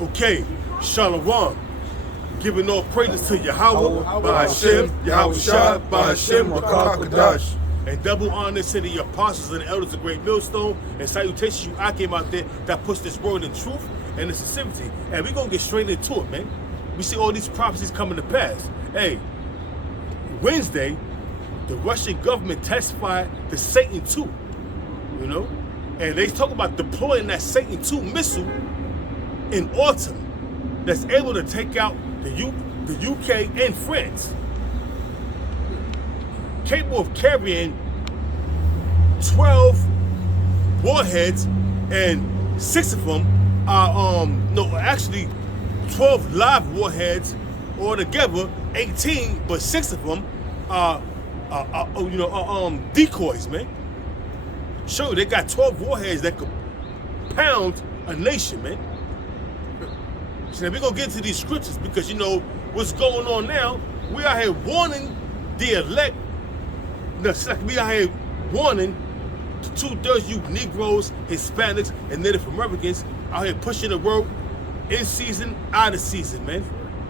Okay, Shalom. Giving all praises to Yahweh, Ba'ashem, Yahweh Shah, Ba'ashem, Rakah Kadash. And double honor to the apostles and elders of Great Millstone. And salutations you I came out there that puts this word in truth and in sincerity. And we're going to get straight into it, man. We see all these prophecies coming to pass. Hey, Wednesday, the Russian government testified to Satan II, you know? And they talk about deploying that Satan II missile in autumn that's able to take out the UK and France, capable of carrying 12 warheads, and 6 of them are 12 live warheads altogether, 18, but 6 of them are decoys, man. Sure, they got 12 warheads that could pound a nation, man. So now we're going to get into these scriptures because, you know, what's going on now, we are here warning the elect. No, it's like we are here warning the 2/3 you Negroes, Hispanics, and Native Americans out here pushing the word in season, out of season, man.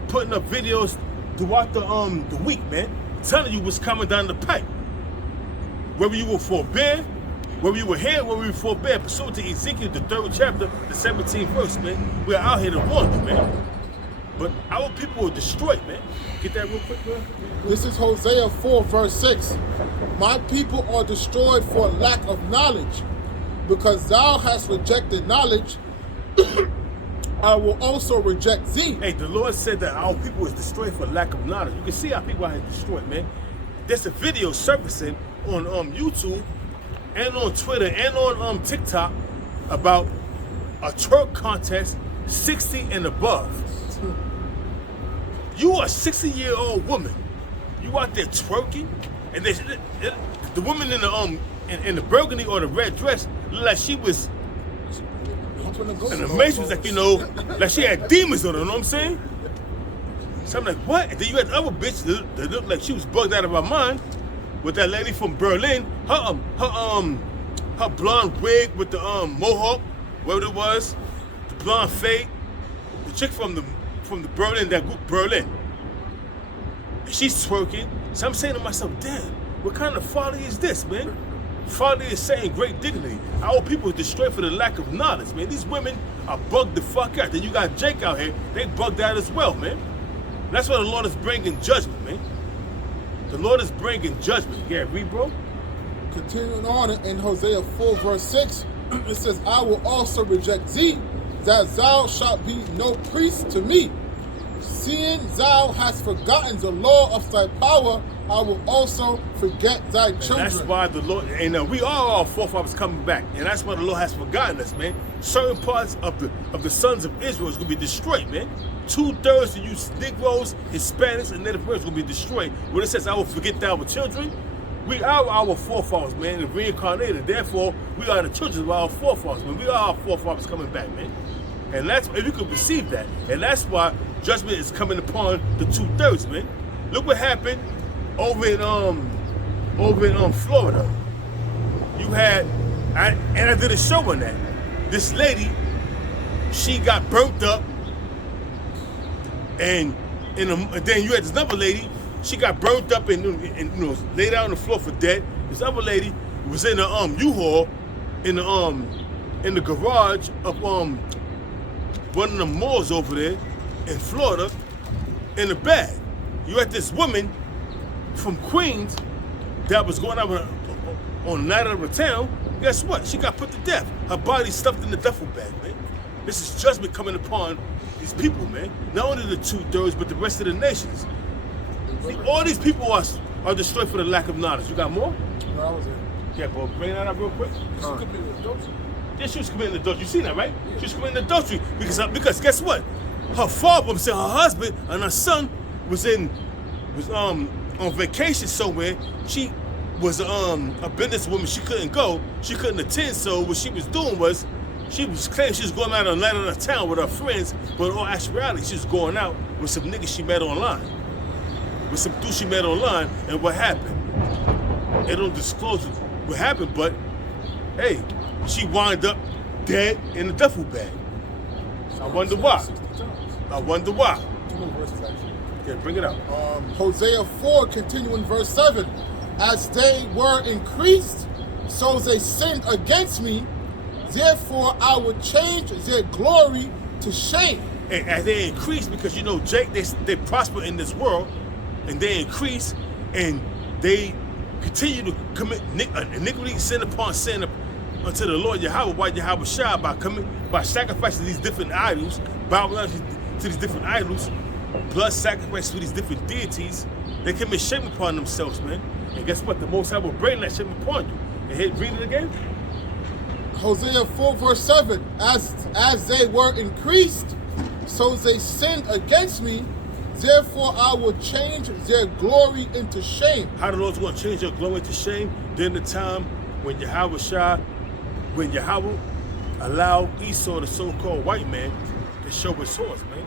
Putting up videos throughout the week, man, telling you what's coming down the pipe. Whether you will forbear, whether you were here, whether you forbear, pursuant to Ezekiel, the 3rd chapter, the 17th verse, man. We're out here to warn you, man. But our people are destroyed, man. Get that real quick, man. This is Hosea 4, verse 6. My people are destroyed for lack of knowledge. Because thou hast rejected knowledge, I will also reject thee. Hey, the Lord said that our people is destroyed for lack of knowledge. You can see how people are destroyed, man. There's a video surfacing on YouTube and on Twitter and on TikTok about a twerk contest 60 and above. You are a 60-year-old woman. You out there twerking, and the woman in the burgundy or the red dress looked like she was an amazing, like, you know, like she had demons on her, you know what I'm saying? So I'm like, what? And then you had the other bitch that looked like she was bugged out of her mind with that lady from Berlin. Her blonde wig with the mohawk, whatever it was, the blonde fade, the chick from the Berlin, that group Berlin. And she's twerking. So I'm saying to myself, damn, what kind of folly is this, man? Folly is saying great dignity. Our people are destroyed for the lack of knowledge, man. These women are bugged the fuck out. Then you got Jake out here, they bugged out as well, man. That's why the Lord is bringing judgment, man. The Lord is bringing judgment. Yeah, read, bro. Continuing on in Hosea 4, verse 6, it says, I will also reject thee, that thou shalt be no priest to me. Seeing thou hast forgotten the law of thy power, I will also forget thy children. And that's why the Lord, and we are our forefathers coming back, and that's why the Lord has forgotten us, man. Certain parts of the sons of Israel is going to be destroyed, man. 2/3 of you Negroes, Hispanics, and Native Americans will be destroyed. When it says, I will forget our children, we are our forefathers, man, and reincarnated. Therefore, we are the children of our forefathers, man. We are our forefathers coming back, man. And that's, if you could receive that, and that's why judgment is coming upon the 2/3, man. Look what happened over in Florida. You had, and I did a show on that. This lady, she got burnt up, and then you had this other lady, she got burnt up and you know, laid out on the floor for dead. This other lady was in a U-Haul in the garage of one of the malls over there in Florida in a bag. You had this woman from Queens that was going out on the night of the town. Guess what? She got put to death. Her body stuffed in the duffel bag, man. This is judgment coming upon these people, man. Not only the 2/3, but the rest of the nations. See, all these people are destroyed for the lack of knowledge. You got more? No, that was it. Yeah, bro, bring that up real quick. She committed adultery. Yeah, she was committing adultery. You seen that, right? Yeah. She was committing adultery because guess what? Her father, her husband, and her son was on vacation somewhere. She was a businesswoman. She couldn't go. She couldn't attend. So what she was doing was she was claiming she was going out on the night of the town with her friends, but in all actuality, she was going out with some niggas she met online. With some dudes she met online, and what happened? They don't disclose what happened, but hey, she wound up dead in a duffel bag. I wonder why. 60 times. I wonder why. 2 more verses actually. Okay, bring it up. Hosea 4, continuing verse 7. As they were increased, so they sinned against me. Therefore, I would change their glory to shame. And as they increase, because you know, Jake, they prosper in this world, and they increase, and they continue to commit iniquity, sin upon sin unto the Lord Yahweh, while Yahweh Shah, by sacrificing these different idols, bowing down to these different idols, blood sacrifice for these different deities, they commit shame upon themselves, man. And guess what? The Most High will bring that shame upon you. And read it again. Hosea 4, verse 7. As they were increased, so they sinned against me. Therefore, I will change their glory into shame. How the Lord's going to change your glory into shame? During the time when Yahweh allowed Esau, the so-called white man, to show his horse, man.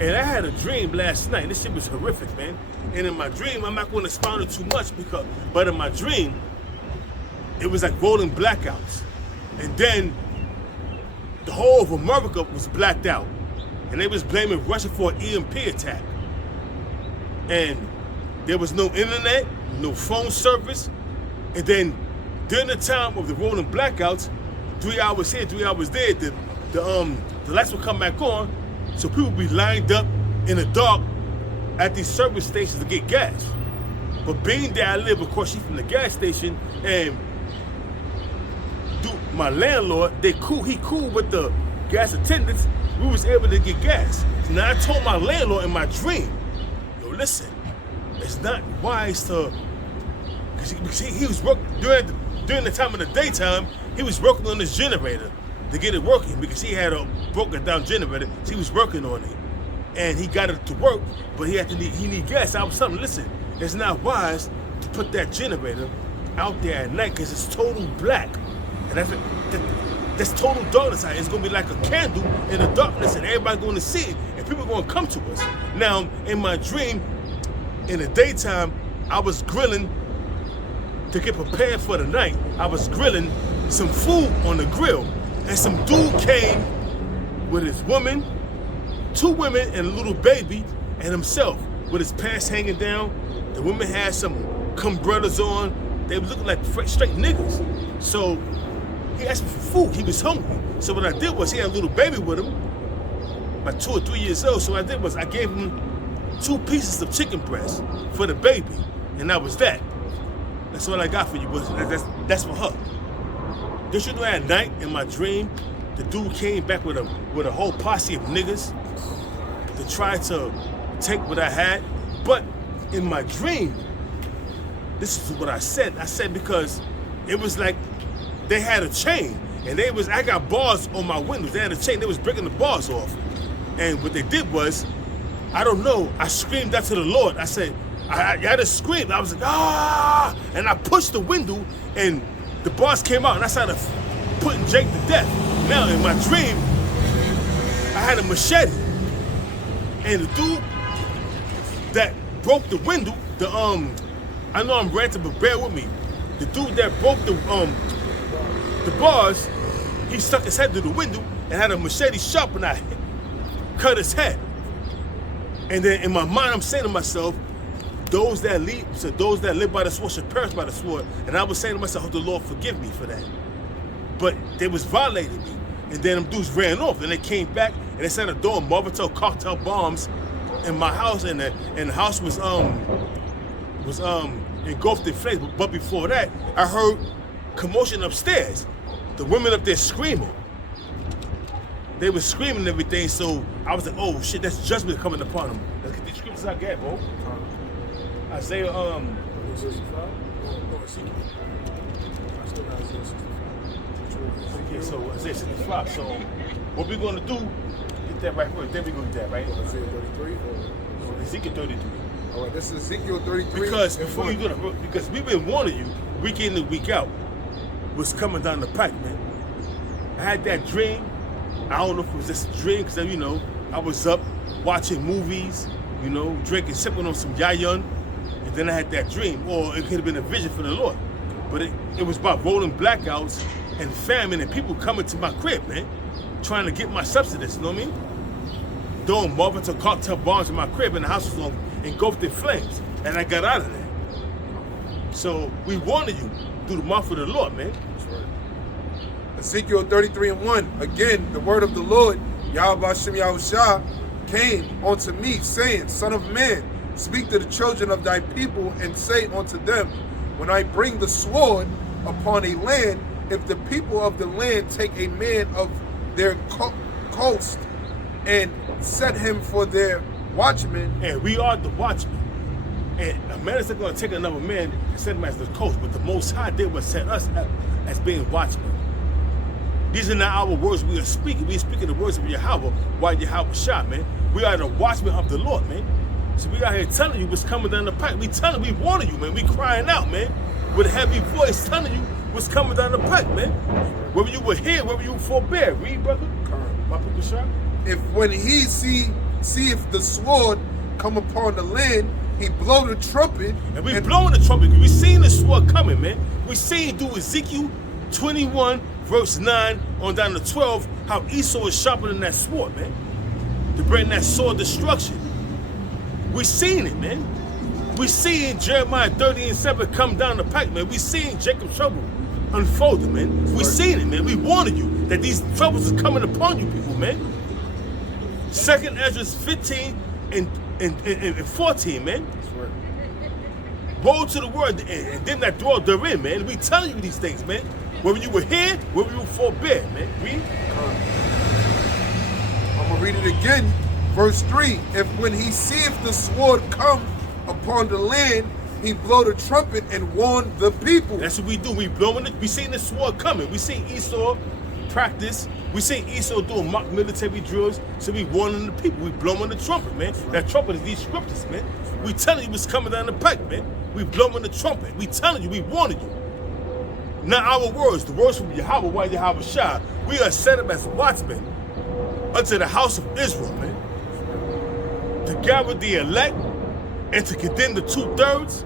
And I had a dream last night. This shit was horrific, man. And in my dream, I'm not going to expound it too much but in my dream, it was like rolling blackouts. And then the whole of America was blacked out. And they was blaming Russia for an EMP attack. And there was no internet, no phone service. And then during the time of the rolling blackouts, 3 hours here, 3 hours there, the lights would come back on. So people would be lined up in the dark at these service stations to get gas. But being that I live across from the gas station, and my landlord, he cool with the gas attendants, we was able to get gas. So now I told my landlord in my dream, yo, listen, it's not wise to, because he was working during the time of the daytime, he was working on this generator to get it working, because he had a broken down generator, so he was working on it. And he got it to work, but he need gas. I was telling him, listen, it's not wise to put that generator out there at night, because it's total black. And that's total darkness. It's going to be like a candle in the darkness, and everybody's going to see it, and people are going to come to us. Now, in my dream, in the daytime, I was grilling to get prepared for the night. I was grilling some food on the grill, and some dude came with his woman, 2 women, and a little baby, and himself with his pants hanging down. The women had some cumbrellas on. They were looking like straight niggas. So he asked me for food. He was hungry. So what I did was, he had a little baby with him, about 2 or 3 years old. So what I did was, I gave him 2 pieces of chicken breast for the baby, and that was that. That's what I got for you, boys. That's for her. Did you know at night in my dream, the dude came back with a whole posse of niggas to try to take what I had? But in my dream, this is what I said. I said because it was like they had a chain, and I got bars on my windows. They had a chain. They was breaking the bars off. And what they did was, I don't know, I screamed out to the Lord. I said, I just screamed. I was like, ah! And I pushed the window, and the bars came out, and I started putting Jake to death. Now, in my dream, I had a machete. And the dude that broke the window, I know I'm ranting, but bear with me. The dude that broke the bars, he stuck his head through the window and had a machete sharp, and I cut his head. And then in my mind, I'm saying to myself, those that live by the sword should perish by the sword. And I was saying to myself, oh, the Lord forgive me for that. But they was violating me. And then them dudes ran off. Then they came back and they set a door Molotov cocktail bombs in my house, and the house was engulfed in flames. But before that, I heard commotion upstairs. The women up there screaming. They were screaming and everything, so I was like, oh shit, that's judgment coming upon them. Let's get these scriptures I got, bro. Isaiah, 65? No, Ezekiel. I still got Isaiah 65. Okay, so Isaiah 65. So what we're gonna do, get that right first. Then we gonna get that right. Isaiah 33 or Ezekiel 33. all right, this is Ezekiel 33. Because before you do that, because we've been warning you, week in and week out, what's coming down the pipe, man. I had that dream. I don't know if it was just a dream, because you know, I was up watching movies, you know, drinking, sipping on some Yayan, and then I had that dream, or it could have been a vision from the Lord. But it was about rolling blackouts and famine and people coming to my crib, man. trying to get my substance, you know what I mean? Throwing Molotov cocktail bombs in my crib and the house was engulfed in flames. And I got out of there. So we wanted you through the mouth of the Lord, man. That's right. Ezekiel 33:1. Again, the word of the Lord, Yahweh Hashem Yahushua, came unto me, saying, Son of man, speak to the children of thy people, and say unto them, when I bring the sword upon a land, if the people of the land take a man of their coast and set him for their watchman. And we are the watchmen. And a man is not going to take another man and set him as the coast, but the Most High did was set us as being watchmen. These are not our words we are speaking. We are speaking the words of Yahweh, why Yahweh shot, man. We are the watchmen of the Lord, man. So we out here telling you what's coming down the pipe. We telling, we warning you, man. We crying out, man, with a heavy voice, telling you what's coming down the pipe, man. Whether you were here, whether you forbear. Read, brother. My people shot. If when he see if the sword come upon the land, he blow the trumpet. And we blowing the trumpet. We seen the sword coming, man. We seen through Ezekiel 21, verse 9 on down to 12, how Esau is sharpening that sword, man, to bring that sword destruction. We seen it, man. We seen Jeremiah 30:7 come down the pike, man. We seen Jacob's trouble unfolding, man. We seen it, man. We warned you that these troubles is coming upon you people, man. 2nd Ezra 15 and 14, man. Woe to the world and them that dwell therein, man. We telling you these things, man. Whether you were here, whether you were forbear, man. Read. I'm gonna read it again. Verse 3. If when he seeth the sword come upon the land, he blow the trumpet and warn the people. That's what we do. We blowing it. We seen the sword coming. We seen Esau practice. We seen Esau doing mock military drills. So we warning the people. We blowing the trumpet, man. That trumpet is these scriptures, man. We telling you what's coming down the pike, man. We blowing the trumpet. We telling you. We warning you. Not our words. The words from Yahweh, why Yahweh Shah. We are set up as watchmen unto the house of Israel, man. To gather the elect and to condemn the 2/3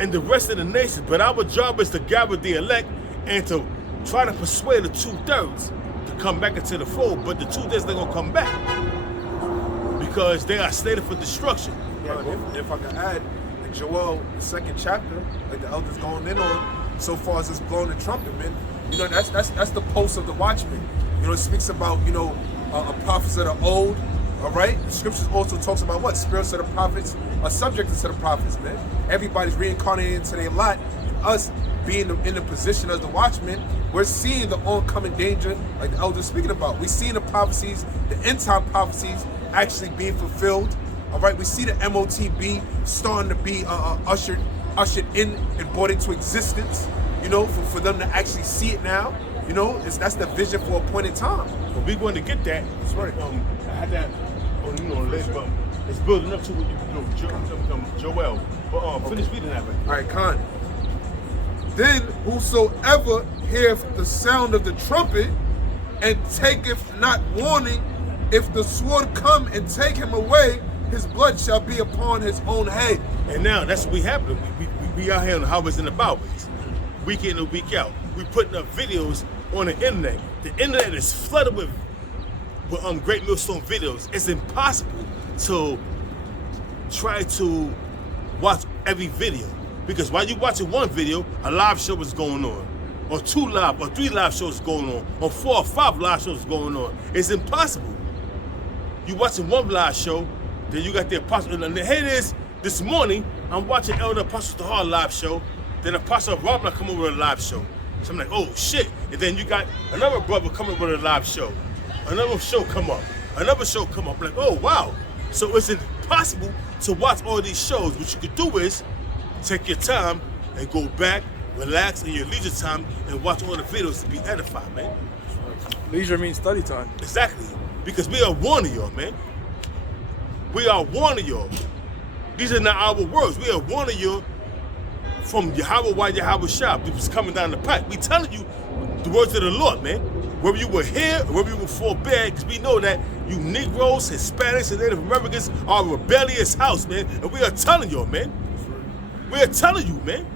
and the rest of the nations. But our job is to gather the elect and to try to persuade the 2/3 to come back into the fold. But the 2/3 they're gonna come back because they are slated for destruction. Yeah, if I can add, in Joel, the 2nd chapter, like the elders going in on, so far as it's blowing the trumpet, man. You know, that's the post of the watchman. You know, it speaks about, you know, prophets that are old. All right. The scriptures also talks about what spirits of the prophets are subject to the prophets, man. Everybody's reincarnated into their lot. Us being in the position as the watchmen, we're seeing the oncoming danger, like the elders speaking about. We're seeing the prophecies, the end time prophecies, actually being fulfilled. All right. We see the MOTB starting to be ushered in and brought into existence. You know, for them to actually see it now. You know, that's the vision for a point in time. But we're going to get that. That's right. I had that on, you know, list, but it's building up to what you know, Joel. But finish reading that, man. All right, Khan. Then whosoever heareth the sound of the trumpet and taketh not warning, if the sword come and take him away, his blood shall be upon his own head. And now that's what we happen. We out here on the Highways and the Byways, week in and week out. We putting up videos on the internet. The internet is flooded with Great Millstone videos. It's impossible to try to watch every video because while you're watching one video, a live show is going on, or 2 live or 3 live shows going on, or 4 or 5 live shows going on. It's impossible. You watching one live show, then you got the apostle. And here it is. This morning, I'm watching Elder Apostle Tahar live show. Then Apostle Robert come over to a live show. So I'm like, oh shit. And then you got another brother coming over to a live show. Another show come up. Another show come up. Like, oh wow. So it's impossible to watch all these shows. What you could do is take your time and go back, relax in your leisure time and watch all the videos to be edified, man. Leisure means study time. Exactly. Because we are warning y'all, man. We are warning y'all. These are not our words. We are warning you from Yahweh, why Yahweh Shah. This was coming down the pipe. We telling you the words of the Lord, man. Whether you were here or whether you were forbear, because we know that you Negroes, Hispanics, and Native Americans are a rebellious house, man. And we are telling y'all, man. We are telling you, man.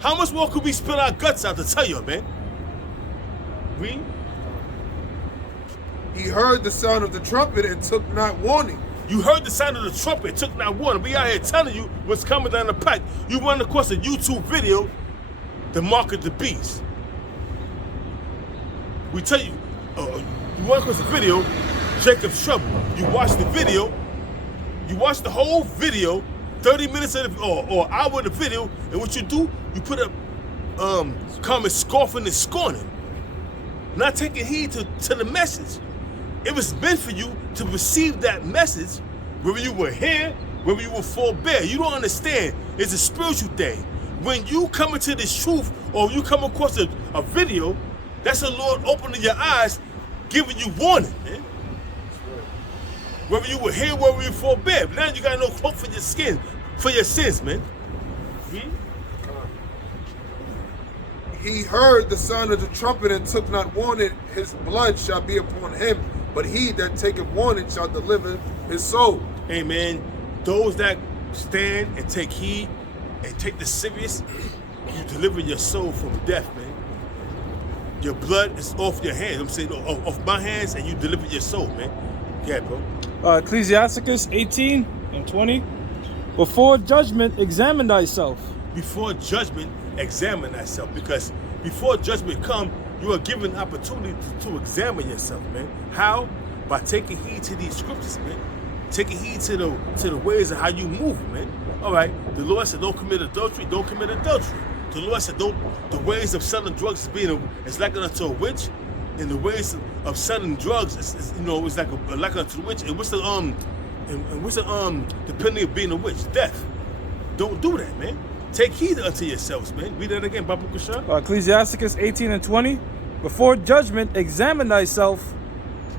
How much more could we spill our guts out to tell y'all, man? We? He heard the sound of the trumpet and took not warning. You heard the sound of the trumpet, took not warning. We out here telling you what's coming down the pike. You run across a YouTube video, the mark of the beast. We tell you, you run across the video, Jacob's trouble. You watch the video, you watch the whole video, 30 minutes of the, or hour of the video, and what you do, you put up comments scoffing and scorning, not taking heed to the message. It was meant for you to receive that message, whether you were here, whether you were forbear. You don't understand. It's a spiritual thing. When you come into this truth, or you come across a video, that's the Lord opening your eyes, giving you warning, man. Whether you were here, whether you forbear. Now you got no cloak for your skin, for your sins, man. He heard the sound of the trumpet and took not warning. His blood shall be upon him, but he that taketh warning shall deliver his soul. Amen. Those that stand and take heed and take this serious, you deliver your soul from death, man. Your blood is off your hands. I'm saying off my hands, and you deliver your soul, man. Yeah, bro. Ecclesiasticus 18 and 20. Before judgment, examine thyself. Before judgment, examine thyself, because before judgment come, you are given opportunity to examine yourself, man. How? By taking heed to these scriptures, man. Taking heed to the ways of how you move, man. All right. The Lord said, "Don't commit adultery. Don't commit adultery." The Lord said, "Don't." The ways of selling drugs is like unto a witch, and the ways of selling drugs is it's like unto a witch. And what's the the penalty of being a witch? Death. Don't do that, man. Take heed unto yourselves, man. Read that again, Babu Kushan. Ecclesiasticus 18 and 20. Before judgment, examine thyself,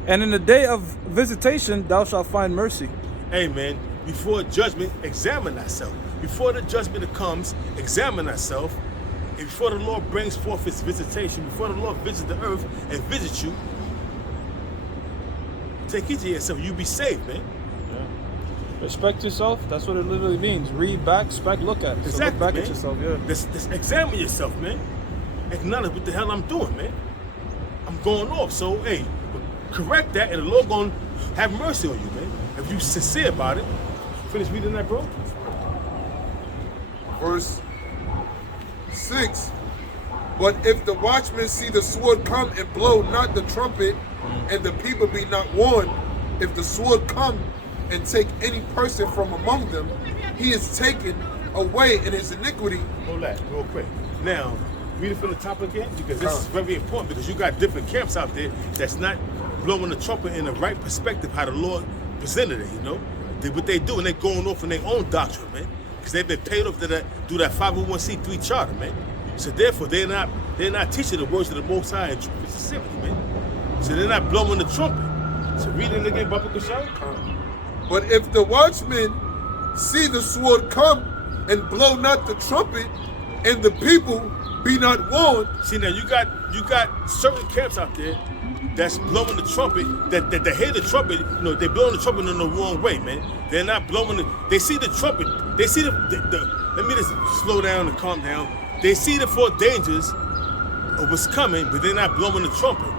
and in the day of visitation, thou shalt find mercy. Amen. Before judgment, examine thyself. Before the judgment comes, examine thyself. And before the Lord brings forth his visitation, before the Lord visits the earth and visits you, take heed to yourself. You be saved, man. Respect yourself. That's what it literally means. Read back, spec, look at. Exactly, so look back man. at yourself, yeah. Just examine yourself, man. Acknowledge what the hell I'm doing, man. I'm going off. So, hey, correct that, and the Lord going to have mercy on you, man. If you sincere about it. Finish reading that, bro. Verse 6. But if the watchmen see the sword come and blow not the trumpet, and the people be not warned, if the sword come and take any person from among them, he is taken away in his iniquity. Hold that real quick. Now, read it from the top again, because this is very important, because you got different camps out there that's not blowing the trumpet in the right perspective, how the Lord presented it, you know? What they do, and they're going off in their own doctrine, man, because they've been paid off to do that 501c3 charter, man. So therefore, they're not teaching the words of the Most High in truth and sincerity, man. So they're not blowing the trumpet. So read it again, Baba Kushan. But if the watchmen see the sword come and blow not the trumpet, and the people be not warned. See, now you got certain camps out there that's blowing the trumpet, that they hear the trumpet, they're blowing the trumpet in the wrong way, man. They're not blowing it. They see the trumpet. They see the let me just slow down and calm down. They see the four dangers of what's coming, but they're not blowing the trumpet.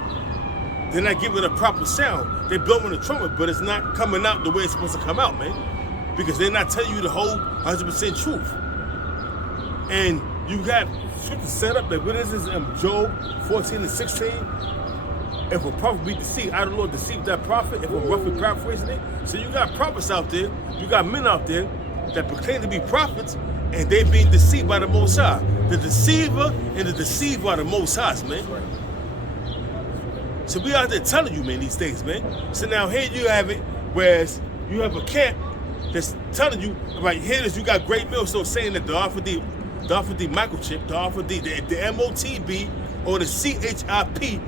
They're not giving a proper sound. They're blowing the trumpet, but it's not coming out the way it's supposed to come out, man. Because they're not telling you the whole 100% truth. And you got scripture set up that what is this, Job 14 and 16? If a prophet be deceived, I don't know, deceive that prophet, if I'm roughly paraphrasing it. So you got prophets out there, you got men out there that proclaim to be prophets, and they being deceived by the Most High. The deceiver and the deceived are the Most High, man. So we out there telling you, man, these things, man. So now here you have it, whereas you have a camp that's telling you, right here is you got Great Millstone saying that the Alpha D microchip, the Alpha D, the MOTB or the CHIP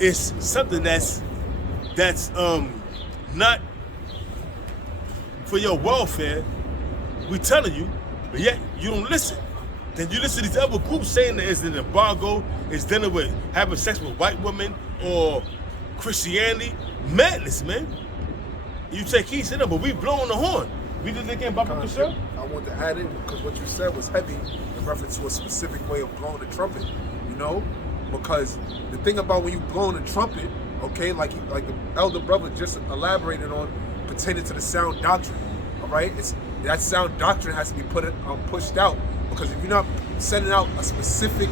is something that's not for your welfare. We telling you, but yet you don't listen. Then you listen to these other groups saying that it's an embargo, it's dealing with having sex with white women or Christianity. Madness, man. You take heed to them, but we blowing the horn. We did it again, Baba Kushan. I want to add in, because what you said was heavy in reference to a specific way of blowing the trumpet, because the thing about when you blowing the trumpet, okay, like the elder brother just elaborated on, pertaining to the sound doctrine. All right, that sound doctrine has to be pushed out, because if you're not sending out a specific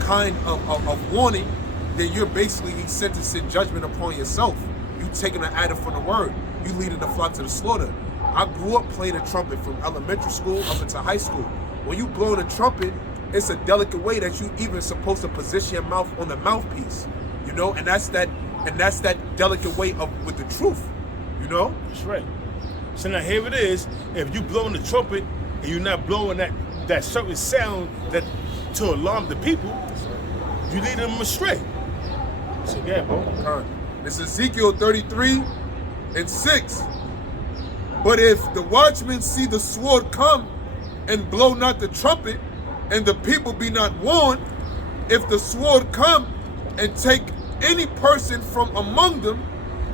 kind of warning, then you're basically sentencing judgment upon yourself. You taking an adder from the word. You leading the flock to the slaughter. I grew up playing a trumpet from elementary school up into high school. When you blow a trumpet, it's a delicate way that you even supposed to position your mouth on the mouthpiece, you know, and that's that delicate way with the truth, you know. That's right. So now here it is. If you blowing the trumpet and you're not blowing that certain sound that to alarm the people, you lead them astray. So yeah, bro. It's Ezekiel 33:6. But if the watchmen see the sword come and blow not the trumpet, and the people be not warned, if the sword come and take any person from among them,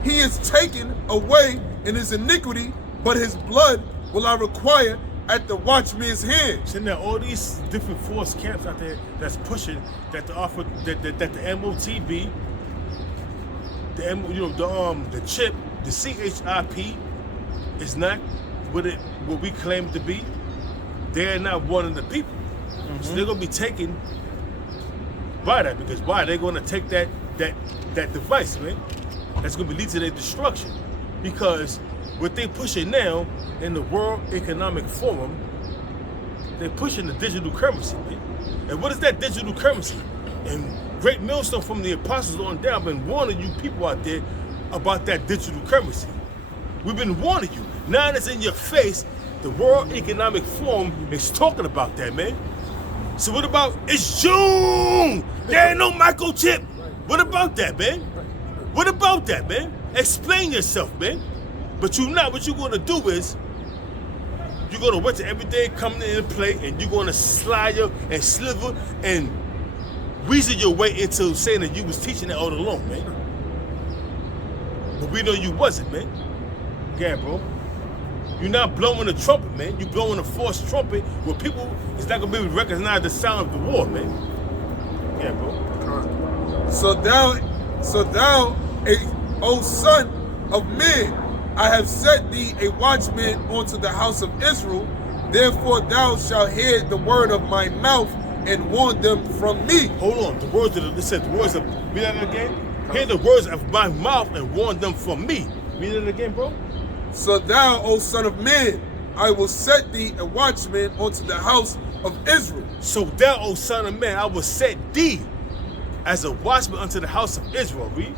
he is taken away in his iniquity, but his blood will I require at the watchman's hand. So now all these different force camps out there that's pushing that the MOTB, the chip, the CHIP is not what we claim to be. They're not one of the people. So they're gonna be taken by that, because why? They're gonna take that device, man. That's gonna lead to their destruction. Because what they pushing now in the World Economic Forum, they're pushing the digital currency, man. And what is that digital currency? And Great Millstone from the Apostles on down been warning you people out there about that digital currency. We've been warning you. Now it's in your face. The World Economic Forum is talking about that, man. So what about, it's June! There ain't no microchip! What about that, man? What about that, man? Explain yourself, man. But you not, what you're gonna do is, you're gonna wait till every day coming into play, and you're gonna slide and sliver and weasel your way into saying that you was teaching that all along, man. But we know you wasn't, man. Yeah, bro. You're not blowing a trumpet, man. You're blowing a false trumpet where people is not gonna be able to recognize the sound of the war, man. Yeah, bro. So thou, O son of man, I have set thee a watchman unto the house of Israel. Therefore thou shalt hear the word of my mouth and warn them from me. Hold on. The words it said the words of, read that again. Hear the words of my mouth and warn them from me. Read it again, bro. So thou, O son of man, I will set thee a watchman unto the house of Israel. So thou, O son of man, I will set thee as a watchman unto the house of Israel. Read.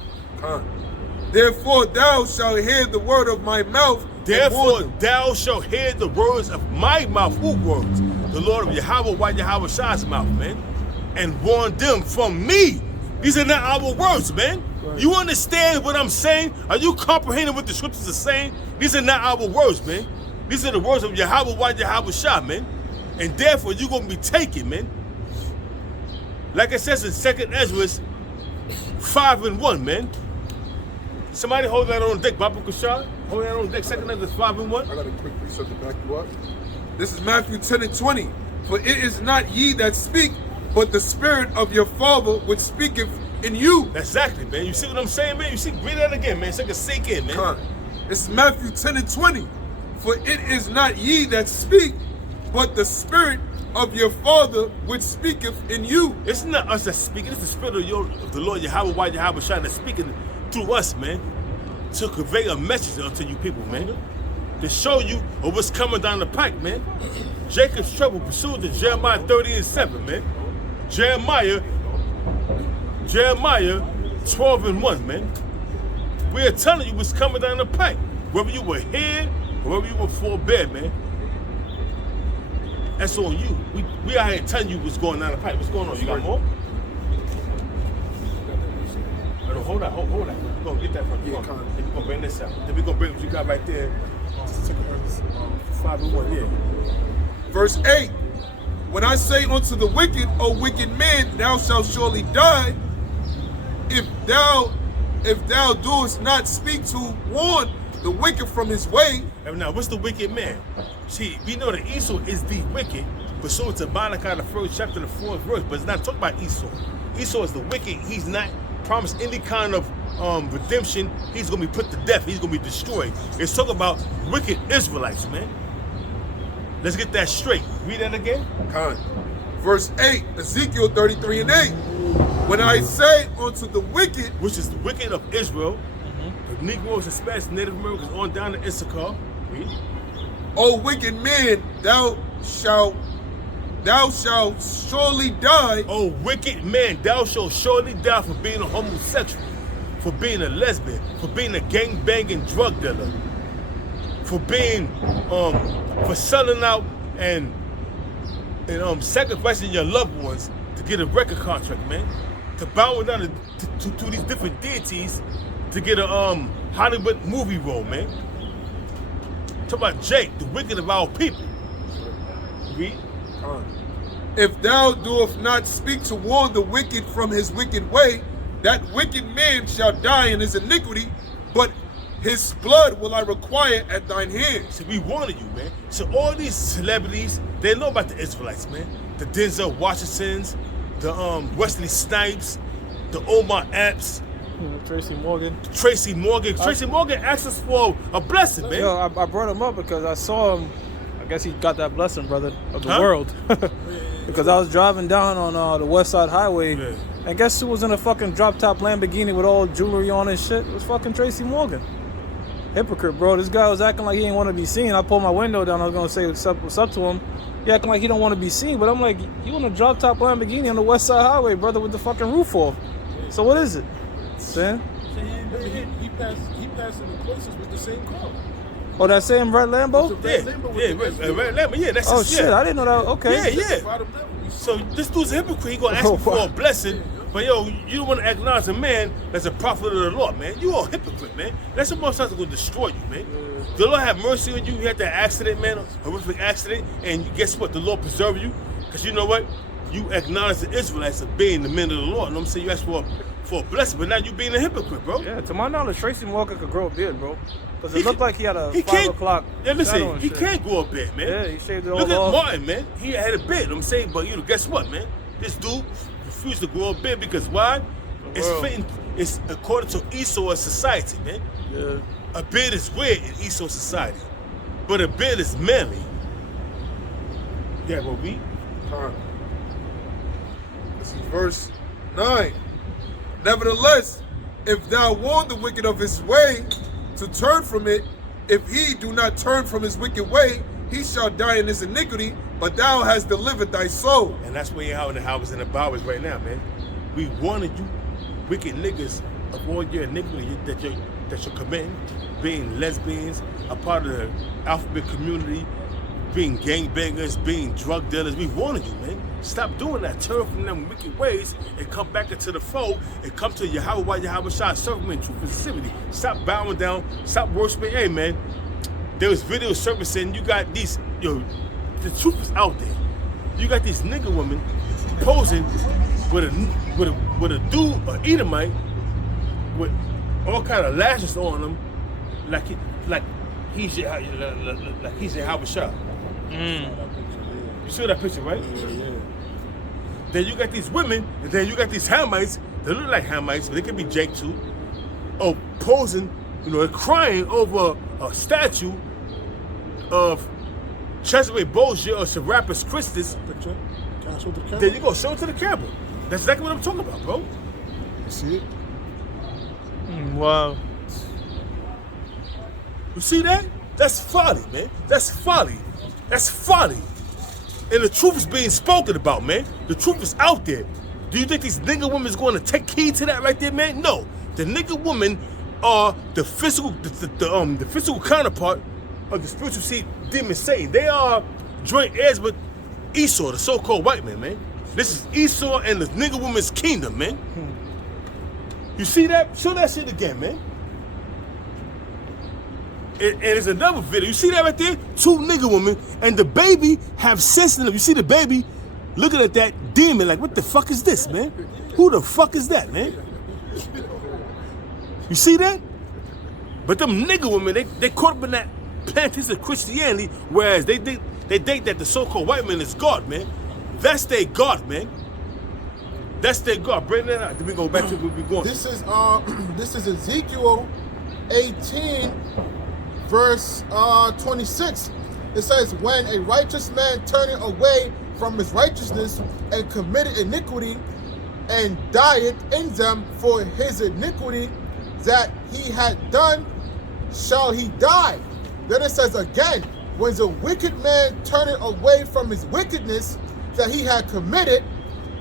Therefore thou shalt hear the word of my mouth. Therefore thou shalt hear the words of my mouth. Who words? The Lord of Yahweh, Yahweh Shah's mouth, man. And warn them from me. These are not our words, man. Right. You understand what I'm saying? Are you comprehending what the scriptures are saying? These are not our words, man. These are the words of Yahweh, Yahweh Shah, man. And therefore, you're going to be taken, man. Like it says in 2nd Ezra 5:1, man. Somebody hold that on deck, Baba Kushar. Hold that on deck, 2nd Ezra 5:1. I got a quick precept to back you up. This is Matthew 10:20. For it is not ye that speak, but the spirit of your Father which speaketh in you. Exactly, man. You see what I'm saying, man? You see, read that again, man, so it can sink in, man. It's Matthew 10:20. For it is not ye that speak, but the spirit of your Father which speaketh in you. It's not us that's speaking, it's the spirit of the Lord Yahweh, Yahweh Shah that's speaking through us, man. To convey a message unto you people, man. To show you of what's coming down the pike, man. Jacob's trouble pursued to Jeremiah 30:7, man. Jeremiah 12:1, man. We are telling you what's coming down the pipe. Whether you were here or whether you were forbear, man. That's on you. We out here telling you what's going down the pipe. What's going on? You got more? No, hold on. We're gonna get that from you. We're gonna bring this out. Then we're gonna bring what you got right there. 5:1, yeah. Verse 8. When I say unto the wicked, O wicked man, thou shalt surely die, if thou doest not speak to warn the wicked from his way. And now, what's the wicked man? See, we know that Esau is the wicked, pursuant to Malachi, the 1st chapter, the 4th verse, but it's not talking about Esau. Esau is the wicked. He's not promised any kind of redemption, he's gonna be put to death. He's gonna be destroyed. It's talking about wicked Israelites, man. Let's get that straight. Read that again. Con. Verse 8, Ezekiel 33 and 8. When I say unto the wicked, Which is the wicked of Israel, the Negroes, Hispanics, Native Americans, on down to Issachar. Read. O wicked man, thou shalt surely die. Oh, wicked man, thou shalt surely die for being a homosexual, for being a lesbian, for being a gang-banging drug dealer, for being, for selling out and sacrificing your loved ones to get a record contract, man. To bow down to these different deities to get a Hollywood movie role, man. Talk about Jake, the wicked of our people. Read. If thou doest not speak to warn the wicked from his wicked way, that wicked man shall die in his iniquity, but his blood will I require at thine hands. So we wanted you, man. So all these celebrities, they know about the Israelites, man. The Denzel Washingtons, the Wesley Snipes, the Omar Epps, Tracy Morgan. Tracy Morgan. Tracy Morgan asked us for a blessing, man. Yo, I brought him up because I saw him. I guess he got that blessing, brother, of the Huh? world. Because I was driving down on the West Side Highway, Yeah. and guess who was in a fucking drop-top Lamborghini with all jewelry on and shit? It was fucking Tracy Morgan. Hypocrite, bro. This guy was acting like he didn't want to be seen. I pulled my window down. I was gonna say what's up to him. He acting like he don't want to be seen, but I'm like, you in a drop-top Lamborghini on the West Side Highway, brother, with the fucking roof off. So what is it? Sam? He passed in the places with the same car. Oh, that same red Lambo? Red Lambo, yeah, that's Oh his shit, I didn't know that. Okay. Yeah. Bottom level. So this dude's a hypocrite. He gonna ask Oh, me for wow. a blessing, but yo, you don't want to acknowledge a man that's a prophet of the Lord, man. You a hypocrite, man. That's what most times gonna destroy you, man. The Lord have mercy on you. You had that accident, man, a horrific accident, and guess what? The Lord preserve you, because you know what? You acknowledge the Israelites as being the men of the Lord. And I'm saying you asked for a blessing, but now you being a hypocrite, bro. Yeah, to my knowledge, Tracy Morgan could grow a beard, bro. Because it He looked can- like he had a he 5 can't- o'clock. Yeah, shadow listen, and he shit. can't go a bit, man. Yeah, he shaved it all Look at off. Martin, man. He had a beard. I'm saying, but you know, guess what, man? This dude refused to grow a beard because why? It's world. fitting. It's according to Esau society, man. Yeah. A beard is weird in Esau society, but a beard is manly. Yeah, but we. This is verse 9. Nevertheless, if thou warn the wicked of his way to turn from it, if he do not turn from his wicked way, he shall die in his iniquity, but thou hast delivered thy soul. And that's where you're out in the houses and the bowers right now, man. We wanted you, wicked niggas, of all your iniquity that you're committing, being lesbians, a part of the alphabet community, being gangbangers, being drug dealers. We wanted you, man. Stop doing that. Turn from them wicked ways and come back into the fold and come to Yahweh while Yahweh Shah serve him in truth and sincerity. Stop bowing down. Stop worshiping. Hey, man, there was video service and you got these, the truth is out there. You got these nigga women posing with a dude, an Edomite, with all kind of lashes on them, like he's Yahweh Shah. You saw that picture, right? Yeah. Then you got these women, and then you got these Hamites. They look like Hamites, but they could be Jake too. Oh, posing, and crying over a statue of Cesare Borgia or Serapis Christus. Picture. Can I show to the camera? Then you go show it to the camera. That's exactly what I'm talking about, bro. You see it? Wow. You see that? That's folly, man. That's folly. That's folly. And the truth is being spoken about, man. The truth is out there. Do you think these nigga women is going to take heed to that right there, man? No. The nigga women are the physical, the physical counterpart of the spiritual seed demon Satan. They are joint heirs with Esau, the so-called white man, man. This is Esau and the nigga woman's kingdom, man. You see that? Show that shit again, man. And there's another video. You see that right there? 2 nigga women and the baby have sense in them. You see the baby looking at that demon like, what the fuck is this, man? Who the fuck is that, man? You see that? But them nigga women, they caught up in that plantation of Christianity, whereas they think that the so-called white man is God, man. That's their God, man. That's their God. Bring that out. Then we go back to where we going. This is Ezekiel 18, verse 26. It says, when a righteous man turneth away from his righteousness and committed iniquity and died in them for his iniquity that he had done, shall he die. Then it says again, when the wicked man turneth away from his wickedness that he had committed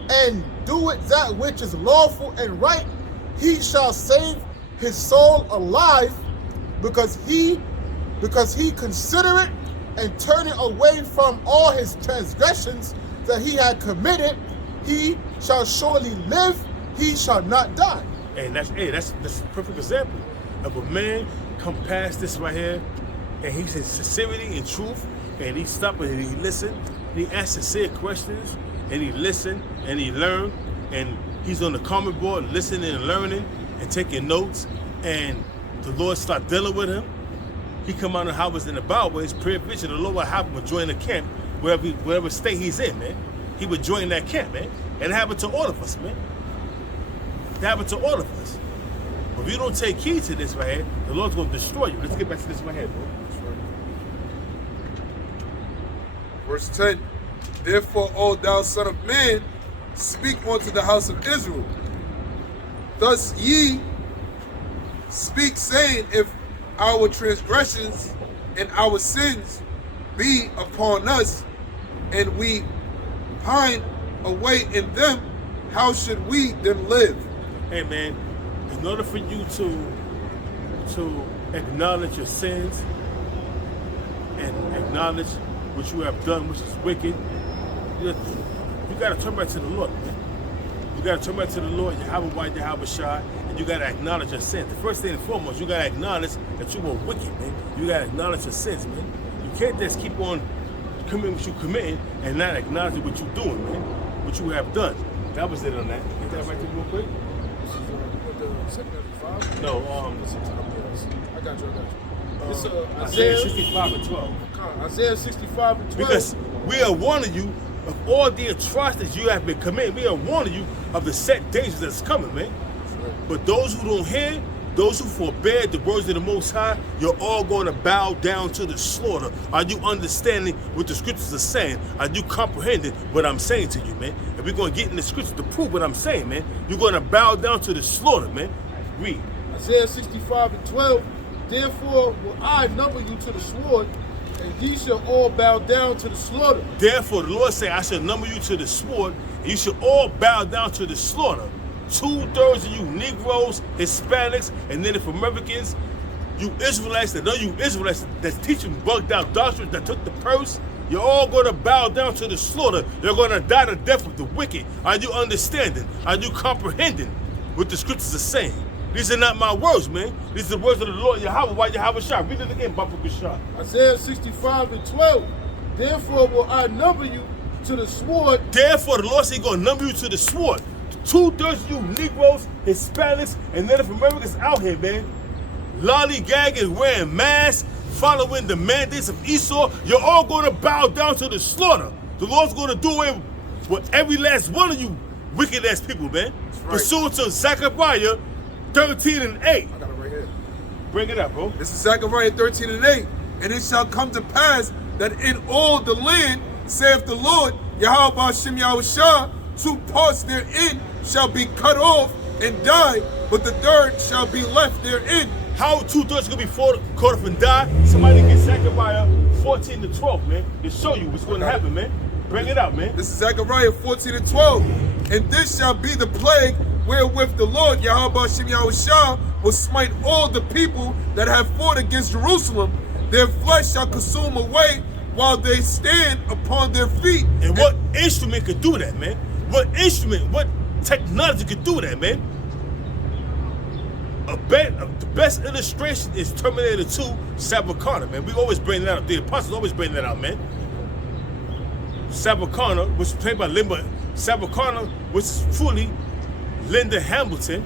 and doeth that which is lawful and right, he shall save his soul alive, because he considereth and turning away from all his transgressions that he had committed, he shall surely live, he shall not die. And that's a perfect example of a man come past this right here, and he's in sincerity and truth, and he stop and he listen, and he asks sincere questions, and he listen and he learn, and he's on the comment board listening and learning and taking notes, and the Lord start dealing with him. He come out of how was in the Bible, his prayer vision, the Lord would have him to join the camp, wherever state he's in, man. He would join that camp, man. And it happened to all of us, man. It happened to all of us. But if you don't take heed to this right here, the Lord's going to destroy you. Let's get back to this right here, bro. Verse 10, therefore, O thou son of man, speak unto the house of Israel. Thus ye speak, saying, if our transgressions and our sins be upon us, and we pine away in them, how should we then live? Hey, man, in order for you to acknowledge your sins and acknowledge what you have done, which is wicked, you got to turn back to the Lord, man. You got to turn back to the Lord, Yahweh Shai, and you got to acknowledge your sins. The first thing and foremost, you got to acknowledge that you were wicked, man. You got to acknowledge your sins, man. You can't just keep on committing what you're committing and not acknowledging what you're doing, man, what you have done. That was it on that. Get that right there real quick. No, I got you. It's Isaiah 65 and 12. Isaiah 65 and 12. Because we are warning you of all the atrocities you have been committing. We are warning you of the set dangers that's coming, man. But those who don't hear, those who forbear the words of the Most High, you're all going to bow down to the slaughter. Are you understanding what the scriptures are saying? Are you comprehending what I'm saying to you, man? And we're going to get in the scriptures to prove what I'm saying, man. You're going to bow down to the slaughter, man. Read. Isaiah 65 and 12. Therefore will I number you to the sword, and ye shall all bow down to the slaughter. Therefore the Lord say, I shall number you to the sword, and you shall all bow down to the slaughter. 2/3 of you Negroes, Hispanics, and Native Americans, you Israelites that know you Israelites that's teaching bugged out doctrines that took the purse, you're all going to bow down to the slaughter. You're going to die the death of the wicked. Are you understanding? Are you comprehending what the scriptures are saying? These are not my words, man. These are the words of the Lord Yahweh Shai. Read it again, Baba Shai. Isaiah 65 and 12. Therefore will I number you to the sword. Therefore the Lord said he's going to number you to the sword. 2/3 of you Negroes, Hispanics, and Native Americans out here, man, lollygagging, wearing masks, following the mandates of Esau, you're all going to bow down to the slaughter. The Lord's going to do away with every last one of you wicked-ass people, man. Right. Pursuant to Zechariah 13 and 8. I got it right here. Bring it up, bro. This is Zechariah 13 and 8. And it shall come to pass that in all the land, saith the Lord, Yahweh Shem Yahushua, 2 parts therein shall be cut off and die, but the third shall be left therein. How 2/3 going to be caught up and die? Somebody get Zechariah 14 to 12, man, to show you what's going to happen, man. Bring it out, man. This is Zechariah 14 and 12. And this shall be the plague wherewith the Lord Yahweh Shem Yahushua will smite all the people that have fought against Jerusalem. Their flesh shall consume away while they stand upon their feet. And what instrument could do that, man? What instrument, what technology could do that, man? The best illustration is Terminator 2, Sarah Connor, man. We always bring that up. The apostles always bring that out, man. Sarah Connor was played by Linda. Sarah Connor was truly Linda Hamilton.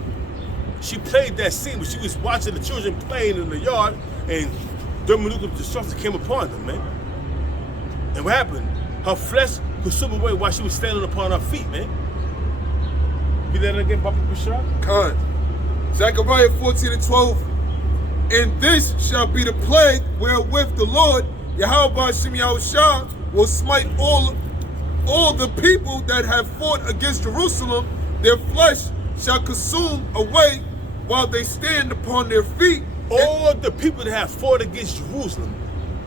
She played that scene where she was watching the children playing in the yard, and thermonuclear destruction came upon them, man. And what happened? Her flesh consumed away while she was standing upon her feet, man. Read that again, Papa Bashar. Khan. Zechariah 14:12. And this shall be the plague wherewith the Lord, Yahweh Shem Yahushua, will smite all the people that have fought against Jerusalem. Their flesh shall consume away while they stand upon their feet. All the people that have fought against Jerusalem,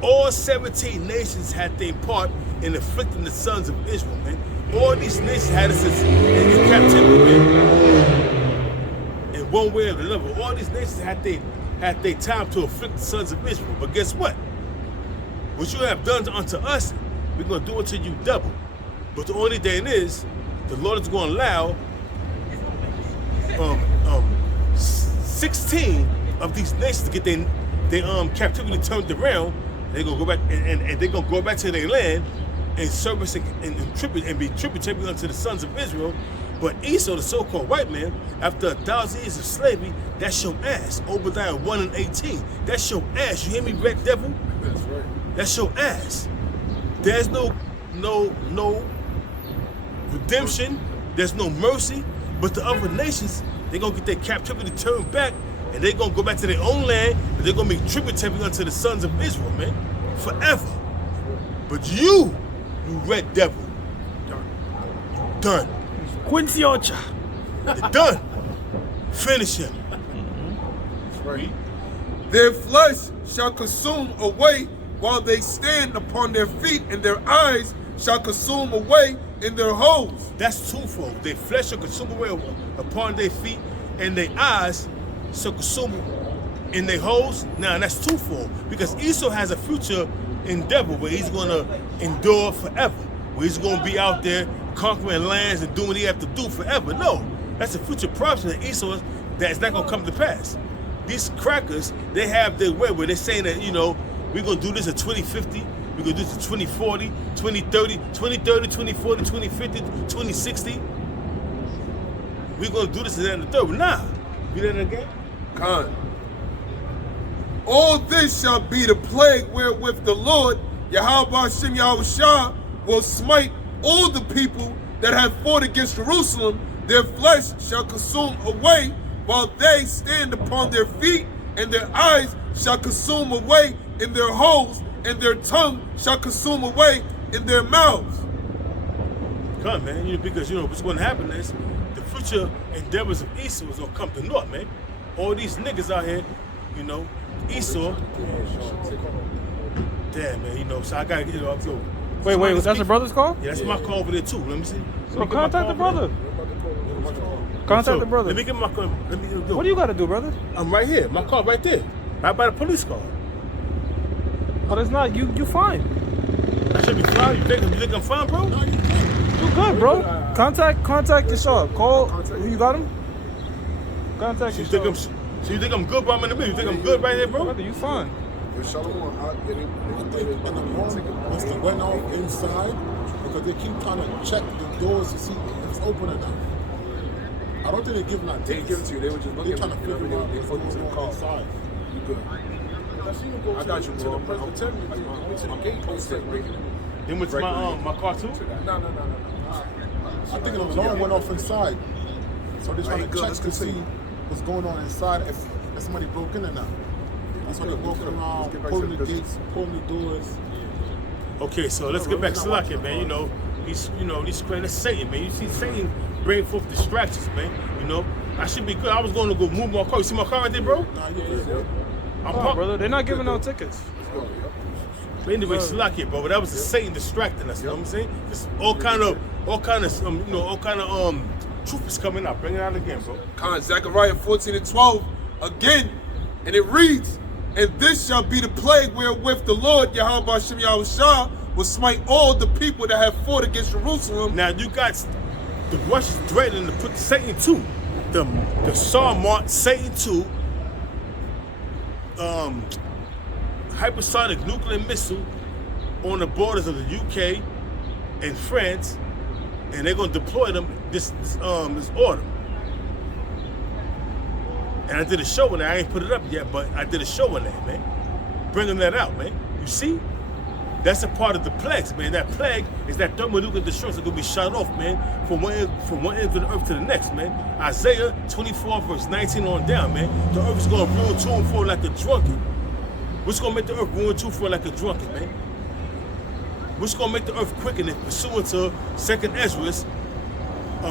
all 17 nations had their part in afflicting the sons of Israel, man. All these nations had us in captivity, man. In one way or another, all these nations had their time to afflict the sons of Israel. But guess what? What you have done unto us, we're going to do it to you double. But the only thing is, the Lord is going to allow 16 of these nations to get their captivity turned around. They're gonna go back and they're gonna go back to their land and service and be tributary unto the sons of Israel. But Esau, the so-called white man, after 1,000 years of slavery, that's your ass. Obadiah 1:18. That's your ass. You hear me, red devil? That's right. That's your ass. There's no redemption. There's no mercy. But the other nations, they're gonna get their captivity turned back, and they're gonna go back to their own land, and they're gonna be tributary unto the sons of Israel, man, forever. But you red devil, you done. Quincy Ocha. You're done. Finish him. That's right. Their flesh shall consume away while they stand upon their feet, and their eyes shall consume away in their holes. That's twofold. Their flesh shall consume away upon their feet, and their eyes shall consume in their holes. Now that's twofold, because Esau has a future endeavor where he's gonna endure forever, where he's gonna be out there conquering lands and doing what he have to do forever. No, that's a future prophecy that Esau that's not gonna come to pass. These crackers, they have their way where they're saying that, we're gonna do this at 2050, we're gonna do this at 2040, 2030, 2040, 2050, 2060. We're gonna do this and the third. Nah. Read that again. Khan. All this shall be the plague wherewith the Lord, Yahweh Shem Yahushua, will smite all the people that have fought against Jerusalem. Their flesh shall consume away while they stand upon their feet, and their eyes shall consume away in their holes, and their tongue shall consume away in their mouths. Come, man, because what's going to happen is the future endeavors of Esau is going to come to naught, man. All these niggas out here, Esau. Damn, man, so I got to, Wait, that's the brother's call? Yeah, that's my call over there too. Let me see. So contact the brother. Contact the brother. Let me get my car. What do you got to do, brother? I'm right here. My car right there. Right by the police car. But it's not. You fine. I should be fine. You think I'm fine, bro? No, you can't. You good, bro. Contact your shop. Call. You got him? Contact your shop. So you think I'm good, bro? I'm in the middle. You think I'm good right here, bro? Brother, you fine. I think in the morning, once they went off inside, because they keep trying to check the doors to see if it's open or not. I don't think they're giving out They didn't give it to you. They were just looking. They're trying to figure out They what's put you to going the on car. inside. You good? I got you, bro. To the Presbyterian, they went to the gate post. They went to my car too? No. I think an alarm went off inside. So they're trying to Good, check let's to see continue. what's going on inside, if somebody broke in or not. That's why they're walking around, Let's get back pulling to the the gates, pulling the doors. Okay, so let's get back to Slakia, man. These crazy Satan, man. You see Satan bring forth distractions, man. I should be good. I was going to go move my car. You see my car right there, bro? Nah, yeah. I'm Come on, brother. They're not giving out tickets. But anyway, Slakia, bro. But that was the Satan distracting us. You know what I'm saying? There's all kind of truth is coming out. Bring it out again, bro. Khan, Zechariah 14:12 again, and it reads, and this shall be the plague wherewith the Lord, Yahweh Shem Yahushua, will smite all the people that have fought against Jerusalem. Now you got the Russians threatening to put Satan 2, the Sarmat Satan 2, hypersonic nuclear missile on the borders of the UK and France, and they're gonna deploy them this autumn. And I did a show on that. I ain't put it up yet, but I did a show on that, man. Bringing that out, man. You see? That's a part of the plagues, man. That plague is that thermonuclear destruction that's gonna be shot off, man, from one end of the earth to the next, man. Isaiah 24 verse 19 on down, man. The earth is gonna ruin to and fro like a drunken. What's gonna make the earth ruin to and fro like a drunken, man? What's gonna make the earth quicken it pursuant to 2nd Ezra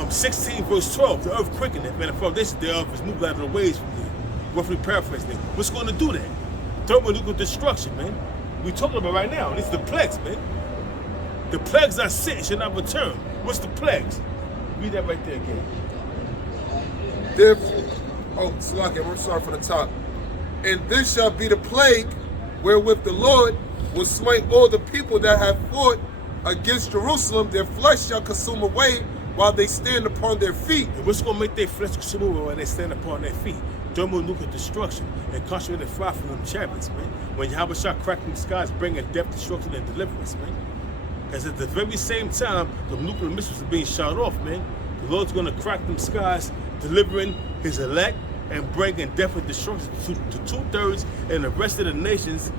16 verse 12? The earth quickened it, man. The foundation thereof is moved out of the ways from there. Roughly paraphrasing it. What's gonna do that? Thermonuclear destruction, man. We talking about right now. This is the plagues, man. The plagues are sent, shall not return. What's the plagues? Read that right there again. Therefore, Salaki, I'm sorry for the top. And this shall be the plague wherewith the Lord will smite all the people that have fought against Jerusalem. Their flesh shall consume away while they stand upon their feet. And what's going to make their flesh consume away while they stand upon their feet? Thermonuclear destruction and concentrated fire from them chariots, man. When Yahweh shall crack them skies, bringing death, destruction, and deliverance, man. Because at the very same time, the nuclear missiles are being shot off, man. The Lord's going to crack them skies, delivering his elect and bringing death and destruction to 2/3 and the rest of the nations,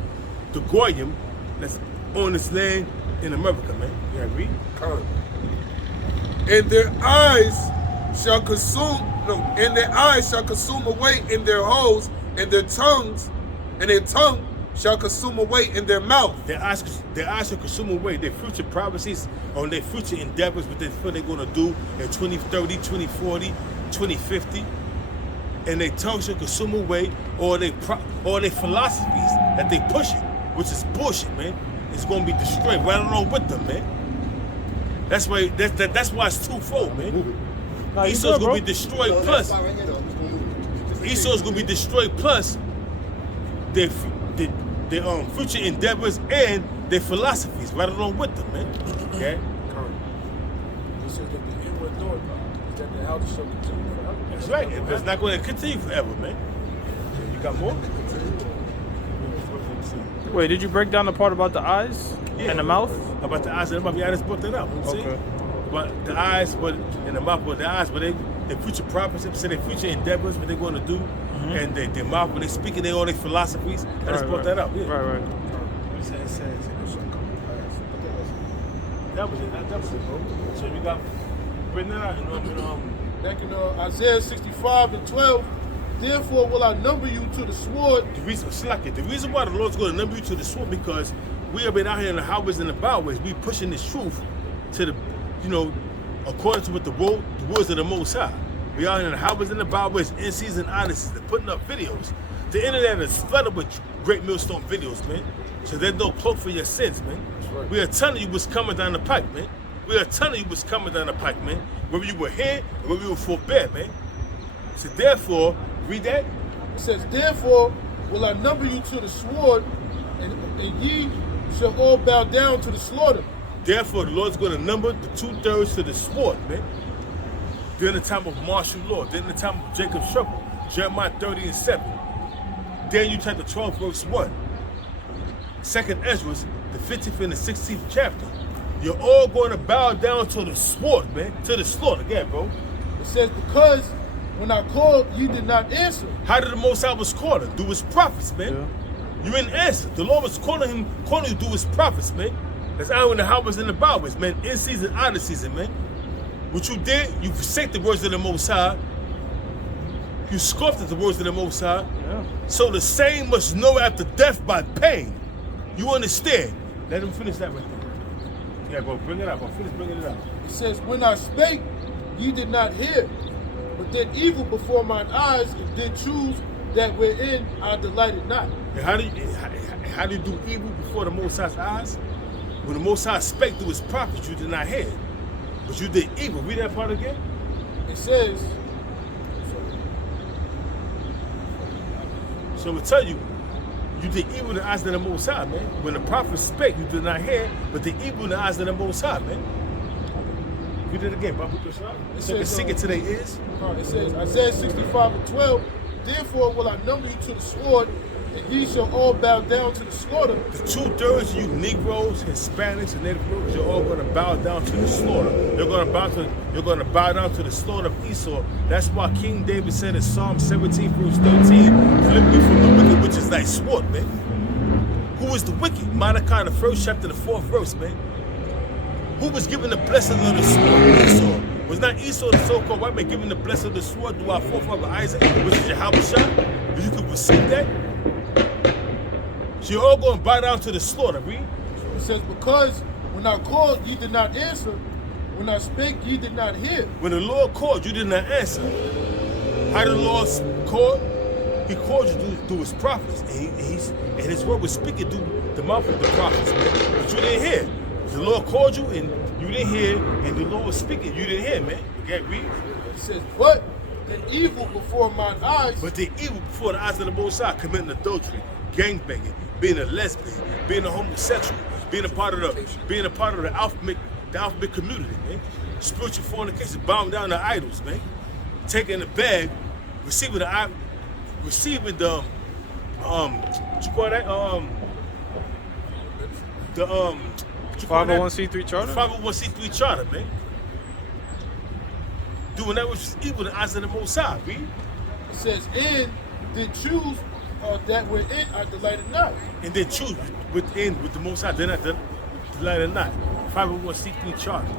the Goyim, that's on this land in America, man. You gotta read? And their eyes shall consume away in their holes, and their tongue shall consume away in their mouth. Their eyes shall consume away their future prophecies on their future endeavors, what they feel they're gonna do in 2030, 2040, 2050. And their tongue shall consume away all their philosophies that they pushing, which is bullshit, man. It's gonna be destroyed right along with them, man. That's why it's twofold, man. Nah, Esau's gonna be destroyed plus Esau's gonna be destroyed plus their future endeavors and their philosophies right along with them, man. Okay? It says that the inward thought is that the house shall continue forever. That's right. It's not gonna continue forever, man. You got more? Wait, did you break down the part about the eyes and the mouth? About the eyes and the mouth. Yeah, I just brought that up. Okay. But the eyes, but in the mouth, but the eyes, but their future prophecy, their future endeavors, what they're going to do, and their mouth, when they're speaking, they all their philosophies. I just brought that up. Yeah. Right. It says, that was it, bro. So you got, bring that out, Back in Isaiah 65:12, therefore will I number you to the sword. The reason why the Lord's going to number you to the sword, because we have been out here in the highways and the byways. We pushing this truth to the, according to what the words of the Most High. We out here in the highways and the byways, in season odysseys. They're putting up videos. The internet is flooded with great millstone videos, man. So there's no cloak for your sins, man. Right. We are telling you what's coming down the pike, man. We are telling you what's coming down the pike, man. Whether you were here or whether you were forbear, man. So therefore, read that. It says, therefore will I number you to the sword, and ye shall all bow down to the slaughter. Therefore, the Lord's going to number the 2/3 to the sword, man. During the time of martial law, during the time of Jacob's trouble, Jeremiah 30:7. Daniel chapter 12, verse 1. 2nd Ezra, the 15th and the 16th chapter. You're all going to bow down to the sword, man. To the slaughter. Again, bro. It says, because when I called, you did not answer. How did the Most High was calling? Through his prophets, man. Yeah. You didn't answer. The Lord was calling you through his prophets, man. That's out in the highways and the byways, man. In season, out of season, man. What you did, you forsake the words of the Most High. You scoffed at the words of the Most High. Yeah. So the same must know after death by pain. You understand? Let him finish that right there. Yeah, bro, bring it up. Bro. Finish bringing it up. It says, when I spake, ye did not hear, but did evil before mine eyes, and did choose that wherein I delighted not. And how do you do evil before the Most High's eyes? When the Most High spake through his prophets, you did not hear. But you did evil. Read that part again. It says, So it will tell you, you did evil in the eyes of the Most High, man. When the prophets spake, you did not hear, but the evil in the eyes of the Most High, man. Read it again, Babu Krishna. So you sing it to their ears. it says, Isaiah 65:12, therefore will I number you to the sword, and ye shall all bow down to the slaughter. The 2/3 of you Negroes, Hispanics, and Native Americans, you're all going to bow down to the slaughter. You're going to bow down to the slaughter of Esau. That's why King David said in Psalm 17, verse 13, deliver me from the wicked, which is thy sword, man. Who was the wicked? Malachi, the 1st chapter, the 4th verse, man. Who was given the blessing of the sword? Esau. Was not Esau the so-called white man given the blessing of the sword through our forefather Isaac, which is Yahweh Shah? But you could receive that? So you're all going to bow down to the slaughter, read? It says, because when I called, ye did not answer. When I spake, ye did not hear. When the Lord called, you did not answer. How did the Lord call? He called you through his prophets. And his word was speaking through the mouth of the prophets, man. But you didn't hear. The Lord called you and you didn't hear, and the Lord was speaking. You didn't hear, man. You can't read. It says, but the evil before mine eyes. But the evil before the eyes of the Most High, committing adultery, gangbanging, being a lesbian, being a homosexual, being a part of the alphabet community, man. Spiritual fornication, bowing down to idols, man. Taking the bag, receiving the what you call that? What you call that? 501c3 charter? 501c3 charter, man. Doing that which is evil in the eyes of the Most High, read. It says, and did choose that within I delighted not. And then choose with the Most High, then the light or not. 501c3 charter.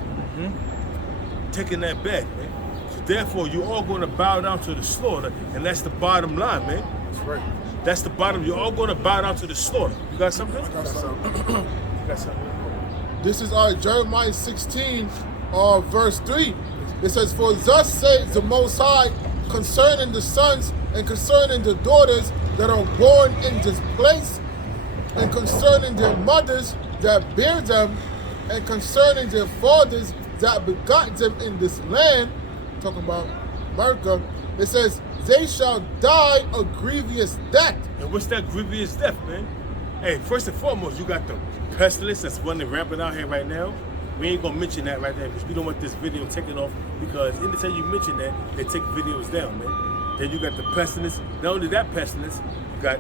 Taking that back, man. So therefore, you're all going to bow down to the slaughter, and that's the bottom line, man. That's right. That's the bottom. You're all going to bow down to the slaughter. You got something? I got something. You got something? This is Jeremiah 16, verse 3. It says, for thus says the Most High concerning the sons and concerning the daughters that are born in this place, and concerning their mothers that bear them, and concerning their fathers that begot them in this land, talking about America, it says, they shall die a grievous death. And what's that grievous death, man? Hey, first and foremost, you got the pestilence that's running rampant out here right now. We ain't gonna mention that right there because we don't want this video taken off, because anytime you mention that, they take videos down, man. Then you got the pestilence. Not only that pestilence, you got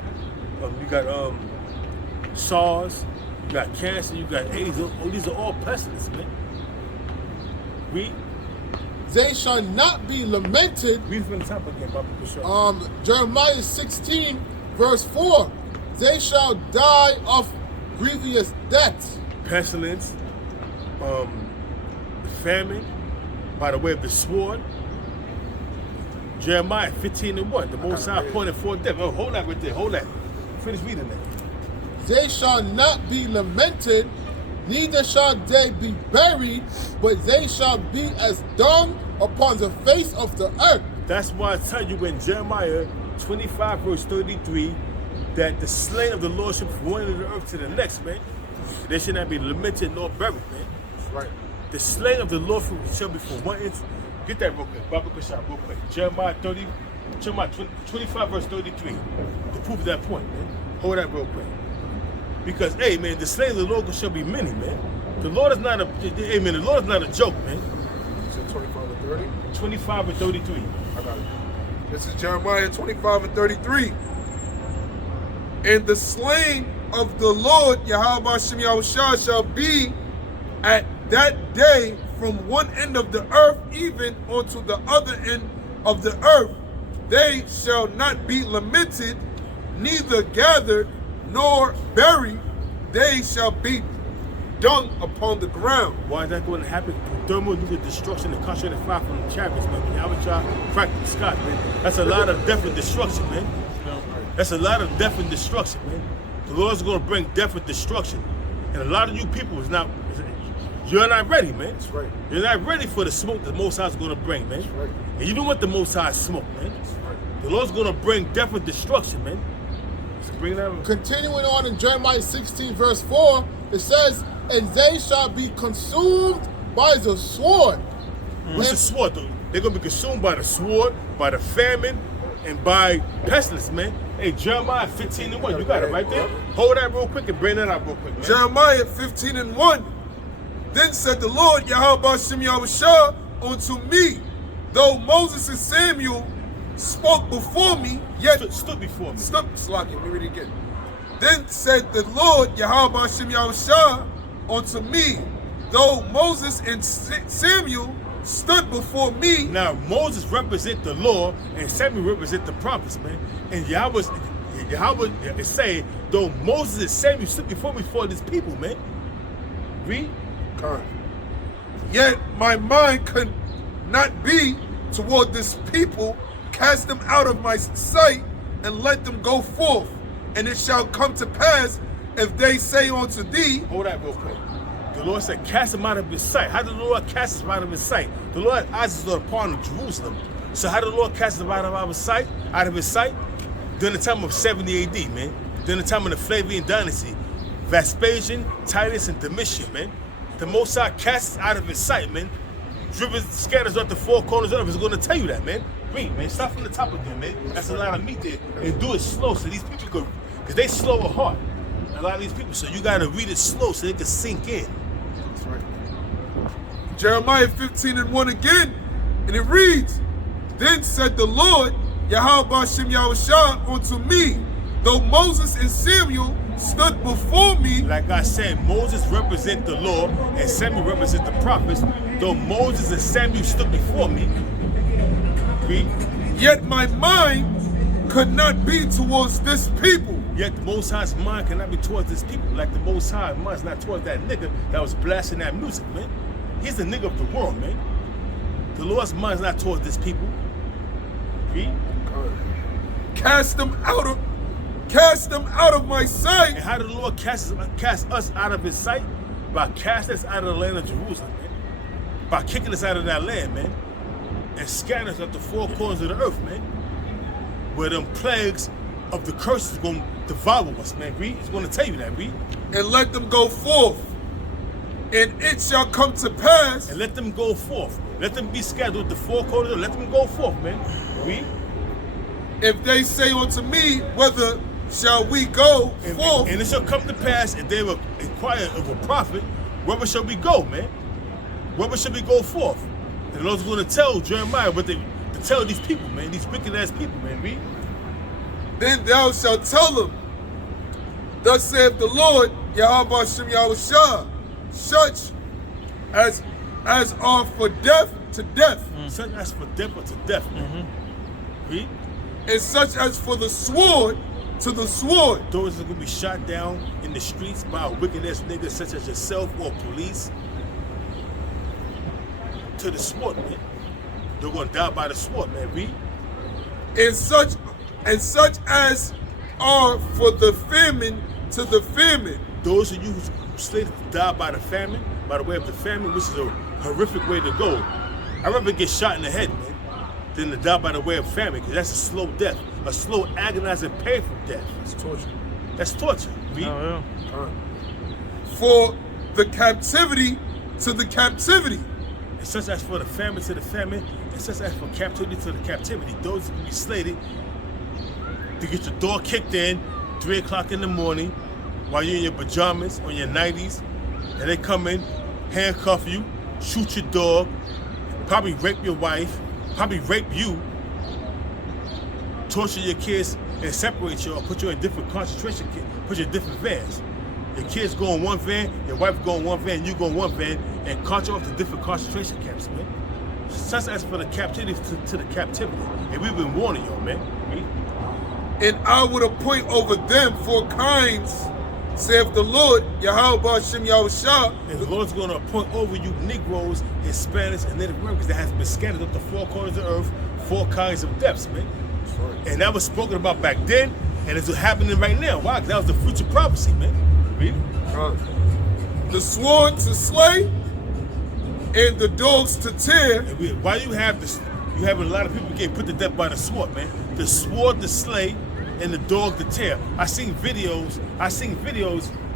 SARS, you got cancer, you got AIDS. Oh, these are all pestilence, man. Read. They shall not be lamented. Read from the top again, Baba, for sure. Jeremiah 16, verse 4. They shall die of grievous deaths. Pestilence, the famine, by the way of the sword. Jeremiah 15:1. The Most High appointed for death. Oh, hold that right there. Hold that. Finish reading that. They shall not be lamented, neither shall they be buried, but they shall be as dung upon the face of the earth. That's why I tell you in Jeremiah 25, verse 33, that the slain of the Lord shall be from one end of the earth to the next, man. They should not be lamented nor buried, man. That's right. The slain of the Lord shall be from one end. Get that real quick. Baba Kashab, real quick. Jeremiah 25, verse 33. To prove that point, man. Hold that real quick. Because, hey, man, the slain of the Lord shall be many, man. The Lord is not a, hey, man, the Lord is not a joke, man. Is it 25 and 30? 25 and 33. I got it. This is Jeremiah 25 and 33. And the slain of the Lord, Yahweh Hashem Yahushua, shall be at that day from one end of the earth even unto the other end of the earth. They shall not be lamented, neither gathered nor buried. They shall be dung upon the ground. Why is that going to happen? Thermonuclear destruction and concentrated fire from the chariots, man. When Yahweh try to crack the sky, man. That's a lot of death and destruction, man. That's a lot of death and destruction, man. The Lord's going to bring death and destruction. And a lot of you people you're not ready, man. That's right. You're not ready for the smoke the Most High is going to bring, man. That's right. And you don't want the Most High smoke, man. That's right. The Lord's going to bring death and destruction, man. So bring that. Continuing on in Jeremiah 16, verse 4, it says, and they shall be consumed by the sword. What's the sword, though? They're going to be consumed by the sword, by the famine, and by pestilence, man. Hey, Jeremiah 15:1. You got it right there? Hold that real quick and bring that out real quick, man. Jeremiah 15 and 1. Then said the Lord, Yahweh Hashem Yahushua, unto me, though Moses and Samuel spoke before me, yet stood before me. Let me read it again. Then said the Lord, Yahweh Hashem Yahushua, unto me, though Moses and Samuel stood before me. Now, Moses represent the law, and Samuel represent the prophets, man. And Yahweh Yahweh is saying, though Moses and Samuel stood before me for this people, man. Read. God. Yet my mind could not be toward this people. Cast them out of my sight and let them go forth. And it shall come to pass if they say unto thee. Hold that real quick. The Lord said, cast them out of his sight. How did the Lord cast them out of his sight? The Lord eyes is on the part of Jerusalem. So how did the Lord cast them out of our sight? Out of his sight? During the time of 70 AD, man. During the time of the Flavian dynasty. Vespasian, Titus, and Domitian, man. The Most High casts us out of his sight, man. Driven, scatters out the four corners of it. Is going to tell you that, man. Read, man. Start from the top again, man. That's a lot of meat there. And do it slow so these people go, because they slow of heart. A lot of these people, so you got to read it slow so it can sink in. That's right. Jeremiah 15:1 again, and it reads, Then said the Lord, Yahweh Bashem Yahushua unto me, though Moses and Samuel stood before me. Like I said, Moses represent the law and Samuel represent the prophets. Though Moses and Samuel stood before me, read. Yet my mind could not be towards this people. Yet the Most High's mind cannot be towards this people. Like the Most High's mind is not towards that nigga that was blasting that music, man. He's the nigga of the world, man. The Lord's mind is not towards this people. Read. Cast them out of my sight. And how did the Lord cast us out of his sight? By casting us out of the land of Jerusalem, man. By kicking us out of that land, man. And scattering us up the four corners of the earth, man. Where them plagues of the curses are going to devour us, man. Read. It's going to tell you that, read. And let them go forth. And it shall come to pass. And let them go forth. Let them be scattered with the four corners. Let them go forth, man. Read. If they say unto me, whether shall we go forth? And it shall come to pass, if they will inquire of a prophet, whether shall we go, man? Whether shall we go forth? And the Lord's going to tell Jeremiah what to tell these people, man. These wicked ass people, man. Read. Then thou shalt tell them, thus saith the Lord, Yahweh Bashem Yahushua, such as are for death to death. Such as for death or to death, man. Read. And such as for the sword to the sword. Those are going to be shot down in the streets by wicked ass niggas such as yourself or police. To the sword, man. They're going to die by the sword, man. Read. And such as are for the famine to the famine. Those of you who slated to die by the famine, by the way of the famine, which is a horrific way to go. I'd rather get shot in the head, man, than to die by the way of famine, because that's a slow death, a slow, agonizing, painful death. It's torture. That's torture. Read. Oh, yeah. For the captivity to the captivity. And such as for the famine to the famine, and such as for captivity to the captivity. Those will be slated to get your door kicked in 3 o'clock in the morning while you're in your pajamas or your 90s, and they come in, handcuff you, shoot your dog, probably rape your wife, probably rape you, torture your kids, and separate you or put you in different concentration camps, put you in different vans. Your kids go in one van, your wife go in one van, you go in one van, and cart you off to different concentration camps, man. Such as for the captivity to the captivity. And we've been warning y'all, man. And I would appoint over them 4 kinds, saith the Lord, Yahweh Bashem Yahushua. And the Lord's going to appoint over you Negroes, Hispanics, and Native Americans that has been scattered up the 4 corners of the earth, 4 kinds of deaths, man. And that was spoken about back then, and it's happening right now. Why? Because that was the future prophecy, man. Read. The sword to slay, and the dogs to tear. And why you have this? You have a lot of people getting put to death by the sword, man. The sword to slay, and the dog to tear. I seen videos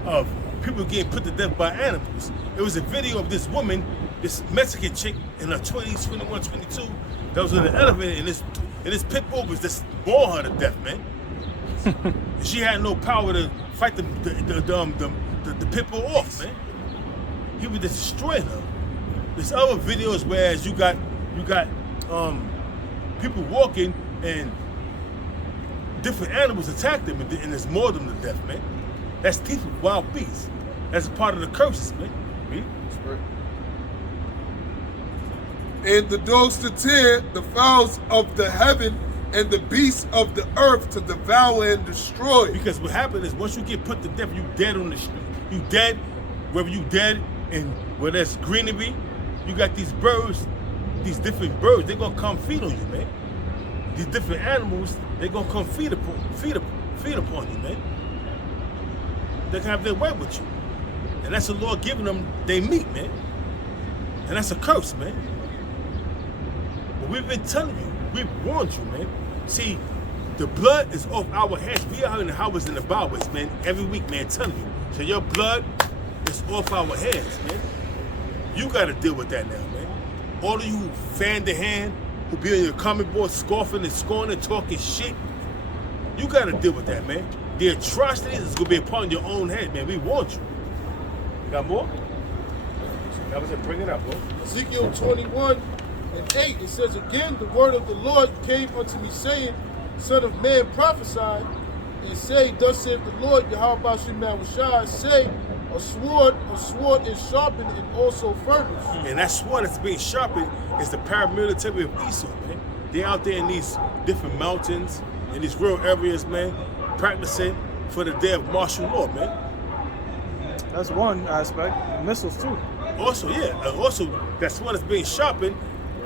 of people getting put to death by animals. It was a video of this woman, this Mexican chick in her 20s, 21, 22, that was in the elevator, and this pit bull was just bore her to death, man. She had no power to fight the pit bull off, man. He was just destroying her. There's other videos where you got people walking and different animals attack them and it's more them to death, man. That's teeth of wild beasts. That's a part of the curses, man. Read. And the dogs to tear, the fowls of the heaven and the beasts of the earth to devour and destroy. Because what happened is once you get put to death, you dead on the street. You dead, whether you dead and where there's greenery, you got these birds, these different birds, they're gonna come feed on you, man. These different animals, they're gonna come feed upon you, man. They can have their way with you. And that's the Lord giving them they meat, man. And that's a curse, man. But we've been telling you, we've warned you, man. See, the blood is off our hands. We are in the highways and the byways, man, every week, man, telling you. So your blood is off our hands, man. You gotta deal with that now, man. All of you who fan the hand, who be on your comment board scoffing and scorning, talking shit, you gotta deal with that, man. The atrocities is gonna be upon your own head, man. We warned you. You got more? That was it. Bring it up, bro. Ezekiel 21:8, it says, again, the word of the Lord came unto me, saying, Son of man, prophesy, and say, thus saith the Lord, Yahweh Shemawashai, say, a sword is sharpened and also furnished. And that sword that's being sharpened is the paramilitary of Esau, man. They're out there in these different mountains, in these rural areas, man, practicing for the day of martial law, man. That's one aspect. Missiles too. Also, yeah, also that sword that's being sharpened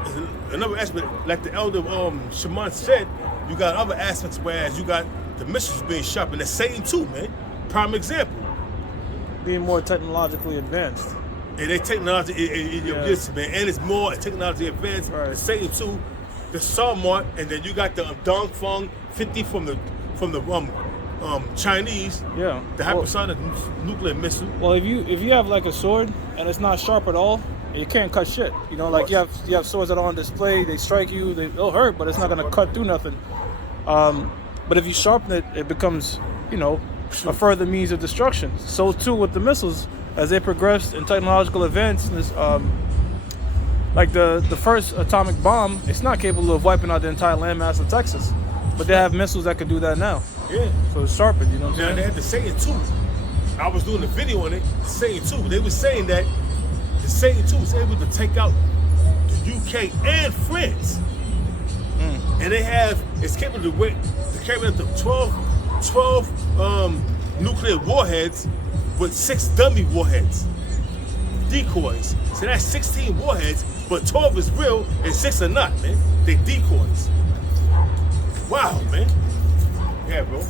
is another aspect. Like the elder Shaman said, you got other aspects, whereas you got the missiles being sharpened. That's Satan too, man. Prime example. Being more technologically advanced. And they technology, yes, man, and it's more technology advanced. Right. The Satan too, the Salmart, and then you got the Dongfeng 50 from the Chinese. Yeah. The hypersonic nuclear missile. Well, if you have like a sword and it's not sharp at all, you can't cut shit. You know, like you have swords that are on display. They strike you. They'll hurt, but it's not gonna cut through nothing. But if you sharpen it, it becomes, you know, a further means of destruction. So too with the missiles, as they progress in technological advances. Like the first atomic bomb, it's not capable of wiping out the entire landmass of Texas, but they have missiles that can do that now. Yeah. So it's sharpened, you know what I'm Now saying? they had the Satan too. I was doing a video on it. The Satan too. They were saying that the Satan too was able to take out the UK and France, and it's capable to carry up to 12 nuclear warheads with 6 dummy warheads, decoys. So that's 16 warheads, but 12 is real and 6 are not, man. They decoys. Wow, man. Yeah, bro. It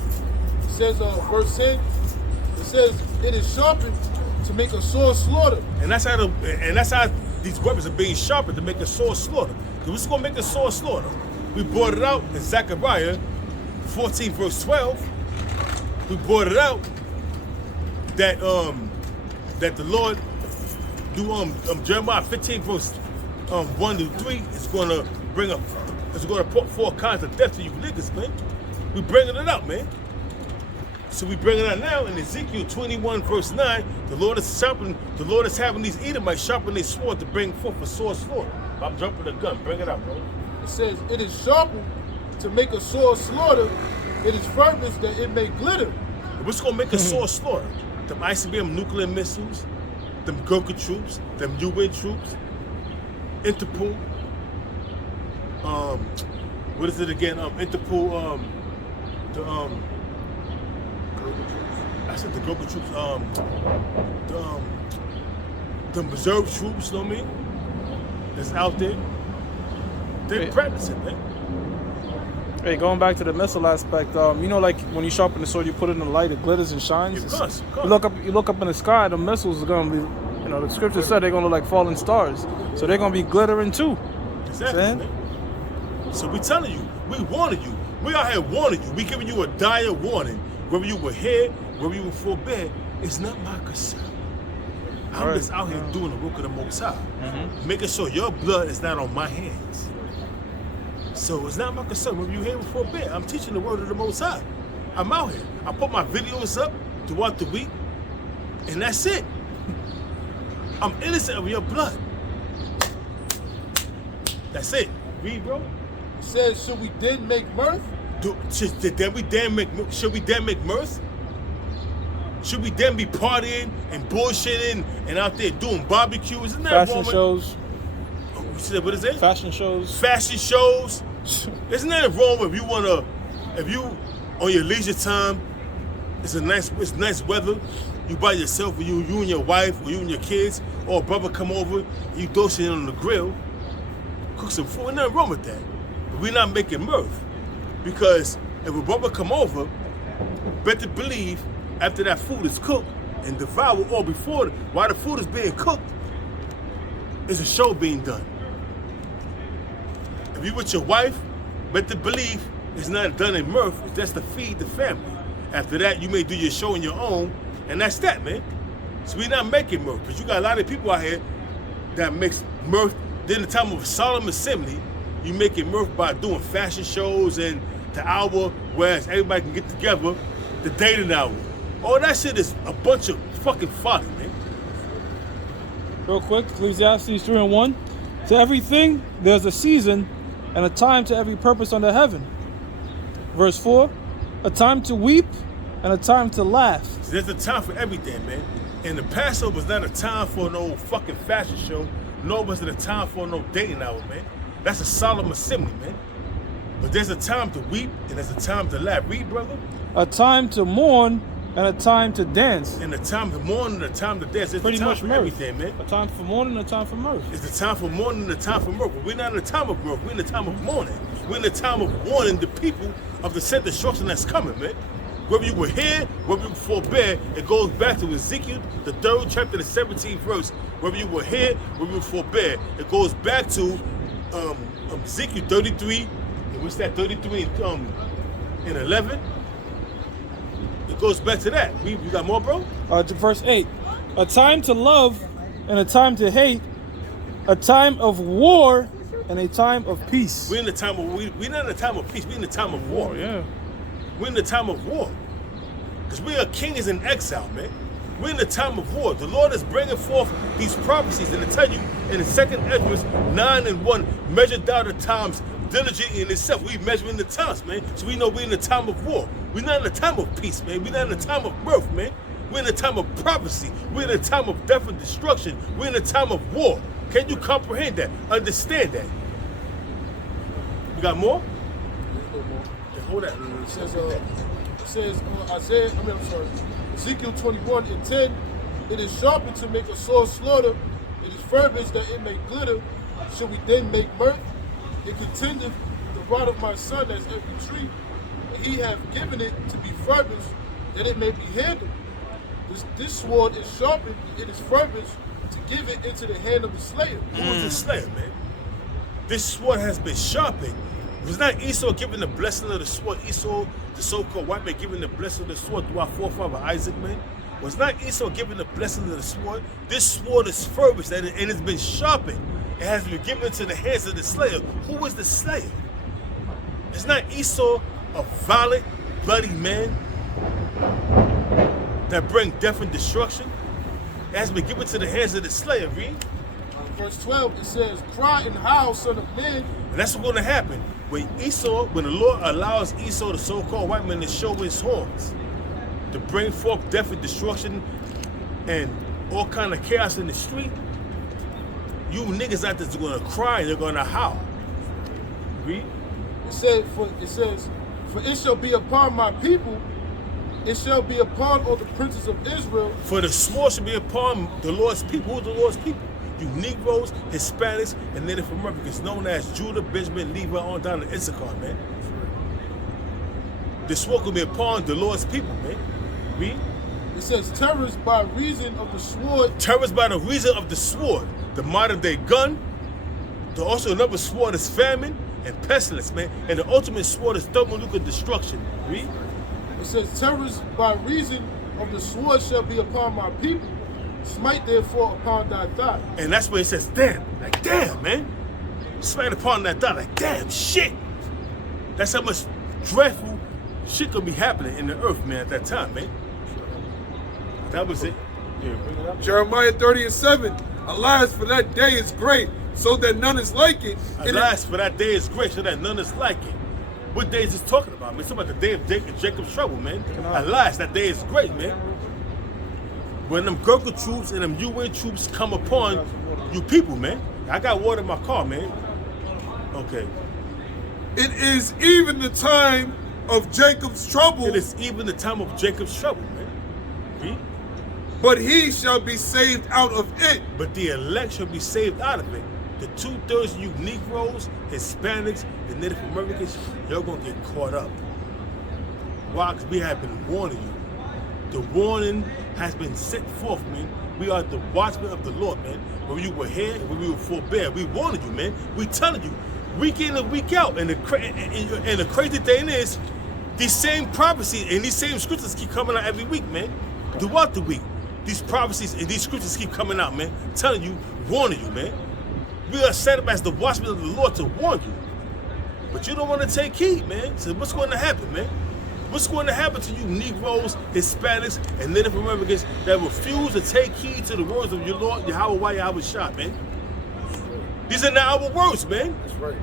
says, verse 10, it says, it is sharpened to make a sword slaughter. And that's how these weapons are being sharpened, to make a sword slaughter. Because what's gonna make a sword slaughter? We brought it out in Zechariah 14 verse 12. We brought it out that that the Lord do Jeremiah 15 verse 1 to 3 is gonna put 4 kinds of death to you niggas, man. We bringing it out, man. So we bring it out now in Ezekiel 21 verse 9. The Lord is having these Edomites sharpen their sword to bring forth a sword slaughter. I'm jumping the gun. Bring it out, bro. It says, it is sharpened to make a sword slaughter. It is furnished that it may glitter. What's gonna make a sword slaughter? Them ICBM nuclear missiles, them Gurkha troops, them UN troops, Interpol. What is it again? Interpol. I said the Gurkha troops. The reserve troops. You know what I mean? That's out there. They're practicing, man. Hey, going back to the missile aspect, you know, like when you sharpen the sword, you put it in the light, it glitters and shines. Of course. You look up in the sky, the missiles are gonna be, you know, the scripture said they're gonna look like falling stars, so they're gonna be glittering too. Exactly, man. So we telling you, we warning you. We out here warning you. We giving you a dire warning. Whether you were here, whether you were forbid, it's not my concern. I'm just out here doing the work of the Most High, making sure your blood is not on my hands. So it's not my concern. Whether you here or forbid, I'm teaching the word of the Most High. I'm out here. I put my videos up throughout the week, and that's it. I'm innocent of your blood. That's it. Read, bro. It says, should we then make mirth? Should we then make mirth? Should we then be partying and bullshitting and out there doing barbecues? Isn't that Fashion wrong, man? shows. What is it? Fashion shows. Fashion shows. There's nothing wrong with if you on your leisure time, it's nice weather, you by yourself, or you and your wife, or you and your kids, or a brother come over, you throw shit on the grill, cook some food. There's nothing wrong with that. But we're not making mirth. Because if a brother come over, better believe after that food is cooked and devoured, or before, while the food is being cooked, there's a show being done. If you with your wife, better believe it's not done in mirth, it's just to feed the family. After that, you may do your show on your own, and that's that, man. So we're not making mirth, but you got a lot of people out here that makes mirth. Then the time of a solemn assembly, you make it mirth by doing fashion shows and the hour, whereas everybody can get together, the dating hour. All that shit is a bunch of fucking folly, man. Real quick, Ecclesiastes 3:1. To everything there's a season and a time to every purpose under heaven. Verse 4. A time to weep and a time to laugh. So there's a time for everything, man. And the Passover was not a time for no fucking fashion show, nor was it a time for no dating hour, man. That's a solemn assembly, man. But there's a time to weep and there's a time to laugh. Read, brother. A time to mourn and a time to dance. And the time to mourn and the time to dance. It's Pretty the time much for mirth. everything, man. A time for mourning and a time for mirth. It's the time for mourning and the time for mirth. But we're not in the time of mirth. We're in the time of mourning. We're in the time of warning the people of the set destruction that's coming, man. Whether you were here, whether you forbear, it goes back to Ezekiel, the 3rd chapter, the 17th verse. Whether you were here, whether you forbear, it goes back to Ezekiel 33. And what's that? 33 and 11. It goes back to that. We got more, bro? To verse 8. A time to love and a time to hate. A time of war and a time of peace. We're in the time of we're not in the time of peace. We're in the time of war. Yeah. We're in the time of war. Because we are kings in exile, man. We're in the time of war. The Lord is bringing forth these prophecies. And I tell you, in the 2nd Ezra 9:1, measure down the times diligently in itself. We measuring the times, man. So we know we're in the time of war. We're not in the time of peace, man. We're not in the time of mirth, man. We're in the time of prophecy. We're in the time of death and destruction. We're in the time of war. Can you comprehend that? Understand that? We got more? Yeah, hold that. It says Ezekiel 21:10, it is sharpened to make a sore slaughter, it is furbished that it may glitter. Should we then make mirth? It contendeth the rod of my son as every tree, and he hath given it to be furbished, that it may be handled. This sword is sharpened, it is furbished, to give it into the hand of the slayer. Who was the slayer, man? This sword has been sharpened. It was not Esau giving the blessing of the sword. Esau, the so-called white man, giving the blessing of the sword through our forefather Isaac, man. Was not Esau giving the blessing of the sword. This sword is furbished and it's been sharpened. It has been given into the hands of the slayer. Who was the slayer? It's not Esau, a violent, bloody man that bring death and destruction. It has been given to the hands of the slayer, read. Verse 12, it says, cry and howl, son of man. And that's what's going to happen. When the Lord allows Esau, the so-called white man, to show his horns, to bring forth death and destruction and all kind of chaos in the street, you niggas out there are going to cry and they're going to howl. Read. It says, for it shall be upon my people, it shall be upon all the princes of Israel. For the sword shall be upon the Lord's people. Who are the Lord's people? You Negroes, Hispanics, and Native Americans, known as Judah, Benjamin, Levi, on down to Issachar, man. The sword will be upon the Lord's people, man. Read. It says, terrors by reason of the sword. Terrors by the reason of the sword. The modern day gun. Also another sword is famine and pestilence, man. And the ultimate sword is thermonuclear destruction. Read. It says, terrors by reason of the sword shall be upon my people. Smite therefore upon thy thigh. And that's where it says, damn. Like, damn, man. Smite upon that thigh. Like, damn, shit. That's how much dreadful shit gonna be happening in the earth, man, at that time, man. That was it. Yeah, bring it up. Jeremiah 30:7. Alas, for that day is great, so that none is like it. Alas, for that day is great, so that none is like it. What day is this talking about, man? It's about the day of Jacob's trouble, man. Alas, that day is great, man. When them Gurkha troops and them UN troops come upon you people, man. I got water in my car, man. Okay. It is even the time of Jacob's trouble, It is even the time of Jacob's trouble, man. Read. but he shall be saved out of it. But the elect shall be saved out of it. The 2/3 of you Negroes, Hispanics, and Native Americans, you're gonna get caught up. Why? Because we have been warning you. The warning has been sent forth, man. We are the watchmen of the Lord, man. When you were here, when we were forbear, we warned you, man. We telling you, week in and week out. And the crazy thing is, these same prophecies and these same scriptures keep coming out every week, man. Throughout the week, these prophecies and these scriptures keep coming out, man. Telling you, warning you, man. We are set up as the watchmen of the Lord to warn you. But you don't want to take heed, man. So what's going to happen, man? What's going to happen to you Negroes, Hispanics, and Native Americans that refuse to take heed to the words of your Lord, Yahweh Shah, man? These are not our words, man. That's right.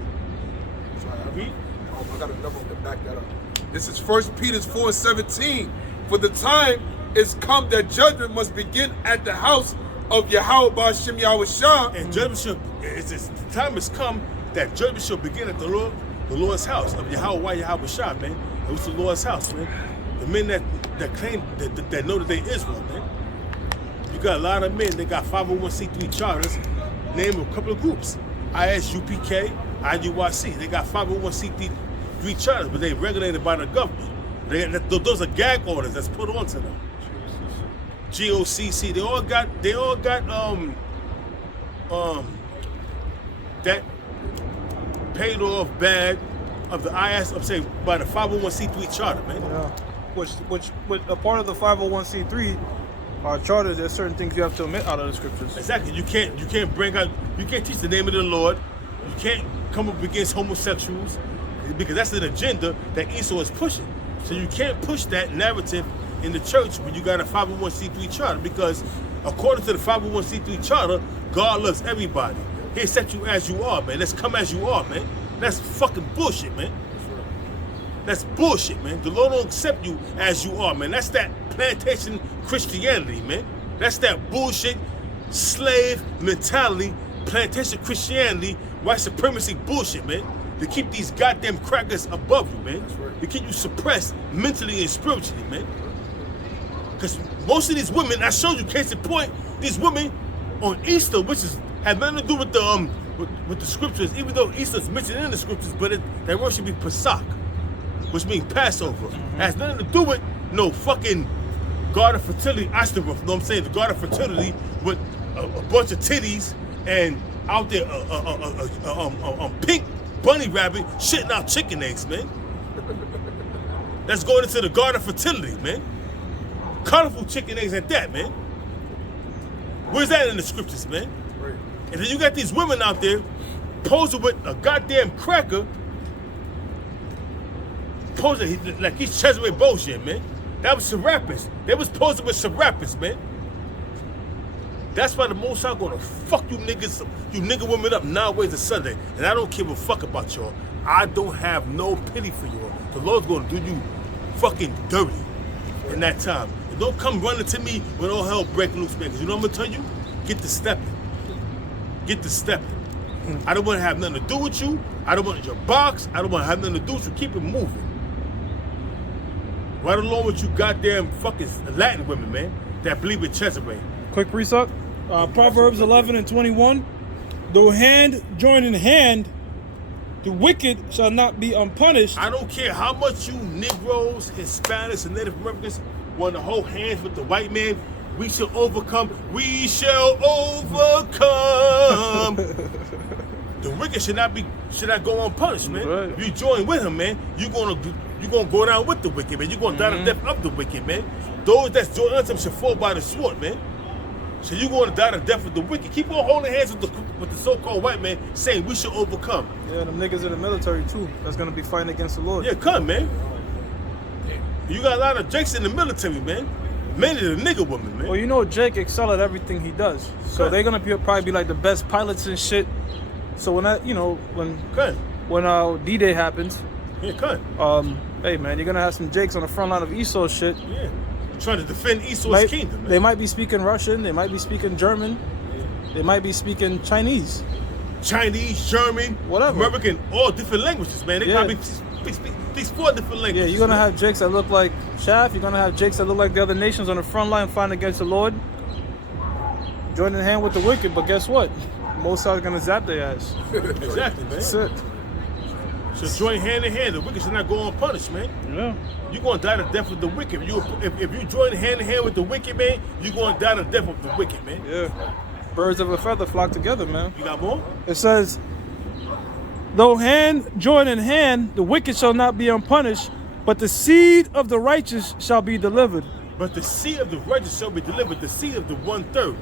That's right. I got another one to back that up. This is 1 Peter 4:17. For the time is come that judgment must begin at the house of Yahweh Ba'ashem Yahweh Shah. And judgment shall, the time has come that judgment shall begin at the Lord's house of Yahweh Shah, man. It was the Lord's house, man. The men that claim that know that they Israel, man. You got a lot of men that got 501c3 charters. Name a couple of groups: ISUPK, IUIC. They got 501c3 charters, but they regulated by the government. Those are gag orders that's put onto them. GOCC. They all got that paid off bag of the IS, I'm saying, by the 501c3 charter, man. Yeah. Which a part of the 501c3 charters, there's certain things you have to omit out of the scriptures. Exactly. You can't teach the name of the Lord. You can't come up against homosexuals because that's an agenda that Esau is pushing. So you can't push that narrative in the church when you got a 501c3 charter, because according to the 501c3 charter, God loves everybody. He accepts you as you are, man. Let's come as you are, man. That's fucking bullshit, man. That's bullshit, man. The Lord don't accept you as you are, man. That's that plantation Christianity, man. That's that bullshit slave mentality, plantation Christianity, white supremacy bullshit, man. To keep these goddamn crackers above you, man. To keep you suppressed mentally and spiritually, man. Because most of these women, I showed you case in point, these women on Easter, which have nothing to do with the scriptures, even though Easter's mentioned in the scriptures, but that word should be Pesach, which means Passover. It has nothing to do with no fucking God of fertility, Ashtaroth, you know what I'm saying? The God of fertility with a bunch of titties and out there pink bunny rabbit shitting out chicken eggs, man. That's going into the God of fertility, man. Colorful chicken eggs at that, man. Where's that in the scriptures, man? Right. And then you got these women out there posing with a goddamn cracker, posing like he's Cesare bullshit, man. That was Serapis. They was posing with Serapis, man. That's why the Most High gonna fuck you niggas, you nigga women up 9 ways a Sunday. And I don't give a fuck about y'all. I don't have no pity for y'all. The Lord's gonna do you fucking dirty in that time. And don't come running to me when all hell break loose, man. Because you know what I'm gonna tell you? Get to stepping. Get to stepping. I don't want to have nothing to do with you. I don't want your box. I don't want to have nothing to do with you. Keep it moving. Right along with you goddamn fucking Latin women, man, that believe in Cesare. Quick reset. Proverbs 11 and 21. Though hand join in hand, the wicked shall not be unpunished. I don't care how much you Negroes, Hispanics, and Native Americans want to hold hands with the white man. We shall overcome. We shall overcome. The wicked should not go unpunished, man. Right. If you join with him, man, you're gonna go down with the wicked, man. You're gonna die the death of the wicked, man. Those that join unto him shall fall by the sword, man. So you're gonna die the death of the wicked. Keep on holding hands with the so-called white man, saying we should overcome. Yeah, them niggas in the military too. That's gonna be fighting against the Lord. Yeah, come, man. You got a lot of Jakes in the military, man. Many of the nigga women, man. Well, you know Jake excel at everything he does, so Good. they're gonna probably be like the best pilots and shit. So when that, when Good. D-Day happens, Yeah, good. hey man, you're gonna have some Jakes on the front line of Esau shit. Yeah. Trying to defend Esau's kingdom, man. They might be speaking Russian, they might be speaking German, they might be speaking Chinese. Chinese, German, Whatever. American, all different languages, man. They Yeah. probably speak these 4 different Yeah, languages. you're gonna man. have Jakes that look like Shaft. You're gonna have Jakes that look like the other nations on the front line fighting against the Lord, joining hand with the wicked. But guess what? Most are gonna zap their ass. Exactly, man. That's it. So join hand in hand. The wicked should not go unpunished, man. Yeah. You're gonna die the death of the wicked. If you join hand in hand with the wicked, man, you're gonna die the death of the wicked, man. Yeah. Birds of a feather flock together, man. You got more? It says, though hand join in hand, the wicked shall not be unpunished, but the seed of the righteous shall be delivered. But the seed of the righteous shall be delivered. The seed of the 1/3,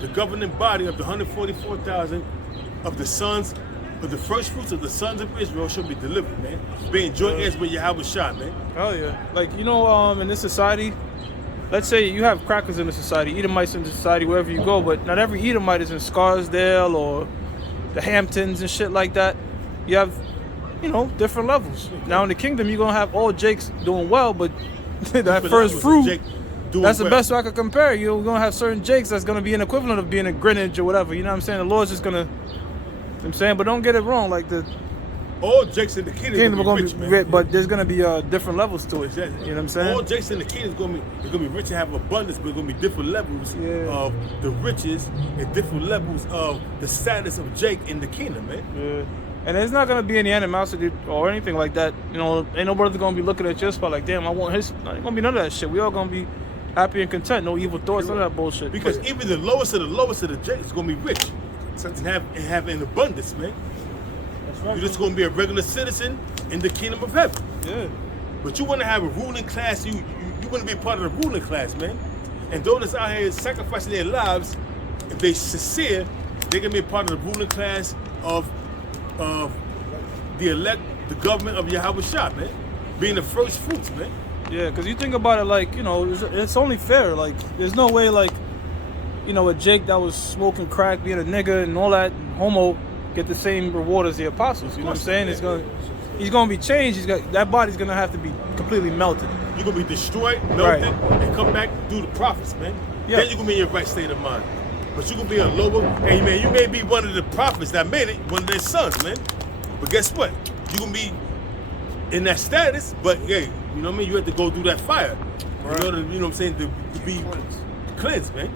the governing body of the 144,000 of the sons of the first fruits of the sons of Israel shall be delivered, man. Being joint heirs with Yahweh Shah, man. Oh yeah. Like, you know, in this society, let's say you have crackers in the society, Edomites in the society, wherever you go, but not every Edomite is in Scarsdale or the Hamptons and shit like that. You have, you know, different levels. Now in the kingdom, you're gonna have all Jakes doing well, but that Different first levels of fruit, Jake doing that's the well. best way I could compare. You're gonna have certain Jakes that's gonna be an equivalent of being a Greenwich or whatever. You know what I'm saying? The Lord's just gonna, you know what I'm saying, but don't get it wrong. Like the All Jakes in the kingdom kingdom are gonna gonna be be rich, rich, man. but there's gonna be different levels to it. Exactly. You know what I'm saying? All Jakes in the kingdom is gonna be rich and have abundance, but it's gonna be different levels Yeah. of the riches and different levels of the status of Jake in the kingdom, man. Yeah. And there's not gonna be any animosity or anything like that. You know, ain't nobody gonna be looking at your spot like, damn, I want his. Ain't gonna be none of that shit. We all gonna be happy and content. No evil thoughts, none of that bullshit. Because But- even the lowest of the Jakes is gonna be rich and have an abundance, man. That's right. You're just gonna be a regular citizen in the kingdom of heaven. Yeah. But you wanna have a ruling class, you wanna be part of the ruling class, man. And those that's out here sacrificing their lives, if they sincere, they can be a part of the ruling class of the elect, the government of Yahweh Shah, man. Being the first fruits, man. Yeah, because you think about it, like, you know, it's only fair. Like, there's no way, like, you know, a Jake that was smoking crack, being a nigga and all that, homo, get the same reward as the apostles. You know what I'm saying? He's gonna be changed. That body's gonna have to be completely melted. You're gonna be destroyed, melted, and come back through the prophets, man. Yeah. Then you're gonna be in your right state of mind. But you gonna be a lower, hey man, you may be one of the prophets that made it, one of their sons, man. But guess what? You're gonna be in that status, but hey, you know what I mean? You have to go through that fire. Right. In order, you know what I'm saying, to be cleansed, man.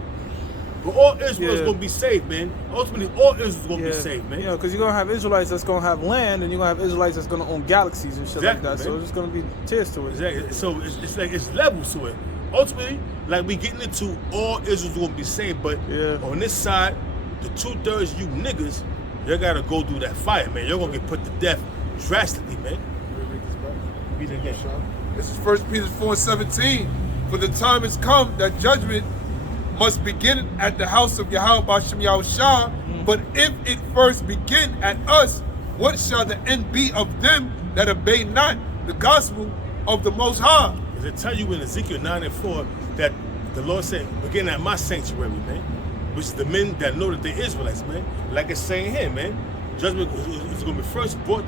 But all Israel is Yeah. gonna be saved, man. Ultimately, all Israel is gonna be saved, man. You know, because you're gonna have Israelites that's gonna have land, and you're gonna have Israelites that's gonna own galaxies and shit Exactly, like that. So man. it's just gonna be tears to it. Exactly. So it's like it's levels to it. Ultimately, like we getting into all Israel's gonna be saved, but Yeah. on this side, the 2/3 you niggas, you gotta go through that fire, man. You're gonna get put to death drastically, man. Read it again. This is 1 Peter 4:17. For the time has come that judgment must begin at the house of Yahweh Bashem Yahushua. But if it first begin at us, what shall the end be of them that obey not the gospel of the Most High? Does it tell you in Ezekiel 9:4 that the Lord said, begin at my sanctuary, man? Which is the men that know that they're Israelites, man. Like it's saying here, man. Judgment is going to be first brought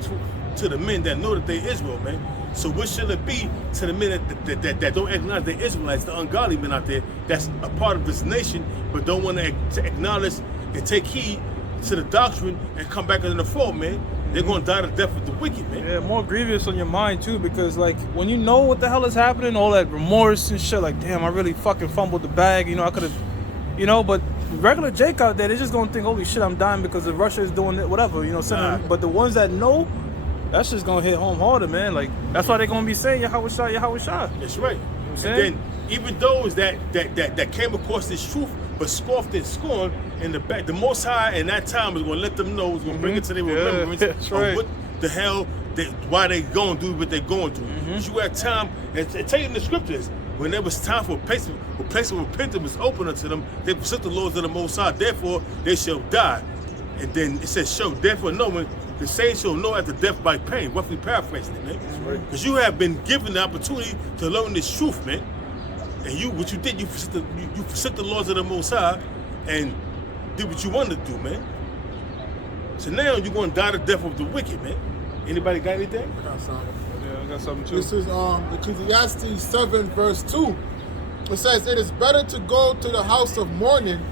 to the men that know that they're Israel, man. So what should it be to the men that don't acknowledge they're Israelites, the ungodly men out there that's a part of this nation, but don't want to acknowledge and take heed to the doctrine and come back in the fold, man? They're going to die the death of the wicked, man. Yeah, more grievous on your mind too, because like when you know what the hell is happening, all that remorse and shit, like damn, I really fucking fumbled the bag. You know, I could have, you know, but regular Jake out there, they're just gonna think, holy shit, I'm dying because of Russia is doing it, whatever, you know. Nah. But the ones that know, that's just gonna hit home harder, man. Like that's why they're gonna be saying Yahweh Shah, Yahweh Shah. That's right. I'm And saying? then even those that came across this truth but scoffed and scorned in the back, the Most High in that time was going to let them know, was going to bring it to their Yeah, remembrance that's of right. what the hell, why they going through what they're going through. But you had time, and tell you in the scriptures, when there was time for a place of repentance was open unto them, they forsook the laws of the Most High, therefore they shall die. And then it says, show, therefore knowing, the saints shall know after death by pain. Roughly paraphrasing it, man. Because you have been given the opportunity to learn this truth, man. And what you did, you forsook the laws of the Most High and did what you wanted to do, man. So now you're going to die the death of the wicked, man. Anybody got anything? I got something. Yeah, I got something too. This is Ecclesiastes 7 verse 2. It says, it is better to go to the house of mourning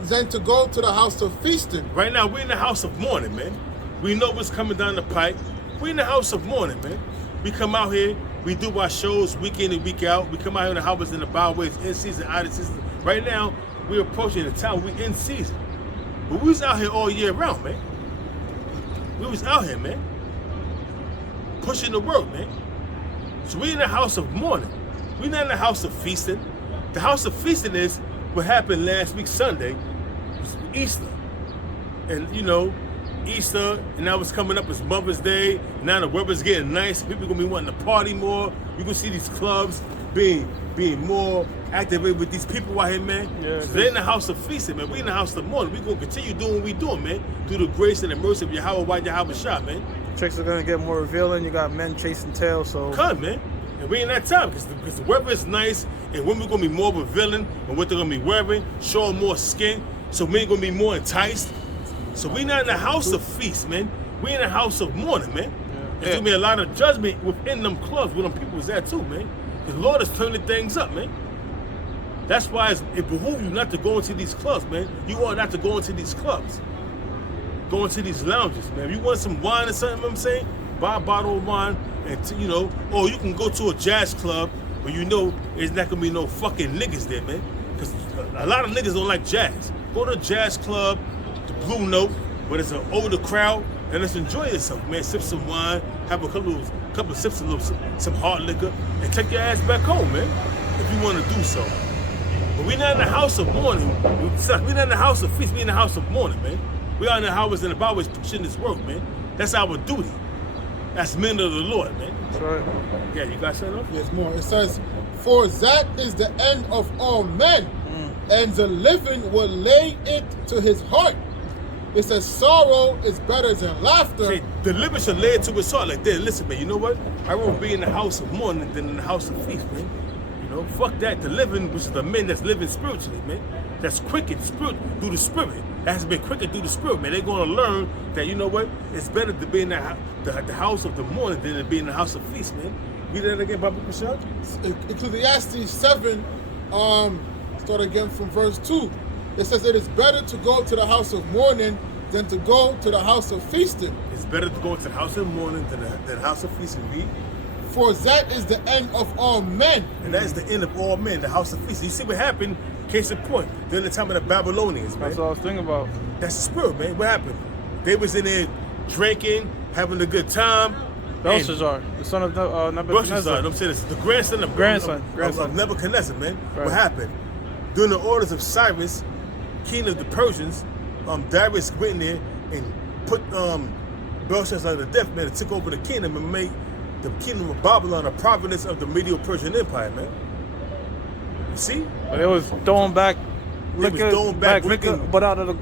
than to go to the house of feasting. Right now, we're in the house of mourning, man. We know what's coming down the pipe. We're in the house of mourning, man. We come out here, we do our shows week in and week out. We come out here in the houses and the byways, in season, out of season. Right now, we're approaching the time we in season. But we was out here all year round, man. We was out here, man. Pushing the work, man. So we in the house of mourning. We're not in the house of feasting. The house of feasting is what happened last week Sunday, was Easter. And you know, Easter, and now it's coming up as Mother's Day. Now the weather's getting nice. People gonna be wanting to party more. You gonna see these clubs being more activated with these people out here, man. Yeah, so they're in the house of feasting, man. We in the house of mourning. We gonna continue doing what we doing, man. Through the grace and the mercy of Yahweh Shah, man. Tricks are gonna get more revealing. You got men chasing tails, so Come, man. And we in that time because the weather is nice, and women gonna be more revealing and what they're gonna be wearing, showing more skin, so men gonna be more enticed. So we not in the house of feast, man. We in the house of mourning, man. There's gonna be a lot of judgment within them clubs where them people is at too, man. Because the Lord is turning things up, man. That's why it behooves you not to go into these clubs, man. You ought not to go into these clubs. Go into these lounges, man. If you want some wine or something, you know what I'm saying? Buy a bottle of wine and, you know, or you can go to a jazz club where you know there's not gonna be no fucking niggas there, man. Because a lot of niggas don't like jazz. Go to a jazz club, the Blue Note, where it's an older crowd, and let's enjoy yourself, man. Sip some wine, have a couple of sips of some hard liquor, and take your ass back home, man, if you want to do so. But we're not in the house of mourning. We're not in the house of feast. We're in the house of mourning, man. We are in the house and the byways pushing this work, man. That's our duty. That's men of the Lord, man. that's right. Yeah, you got something else? There's more. It says, for that is the end of all men, and the living will lay it to his heart. It says, sorrow is better than laughter. Say, the living should lay it to his heart like that. Listen, man, you know what? I rather be in the house of mourning than in the house of feast, man. You know, fuck that. The living, which is the men that's living spiritually, man. That's quickened through the spirit. That has been quickened through the spirit, man. They're going to learn that, you know what? It's better to be in the house of the mourning than to be in the house of feast, man. Read that again, Baba Kushal. Ecclesiastes 7, start again from verse 2. It says, it is better to go to the house of mourning than to go to the house of feasting. It's better to go to the house of mourning than the house of feasting. Read. For that is the end of all men. And that is the end of all men, the house of feasting. You see what happened? Case in point, during the time of the Babylonians, man. That's what I was thinking about. That's the spirit, man. What happened? They was in there drinking, having a good time. Belshazzar, the son of Nebuchadnezzar. I'm saying this, the grandson of Nebuchadnezzar, man. Right. What happened? During the orders of Cyrus, king of the Persians, Darius went in there and put Belshazzar to death, man, and took over the kingdom and made the kingdom of Babylon a province of the Medo-Persian Empire, man. You see? But it was throwing back liquor, liquor, but out of the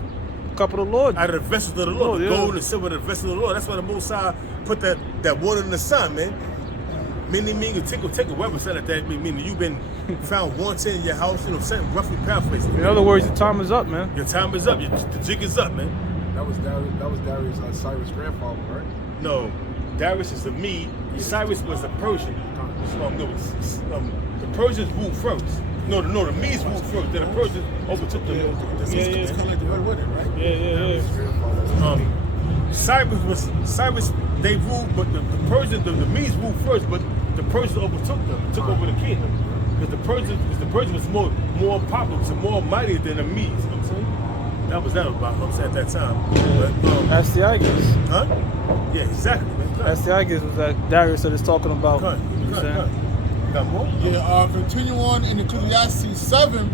cup of the Lord. out of the vessels of the Lord, yeah. gold and silver, the vessels of the Lord. That's why the Most High put that water in the sun, man. Meaning, take a weapon, said that meaning you've been found wanting in your house, you know, saying roughly paraphrasing. In other words, your time is up, man. Your time is up. The jig is up, man. That was Darius, Cyrus' grandfather, right? No, Darius is a Mede. Cyrus was a Persian. The Persians ruled first. No, the Medes ruled first. Then the Persians overtook the Medes. It's kind of like the Red Wedding, right? Yeah. Cyrus, they ruled, but the Persians, the Medes ruled first, but the Persians overtook them, took over the kingdom. Because the Persians was more popular, so more mighty than the Medes. You know what I'm saying? That was about, I'm saying, at that time. But, Astyages. huh? Yeah, exactly, man. Astyages was that Darius that is talking about. You know what I'm saying? Got more? Yeah, continue on in Ecclesiastes 7,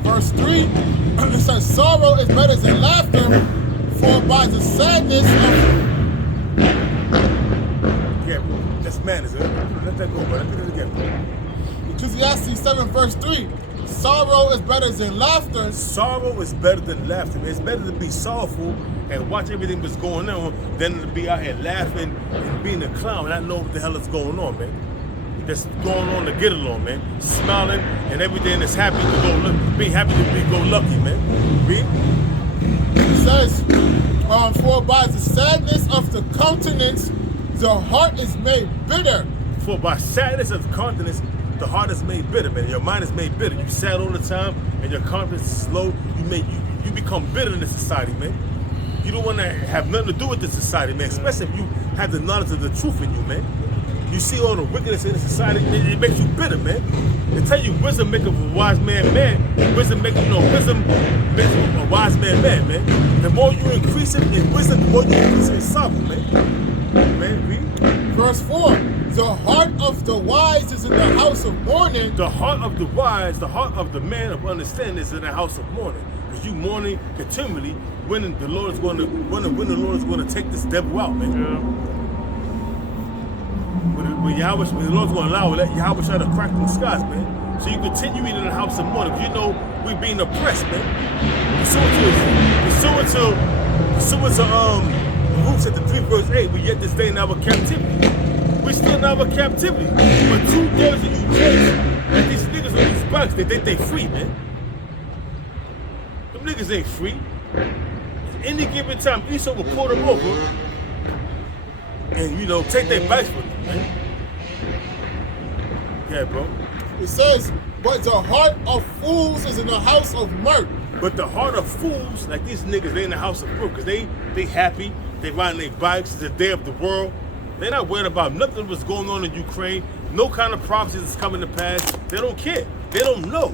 verse 3. It says, sorrow is better than laughter, for by the sadness of... Yeah, that's madness. Let that go, but let it again. Ecclesiastes 7, verse 3. Sorrow is better than laughter. Sorrow is better than laughter, man. It's better to be sorrowful and watch everything that's going on than to be out here laughing and being a clown and not know what the hell is going on, man. That's going on to get along, man. Smiling and everything that's happy to being happy to be go lucky, man. Read. It says, for by the sadness of the countenance, the heart is made bitter. For by sadness of countenance, the heart is made bitter, man. Your mind is made bitter. You sad all the time, and your confidence is low. You become bitter in this society, man. You don't want to have nothing to do with this society, man. Especially if you have the knowledge of the truth in you, man. You see all the wickedness in the society, it makes you bitter, man. They tell you wisdom makes a wise man mad. Wisdom makes a wise man mad, man. The more you increase it in wisdom, the more you increase it in sorrow, man. Man, read. Verse 4. The heart of the wise is in the house of mourning. The heart of the wise, the heart of the man of understanding is in the house of mourning. Because you mourning continually when the Lord is going to take this devil out, man. Yeah. When the Lord's going to allow it, let Yahweh try to crack the skies, man. So you continue in the house of mourning. You know we being oppressed, man. Pursuant to Ruth chapter 3 verse 8, we yet this day in our captivity. We're still in our captivity. But 2/3 of you kids, and these niggas on these bikes, they think they free, man. Them niggas ain't free. At any given time, Esau will pull them over and, you know, take their bikes from them, man. Yeah, bro. It says, but the heart of fools is in the house of mirth. But the heart of fools, like these niggas, they in the house of mirth, because they happy, they riding their bikes, it's the day of the world. They're not worried about nothing that's going on in Ukraine, no kind of prophecies that's coming to pass. They don't care. They don't know,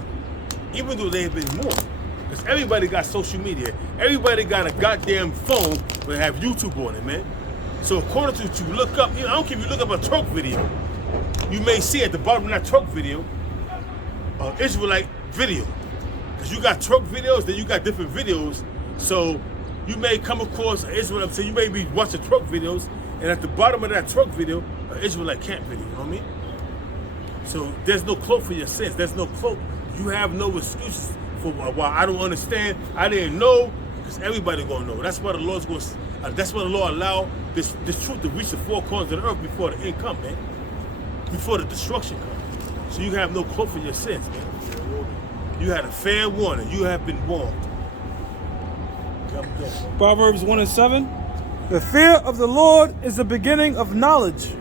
even though they've been warned. Because everybody got social media. Everybody got a goddamn phone that have YouTube on it, man. So according to what you look up, I don't care if you look up a truck video, you may see at the bottom of that truck video, Israelite video. Because you got truck videos, then you got different videos. So you may come across an Israelite, so you may be watching truck videos, and at the bottom of that truck video, an Israelite camp video, you know what I mean? So there's no cloak for your sins. There's no cloak. You have no excuses for why I don't understand. I didn't know, because everybody gonna know. That's why the Lord's going. That's why the Lord allowed this truth to reach the four corners of the earth before the end come, man. Before the destruction comes. So you have no cloak for your sins, man. You had a fair warning. You have been warned. Proverbs 1:7. The fear of the Lord is the beginning of knowledge,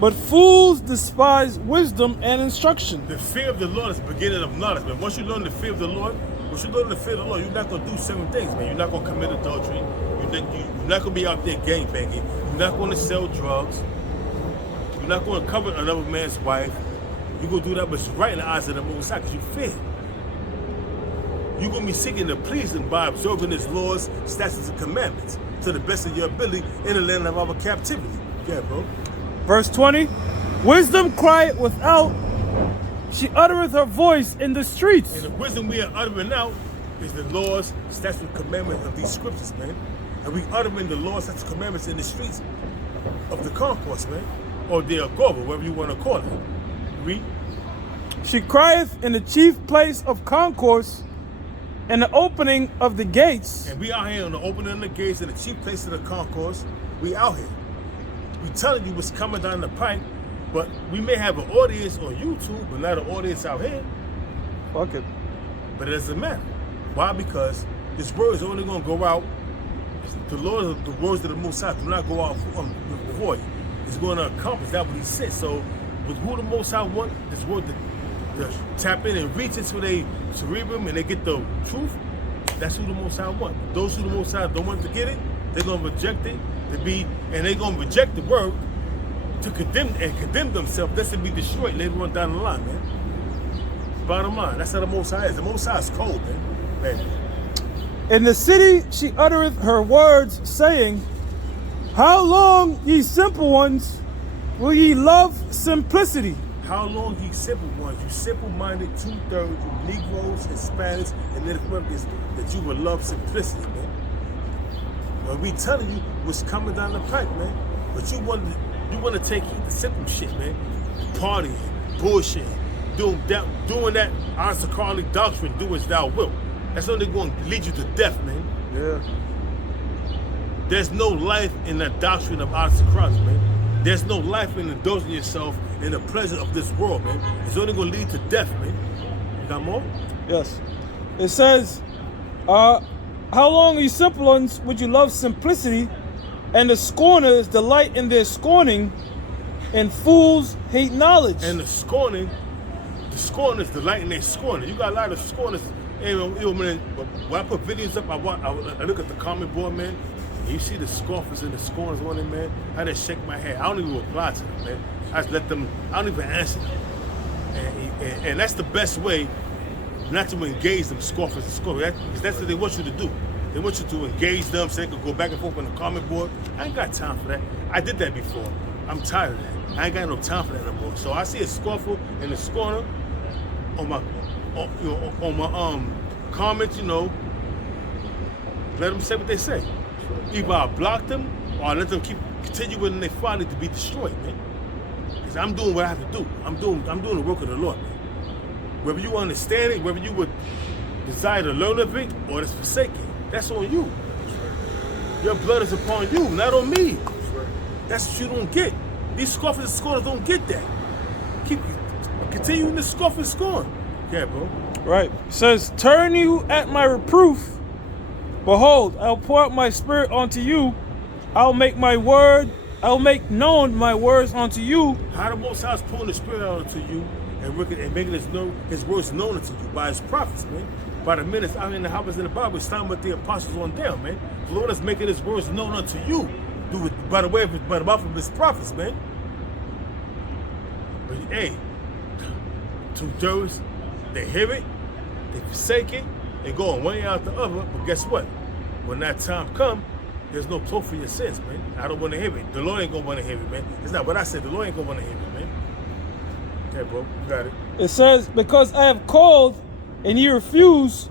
but fools despise wisdom and instruction. The fear of the Lord is the beginning of knowledge, man. Once you learn the fear of the Lord, you're not going to do certain things, man. You're not going to commit adultery. You're not going to be out there gangbanging. You're not going to sell drugs. You're not going to cover another man's wife. You're going to do that, but it's right in the eyes of the Most High because you fear. You're going to be seeking to please Him by observing His laws, statutes, and commandments to the best of your ability in the land of our captivity. Yeah, bro. Verse 20. Wisdom crieth without, she uttereth her voice in the streets. And the wisdom we are uttering out is the laws, statutes, and commandments of these scriptures, man. And we uttering the laws, statutes, and commandments in the streets of the concourse, man. Or the Agora, whatever you want to call it. Read. She crieth in the chief place of concourse, and the opening of the gates. And we out here on the opening of the gates and the chief place of the concourse. We out here. We telling you what's coming down the pipe, but we may have an audience on YouTube, but not an audience out here. Fuck it. But it doesn't matter. Why? Because this word is only going to go out. The words of the Most High do not go out void. It's going to accomplish that what He said. So, with who the Most High want this word to tap in and reach into their cerebrum and they get the truth, that's who the Most High want. Those who the Most High don't want to get it, they're going to reject it, and they're going to reject the word to condemn themselves. That's to be destroyed later on down the line, man. Bottom line, that's how the Most High is. The Most High is cold, man. In the city she uttereth her words, saying, how long, ye simple ones, will ye love simplicity? How long, ye simple ones, you simple-minded 2/3, you Negroes, Hispanics, and Native Americans, that you will love simplicity, man. When we telling you what's coming down the pipe, man, but you want to take the simple shit, man. Partying, bullshit, doing that Isaac doctrine, do as thou wilt. That's only going to lead you to death, man. Yeah. There's no life in the doctrine of Isaac, man. There's no life in indulging yourself in the pleasure of this world, man. It's only going to lead to death, man. You got more? Yes. It says, how long, ye simple ones, would you love simplicity, and the scorners delight in their scorning? and fools hate knowledge. And the scorners delight in their scorning. You got a lot of scorners. And when I put videos up, I look at the comment board, man. And you see the scoffers and the scorners on it, man. I just shake my head. I don't even reply to them, man. I just let them. I don't even answer them. And that's the best way not to engage them scoffers and scorners. Because that's what they want you to do. They want you to engage them so they can go back and forth on the comment board. I ain't got time for that. I did that before. I'm tired of that. I ain't got no time for that no more. So I see a scoffer and a scorner on my comments, let them say what they say. Either I block them or I let them continue in their folly to be destroyed, man. Because I'm doing what I have to do. I'm doing the work of the Lord, man. Whether you understand it, whether you would desire to learn of it or it's forsaken, that's on you. Your blood is upon you, not on me. That's what you don't get. These scoffers and scorners don't get that. Keep continuing to scoff and scorn. Yeah, bro. Right. It says, turn you at my reproof. Behold, I'll pour out my spirit unto you. I'll make known my words unto you. How the Most High is pouring the spirit out unto you and making his words known unto you by his prophets, man. By the minutes out in the house in the Bible, it's time with the apostles on down, man. The Lord is making his words known unto you by the mouth of his prophets, man. But hey, 2/3, they hear it, they forsake it, they go on one ear out the other. But guess what? When that time comes, there's no cloak for your sins, man. I don't want to hear it. The Lord ain't gonna want to hear it, man. It's not what I said. The Lord ain't gonna want to hear it, man. Okay, bro, you got it. It says, because I have called and ye refuse,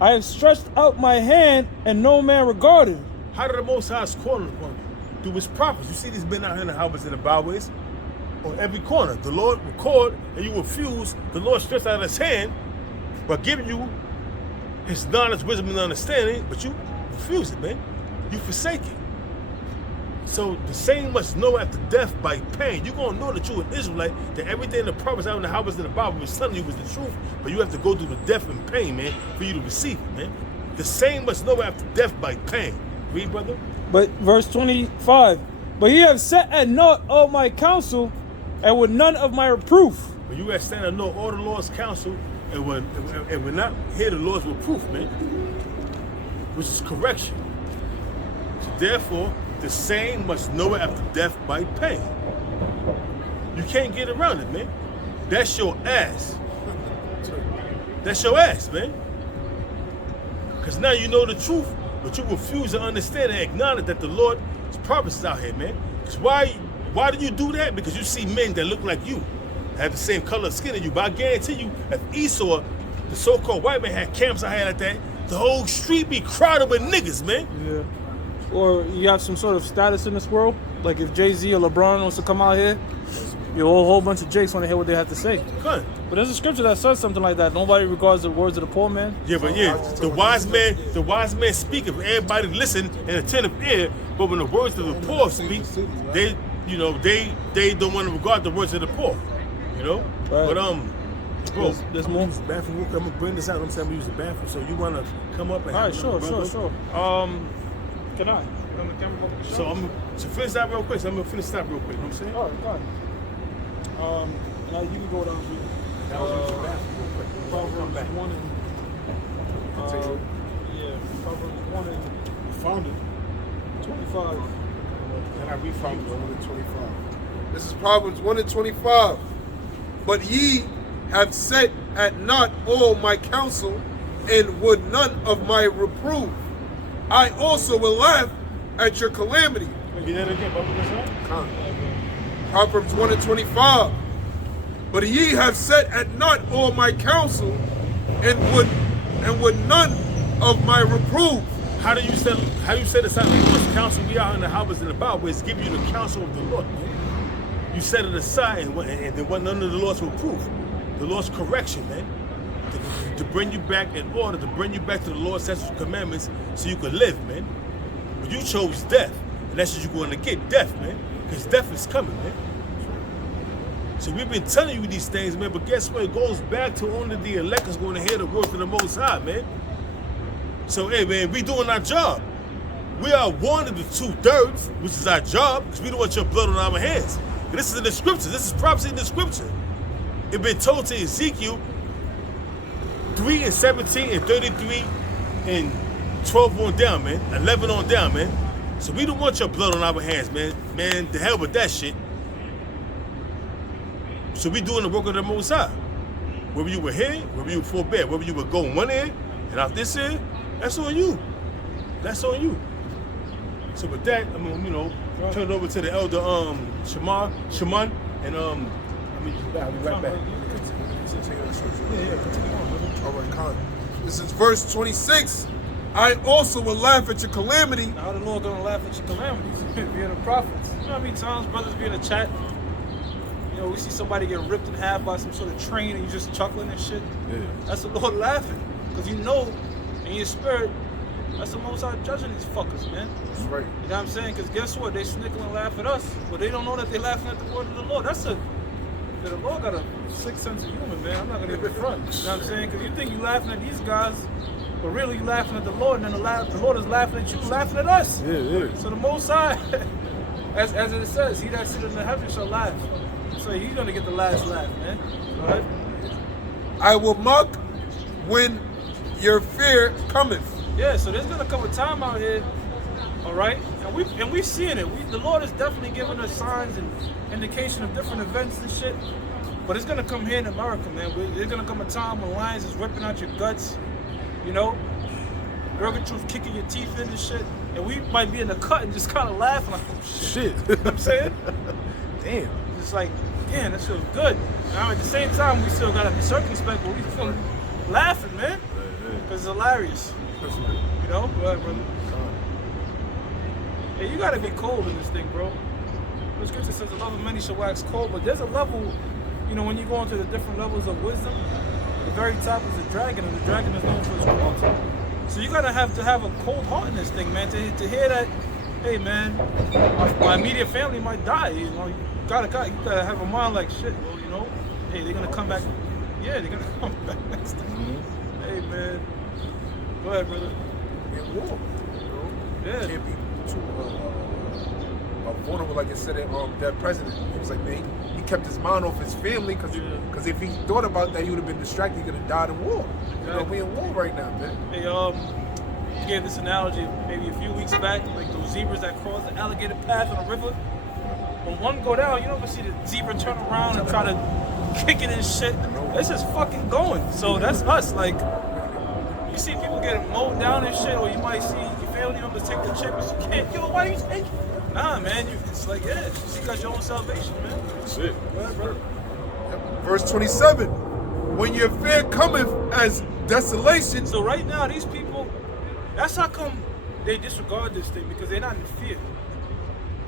I have stretched out my hand and no man regarded. How did the Most High is calling upon you? Through his prophets. You see these men out here in the highways and the byways, on every corner. The Lord will call and you refuse. The Lord stretched out his hand by giving you his knowledge, wisdom, and understanding, but you refuse it, man. You forsake it. So the same must know after death by pain. You're going to know that you're an Israelite, that everything the prophets out in the highways and the Bible was telling you was the truth, but you have to go through the death and pain, man, for you to receive it, man. The same must know after death by pain. Read, brother. But verse 25, but ye have set at naught all my counsel, and with none of my reproof. When you have stand and know all the Lord's counsel, and we're not hear the Lord's reproof, man, which is correction. So therefore, the same must know it after death by pain. You can't get around it, man. That's your ass. That's your ass, man. Because now you know the truth, but you refuse to understand and acknowledge that the Lord's prophets is out here, man. Because why do you do that? Because you see men that look like you, have the same color of skin as you. But I guarantee you, if Esau, the so-called white man, had camps out here like that, the whole street be crowded with niggas, man. Yeah. Or you have some sort of status in this world, like if Jay-Z or LeBron wants to come out here, you know, a whole bunch of Jakes want to hear what they have to say. Good. But there's a scripture that says something like that. Nobody regards the words of the poor man. Yeah, but yeah, the wise man speak if everybody listen and attentive ear, but when the words of the poor speak, they don't want to regard the words of the poor. You know? Right. But bro, there's more. use the bathroom. I'm gonna bring this out. I'm saying we use the bathroom. So you wanna come up and All right, sure. Can I? So finish that real quick. So I'm gonna finish that real quick. You know what I'm saying? All right, go ahead. Now you can go down to That was the bathroom real quick. Proverbs Come back. 1 and Proverbs 1 and Found it. 25. And I refound it. 1 and 25. This is Proverbs 1 and 25. But ye have set at naught all my counsel, and would none of my reproof. I also will laugh at your calamity. Read that again, Bubba. Proverbs 1 and 25. But ye have set at naught all my counsel, and would none of my reproof. How you set aside the Lord's counsel? We are in the house in the Bible. It's giving you the counsel of the Lord, man. You set it aside, and there wasn't none of the Lord's reproof, the Lord's correction, man, to bring you back in order, to bring you back to the Lord's statutes and commandments, so you could live, man. But you chose death, and that's what you're going to get, death, man, because death is coming, man. So we've been telling you these things, man, but guess what? It goes back to only the elect is going to hear the words of the Most High, man. So, hey, man, we doing our job. We are one of the 2/3, which is our job, because we don't want your blood on our hands. This is in the scriptures. This is prophecy in the scripture. It been told to Ezekiel 3 and 17 and 33 and 12 on down, man. 11 on down, man. So we don't want your blood on our hands, man. Man, the hell with that shit. So we doing the work of the Most High. Whether you were here, whether you were forbid, whether you were going one end and out this end, that's on you. That's on you. So with that, I'm gonna, turn it over to the elder Shaman, and I'll be right back. All right, Khan. This is verse 26. I also will laugh at your calamity. How the Lord gonna laugh at your calamities? Via the prophets. You know how many times brothers be in a chat? You know, we see somebody get ripped in half by some sort of train and you just chuckling and shit. Yeah. That's the Lord laughing. Because you know in your spirit, that's the Most High judging these fuckers, man. That's right. You know what I'm saying? Because guess what? They snickle and laugh at us, but they don't know that they're laughing at the word of the Lord. The Lord got a sixth sense of humor, man. I'm not gonna even front. You know what I'm saying? Because you think you're laughing at these guys, but really you're laughing at the Lord, and then the Lord is laughing at you, laughing at us. Yeah. So the Most High, as it says, he that sitteth in the heaven shall laugh. So he's gonna get the last laugh, man. All right? I will mock when your fear cometh. Yeah, so there's gonna come a time out here, all right, and we seeing it. The Lord is definitely giving us signs and indication of different events and shit. But it's gonna come here in America, man. There's gonna come a time when lions is ripping out your guts, you know, Gorbachev kicking your teeth in and shit, and we might be in the cut and just kind of laughing like, oh shit. You know what I'm saying? Damn. It's like, damn, that feels good. Now at the same time, we still gotta be circumspect, but we feel laughing, man, because it's hilarious. You know? Go ahead, brother. Hey, you gotta be cold in this thing, bro. The scripture says the love of many shall wax cold, but there's a level, you know, when you go into the different levels of wisdom, the very top is the dragon, and the dragon is known for its cruelty. So you gotta have a cold heart in this thing, man, to hear that, hey man, my immediate family might die, you know, you gotta have a mind like shit, well, you know, hey, they're gonna come back, yeah, they're gonna come back next time. Hey man. Go ahead, brother. In war, Yeah. Can't be too vulnerable, like I said, that president. He was like, man, he kept his mind off his family because if he thought about that, he would have been distracted. He could have died in war. You know, we in war right now, man. Hey, you gave this analogy maybe a few weeks back, like those zebras that cross the alligator path on the river. When one go down, you don't ever see the zebra turn around and try to kick it and shit. It's just fucking going. So that's us. Like, you see people getting mowed down and shit, or you might see your family members take the chip, but you can't. Yo, why you take it? Nah, man. It's like, yeah, you got your own salvation, man. That's it. Go ahead, brother. Verse 27. When your fear cometh as desolation. So right now, these people, that's how come they disregard this thing, because they're not in fear.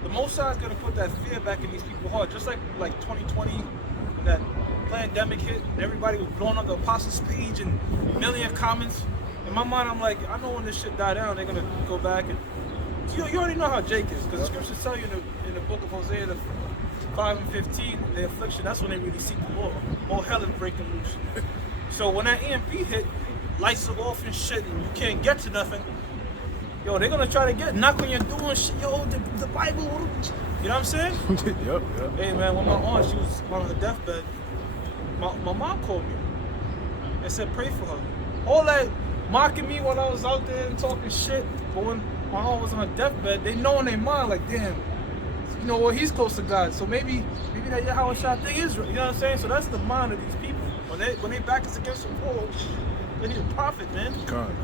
The Most High is gonna put that fear back in these people's heart, just like 2020 when that pandemic hit and everybody was blowing up the Apostles' page and a million comments. In my mind, I'm like, I know when this shit die down, they're gonna go back and you already know how Jake is, because the scriptures tell you in the book of Hosea, the 5 and 15, the affliction, that's when they really seek the Lord. All hell is breaking loose. So when that EMP hit, lights are off and shit, and you can't get to nothing, yo, they're gonna try to knock on your door and shit, yo, the Bible, you know what I'm saying? Yep. Hey man, when my aunt, she was on her deathbed, my mom called me and said pray for her. All that mocking me while I was out there and talking shit, but when my aunt was on her deathbed, they know in their mind like, damn, you know what, he's close to God, so maybe that Yahweh Shah thing is right, you know what I'm saying? So that's the mind of these people. When they back us against the wall, they need a prophet, man.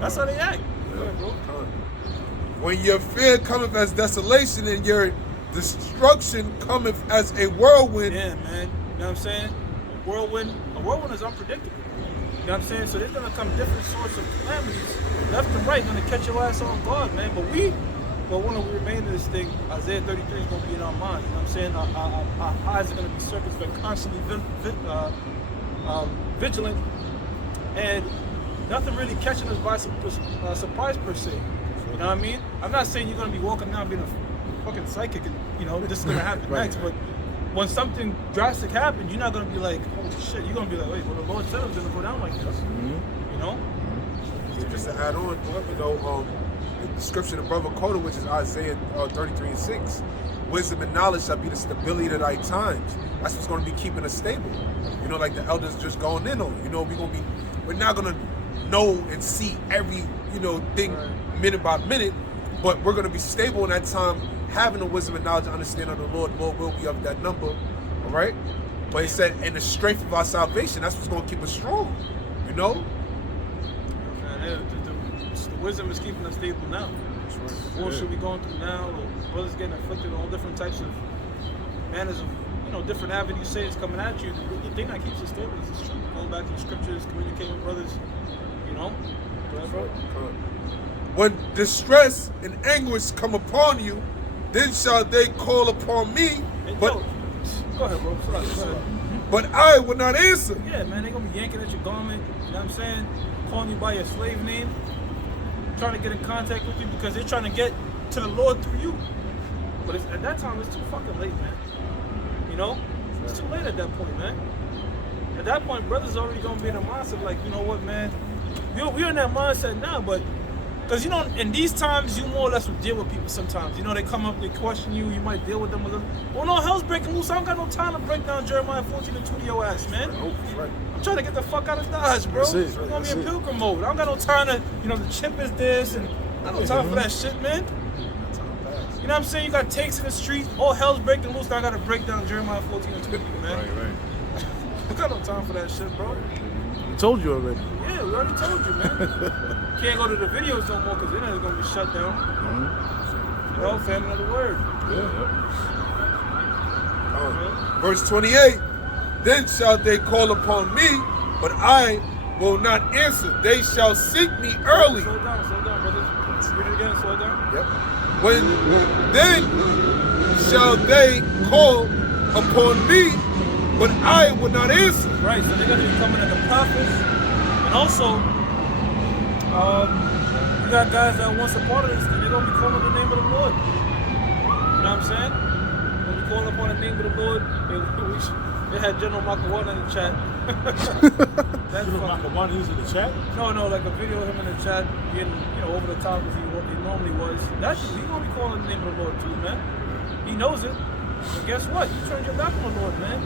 That's how they act. Go ahead, bro. When your fear cometh as desolation and your destruction cometh as a whirlwind. Yeah, man. You know what I'm saying? A whirlwind is unpredictable. You know what I'm saying? So there's gonna come different sorts of calamities, left and right, gonna catch your ass on guard, man. But when we remain in this thing, Isaiah 33 is gonna be in our mind. You know what I'm saying? Our eyes are gonna be circumspect, constantly vigilant, and nothing really catching us by surprise per se. You know what I mean? I'm not saying you're gonna be walking down being a fucking psychic and, you know, this is gonna happen next, but when something drastic happens, you're not gonna be like, holy shit, you're gonna be like, wait, well, the Lord said it was gonna go down like this. You know? Just to add on, you know, the scripture the brother quoted, which is Isaiah 33:6. Wisdom and knowledge shall be the stability of thy times. That's what's going to be keeping us stable. You know, like the elders just going in on. You know, we're not going to know and see every, you know, thing minute by minute, but we're going to be stable in that time, having the wisdom and knowledge and understanding of the Lord. Lord will be of that number, all right? But he said, and the strength of our salvation, that's what's going to keep us strong, you know? Man, the wisdom is keeping us stable now. The bullshit we going through now, the brothers getting afflicted on all different types of manners of, you know, different avenues say it's coming at you. The thing that keeps us stable is the truth. Going back to the scriptures, communicating with brothers, you know? Go ahead, bro. When distress and anguish come upon you, then shall they call upon me, but go ahead, bro. Go ahead. but I will not answer. Yeah, man, they gonna be yanking at your garment, you know what I'm saying? Calling you by your slave name, trying to get in contact with you because they're trying to get to the Lord through you. But at that time, it's too fucking late, man. You know? It's too late at that point, man. At that point, brothers already gonna be in a mindset like, you know what, man? We're in that mindset now, but because, you know, in these times, you more or less will deal with people sometimes. You know, they come up, they question you, you might deal with them. Well, no, hell's breaking loose. I don't got no time to break down Jeremiah 14 and 20 your ass, man. I'm trying to get the fuck out of Dodge, bro. We're going to be in pilgrim mode. I don't got no time to, you know, the chip is this, and I got no time for that shit, man. You know what I'm saying? You got takes in the street, all hell's breaking loose, now I got to break down Jeremiah 14 and 20, man. Right. I got no time for that shit, bro. I told you already. Yeah, we already told you, man. Can't go to the videos no more because then it's going to be shut down. You know, family of the word. Verse 28, then shall they call upon me, but I will not answer. They shall seek me early. Slow down, brothers. Read it again, slow down. Yep. Then shall they call upon me, but I will not answer. Right, so they're going to be coming at the prophets. And also, you got guys that once a part of this, they're going to be calling the name of the Lord. You know what I'm saying? When we calling upon the name of the Lord, they had General Makawana in the chat. General Makawana, he's in the chat? No, like a video of him in the chat getting, you know, over the top as he normally was. That's he's going to be calling the name of the Lord too, man. He knows it. And guess what? You turned your back on the Lord, man.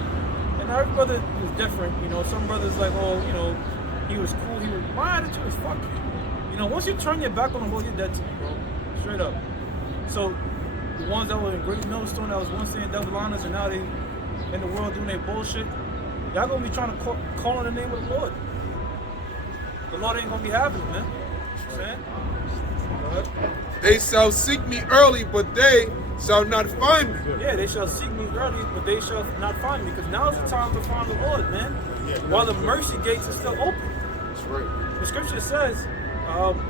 And every brother is different. You know, some brothers like, oh, you know, he was cool. My attitude is fuck you. You know, once you turn your back on the Lord, you're dead to me, bro. Straight up. So, the ones that were in Great Millstone that was once saying double honors and now they in the world doing their bullshit, y'all gonna be trying to call on the name of the Lord. The Lord ain't gonna be having it, man. You know what I'm saying? They shall seek me early, but they shall not find me. Yeah, they shall seek me early, but they shall not find me. Because now is the time to find the Lord, man. While the mercy gates are still open. That's right. The scripture says,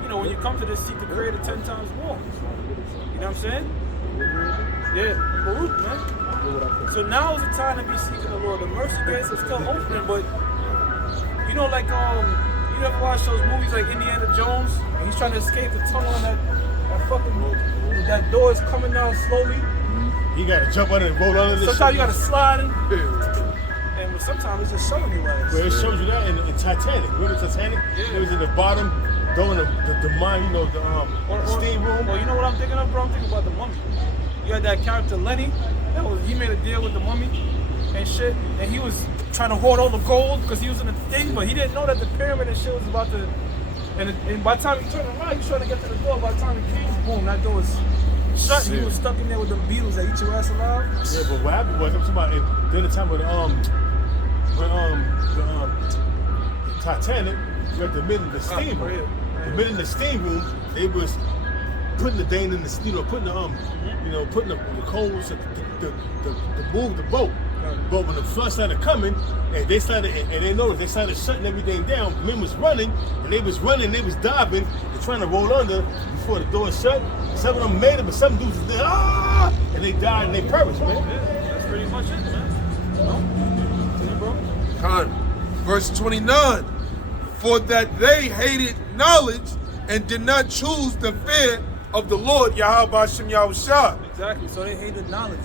you know, when you come to this seat, the Creator 10 times more. You know what I'm saying? Yeah, Baruch, man. So now is the time to be seeking the Lord. The mercy gates are still open, but you know, like you ever watch those movies like Indiana Jones? And he's trying to escape the tunnel and that fucking that door is coming down slowly. You gotta jump under and roll under this. Sometimes you gotta slide in. And sometimes it's just showing you ass. Well, it shows you that in Titanic. Remember Titanic? Yeah. It was in the bottom, during the mine, you know, the steam room. Well, you know what I'm thinking of, bro? I'm thinking about the Mummy. You had that character Lenny. He made a deal with the Mummy and shit, and he was trying to hoard all the gold because he was in the thing, but he didn't know that the pyramid and shit was about to. And by the time he turned around, he was trying to get to the door. By the time he came, boom, that door was shut. And he was stuck in there with the beetles that eat your ass alive. Yeah, but what happened was, I'm talking about during the time when the Titanic was the middle of the steam room. The middle of the steam room, they was putting the thing in the, you know, putting the putting the coals to move the boat. But when the flood started coming, and they noticed they started shutting everything down. Men was running, and they was diving and trying to roll under before the door shut. Some of them made it, but some dudes was there, and they died and they perished, man. Yeah, that's pretty much it, man. Yeah, bro. Verse 29, for that they hated knowledge and did not choose the fear of the Lord, Yahweh Hashem Yahushua. Exactly, so they hated knowledge.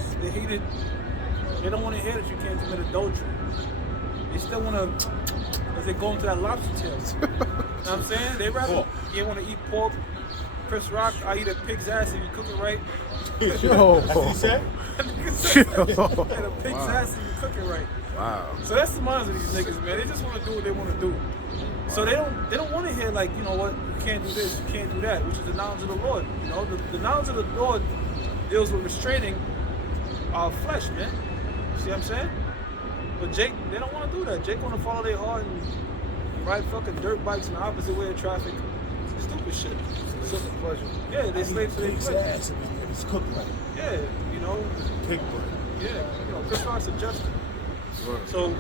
They don't want to hear that you can't commit adultery. They still want to, as they go into that lobster tail. You know what I'm saying? They rather want to eat pork Chris Rock, I eat a pig's ass if you cook it right. Yo. That's what he said? And a pig's ass if you cook it right. Wow. So that's the minds of these niggas, man. They just want to do what they want to do. So they don't want to hear like, you know what, you can't do this, you can't do that, which is the knowledge of the Lord. You know, the knowledge of the Lord deals with restraining our flesh, man. See what I'm saying? But Jake, they don't want to do that. Jake want to follow their heart and ride fucking dirt bikes in the opposite way of traffic. Stupid shit. It's a pleasure. Yeah, they slave to their Pig's pleasure. ass if it's cooked right. Yeah, you know, Pig butt. yeah, you know, Chris Rock's a Justin. So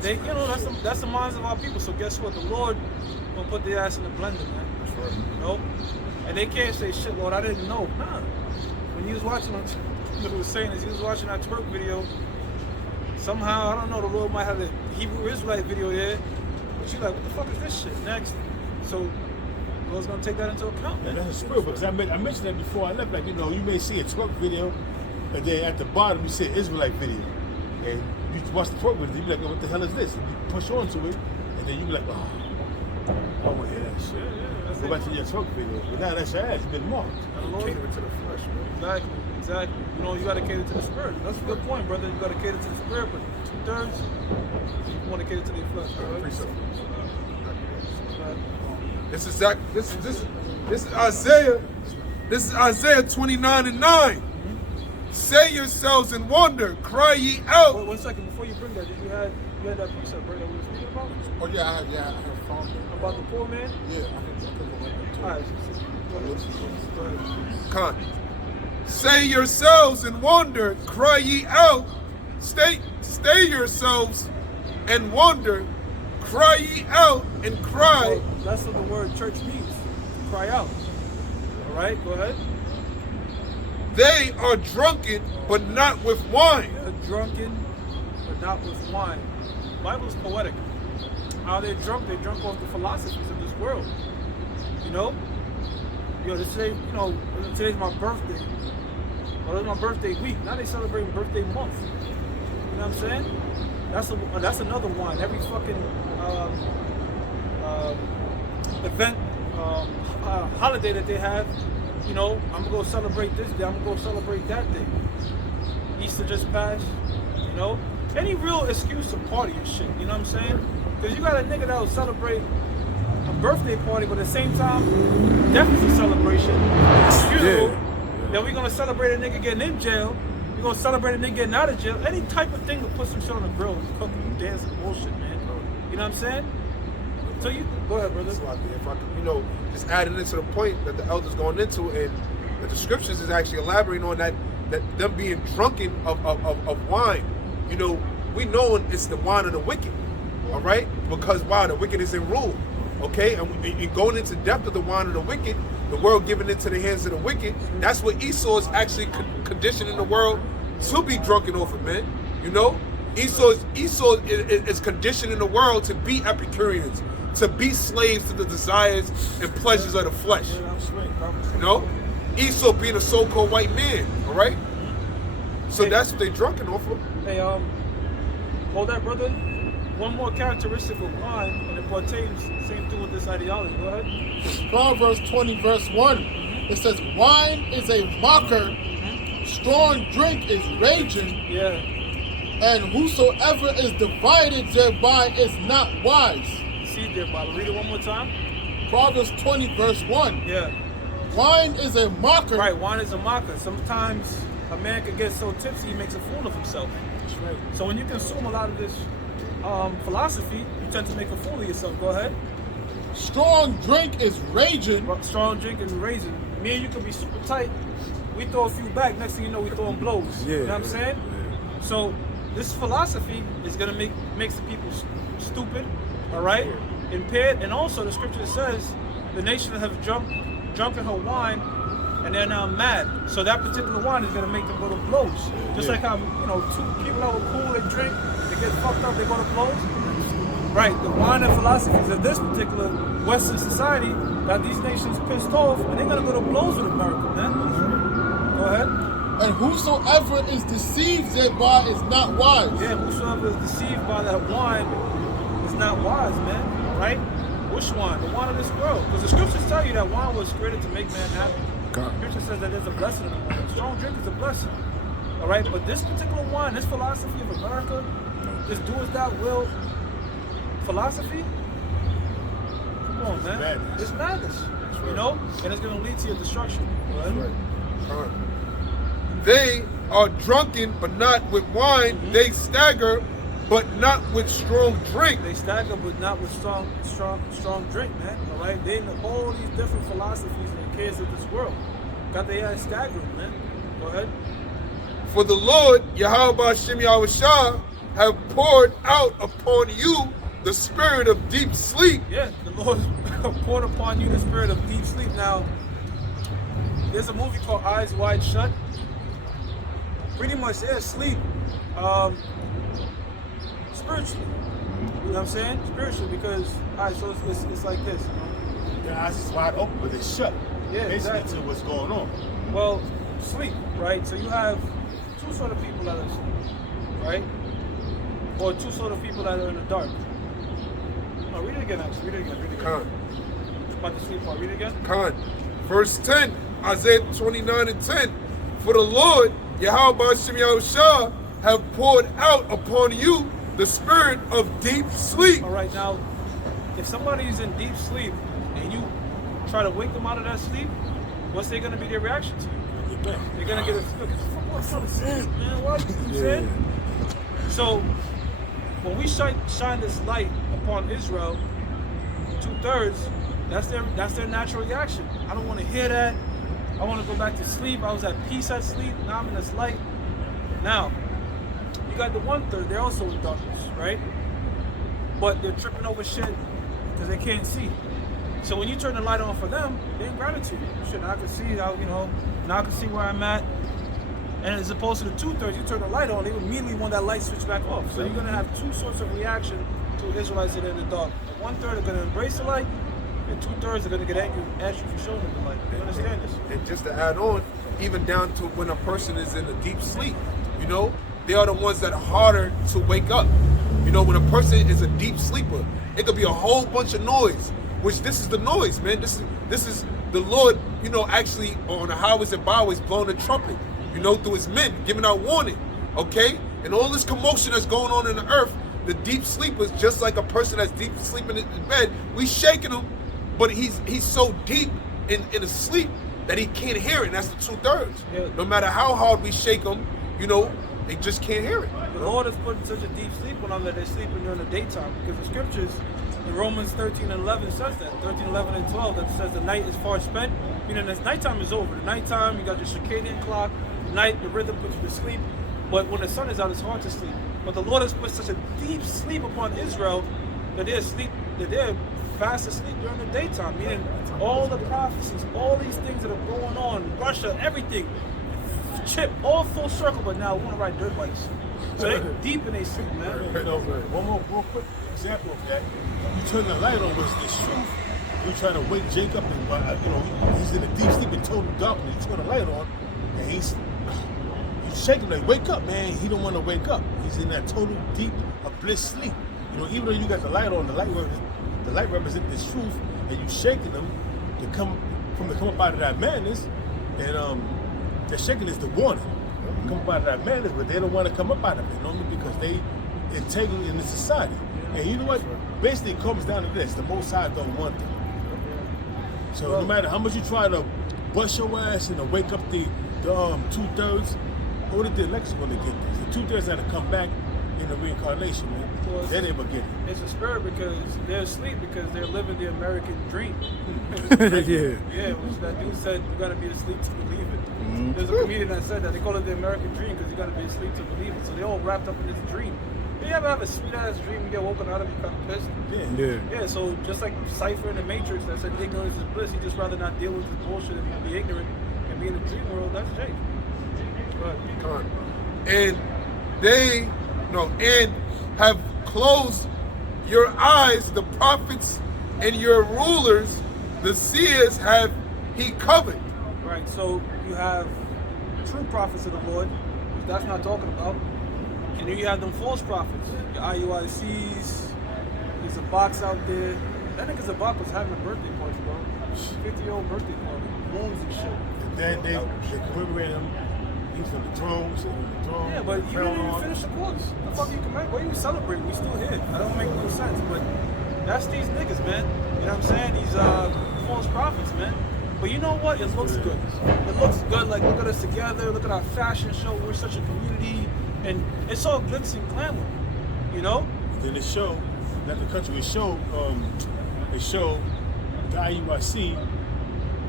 they, you know, that's the minds of our people. So guess what? The Lord gonna put their ass in the blender, man. That's right. You know, and they can't say shit. Lord, I didn't know. Nah. When you was watching, what he was saying is, he was watching that twerk video. Somehow, I don't know, the Lord might have the Hebrew Israelite video there, but you like, what the fuck is this shit? Next, so the Lord's gonna take that into account, And man. that's a spirit, because I mentioned that before I left. Like, you know, you may see a twerk video, and then at the bottom you see an Israelite video, and you watch the twerk video, you be like, oh, what the hell is this? And you push onto it, and then you be like, oh, I want to hear that shit. That's Go back to your twerk video, but now that's your ass. It's been marked. the Lord. Cater to the flesh, man. Exactly. You know, you gotta cater to the spirit. That's a good point, brother. You gotta cater to the spirit, but 2/3, you want to cater to the flesh, right? Precept. Right. This is Isaiah. This is Isaiah 29:9. Say yourselves and wonder, cry ye out. Wait, 1 second before you bring that. You had that precept, right? That we were speaking about Oh yeah, I have found it. about the poor man. Yeah, I can go right All back right. Go ahead. Con. Say yourselves and wonder, cry ye out. Stay yourselves and wonder, cry ye out and cry. Well, that's what the word church means. Cry out. All right. Go ahead. They are drunken, but not with wine. They're drunken, but not with wine. The Bible is poetic. How they're drunk off the philosophies of this world. You know? Today's my birthday. Well, it's my birthday week. Now they celebrating birthday month. You know what I'm saying? That's another wine. Every fucking event, holiday that they have, you know, I'm gonna go celebrate this day, I'm gonna go celebrate that day. Easter just passed, you know? Any real excuse to party and shit, you know what I'm saying? Because you got a nigga that will celebrate a birthday party, but at the same time, death is a celebration. Funeral. Then we're gonna celebrate a nigga getting in jail. We're gonna celebrate a nigga getting out of jail. Any type of thing to put some shit on the grill and cooking and dancing bullshit, man. You know what I'm saying? So you go ahead, brother. If I could, just adding into the point that the elder's going into, and the scriptures is actually elaborating on that them being drunken of wine. You know, we know it's the wine of the wicked, all right? Because why? The wicked is in rule, okay? And going into depth of the wine of the wicked, the world given into the hands of the wicked, that's what Esau is actually conditioning the world to be drunken off of, man. You know? Esau is conditioning the world to be Epicureans, to be slaves to the desires and pleasures of the flesh. You know? Esau being a so-called white man, all right? So that's what they drunken off of. Hey, hold that, brother. One more characteristic of wine, and it pertains same thing with this ideology. Go ahead. Proverbs 20 verse 1. It says, wine is a mocker, strong drink is raging, Yeah. and whosoever is divided thereby is not wise. See there, Bible. Read it one more time. Proverbs 20 verse 1. Yeah. Wine is a mocker. Right, wine is a mocker. Sometimes a man could get so tipsy he makes a fool of himself. That's right. So when you consume a lot of this philosophy, you tend to make a fool of yourself. Go ahead. Strong drink is raging. Strong drink and raisin. Me and you could be super tight. We throw a few back. Next thing you know, we throwing blows. You know what I'm saying? So this philosophy is gonna makes the people stupid, all right, impaired, and also the scripture says the nation have drunken her wine, and they're now mad. So that particular wine is gonna make them go to blows. Just like how two people that were cool, they drink, they get fucked up, they go to blows. Right, the wine and philosophies of this particular Western society got these nations pissed off, and they're gonna go to blows with America, man. Go ahead. And whosoever is deceived thereby is not wise. Yeah, whosoever is deceived by that wine is not wise, man. Right? Which wine? The wine of this world. Because the scriptures tell you that wine was created to make man happy. God. Scripture says that there's a blessing in the wine. Strong drink is a blessing. All right, but this particular wine, this philosophy of America, this do as thou will philosophy, come on, man. madness. It's madness. right. You know? And it's going to lead to your destruction. Right? They are drunken, but not with wine. They stagger, but not with strong drink. They stagger, but not with strong drink, man. All right? They in all these different philosophies and the cares of this world. Got their ass staggering, man. Go ahead. For the Lord, Yahweh Hashem Yahushua, have poured out upon you the spirit of deep sleep. Yeah, the Lord poured upon you the spirit of deep sleep. Now, there's a movie called Eyes Wide Shut. Pretty much, yeah, sleep. Spiritually. You know what I'm saying? Spiritually, because, all right, so it's like this. You know? Their eyes is wide open, but they're shut. Yeah, Basically exactly. to what's going on. Well, sleep, right? So you have two sort of people that are asleep, right? Or two sort of people that are in the dark. No, read it again, actually. Read it again. Khan. About the sleep part. Read it again. Khan. Verse 10, Isaiah 29 and 10. For the Lord, Yahweh Hashem Yahushua, have poured out upon you the spirit of deep sleep. All right, now, if somebody's in deep sleep and you try to wake them out of that sleep, what's going to be their reaction to you? They're going to get what's up, man? Why you keep saying? So, when we shine this light upon Israel, 2/3, that's their natural reaction. I don't want to hear that. I want to go back to sleep. I was at peace at sleep. Now I'm in this light. Now, you got the 1/3. They're also in darkness, right? But they're tripping over shit because they can't see. So when you turn the light on for them, they're in gratitude. Shit, now I can see, now I can see where I'm at. And as opposed to the 2/3, you turn the light on, they immediately want that light switch back off. So you're gonna have two sorts of reaction to Israelites that are in the dark. The 1/3 are gonna embrace the light, and 2/3 are gonna get angry at you for showing them the light. You understand this? And just to add on, even down to when a person is in a deep sleep, they are the ones that are harder to wake up. When a person is a deep sleeper, it could be a whole bunch of noise, which this is the noise, man. This is the Lord, actually on the highways and byways blowing the trumpet, through his men, giving out warning, okay? And all this commotion that's going on in the earth, the deep sleepers, just like a person that's deep sleeping in bed, we shaking him, but he's so deep in his sleep that he can't hear it. And that's the 2/3. Yeah. No matter how hard we shake him, they just can't hear it. The Lord has put such a deep sleep on them that they're sleeping during the daytime, because the scriptures in Romans 13 and 11 says that. 13, 11, and 12, that says the night is far spent. Meaning as nighttime is over. The nighttime, you got your circadian clock, night, the rhythm puts you to sleep. But when the sun is out, it's hard to sleep. But the Lord has put such a deep sleep upon Israel that they're fast asleep during the daytime. Meaning all the prophecies, all these things that are going on, Russia, everything, chip, all full circle, but now we want to ride dirt bikes. So they're deep in their sleep, man. One more real quick example of that. You turn the light on, was the truth. You're trying to wake Jacob, and he's in a deep sleep and total darkness. You turn the light on, and you shake him like, wake up, man. He don't want to wake up. He's in that total deep of bliss sleep. Even though you got the light on, the light represents the truth, and you shaking them to come up out of that madness, and the shaking is the warning. Come up out of that madness, but they don't want to come up out of it, normally because they entangled in the society. And you know what? Basically, it comes down to this: the Most High don't want them. So no matter how much you try to bust your ass and wake up the 2/3, what did the election going to get this? The 2/3 had to come back in the reincarnation, man. Well, Then they will get it. It's a spirit because they're asleep because they're living the American dream. Yeah. Yeah, which that dude said you gotta be asleep to believe it. There's a comedian that said that. They call it the American dream because you gotta be asleep to believe it. So they're all wrapped up in this dream. You ever have a sweet ass dream and get woken out of it, kind of pissed? Yeah. Yeah, so just like Cypher in the Matrix that said ignorance is bliss, he just rather not deal with this bullshit and be ignorant and be in the dream world. That's Jake. But And and have closed your eyes, the prophets and your rulers, the seers have he covered. right, so you have true prophets of the Lord, which that's not talking about. And then you have them false prophets, your IUICs, there's a box out there, That nigga Zabak was having a birthday party, bro. 50-year-old birthday party. Moons and shit. They commemorate him. He's on the throne, sitting on the throne. Yeah, but you didn't even finish the course. The fuck you commemorate? What are you celebrating? We still here. That don't make no sense. But that's these niggas, man. You know what I'm saying? These false prophets, man. But you know what? It looks good. It looks good. Like, look at us together. Look at our fashion show. We're such a community. And it's all glitz and glamour. You know? Then it showed, not the country, it showed the IUIC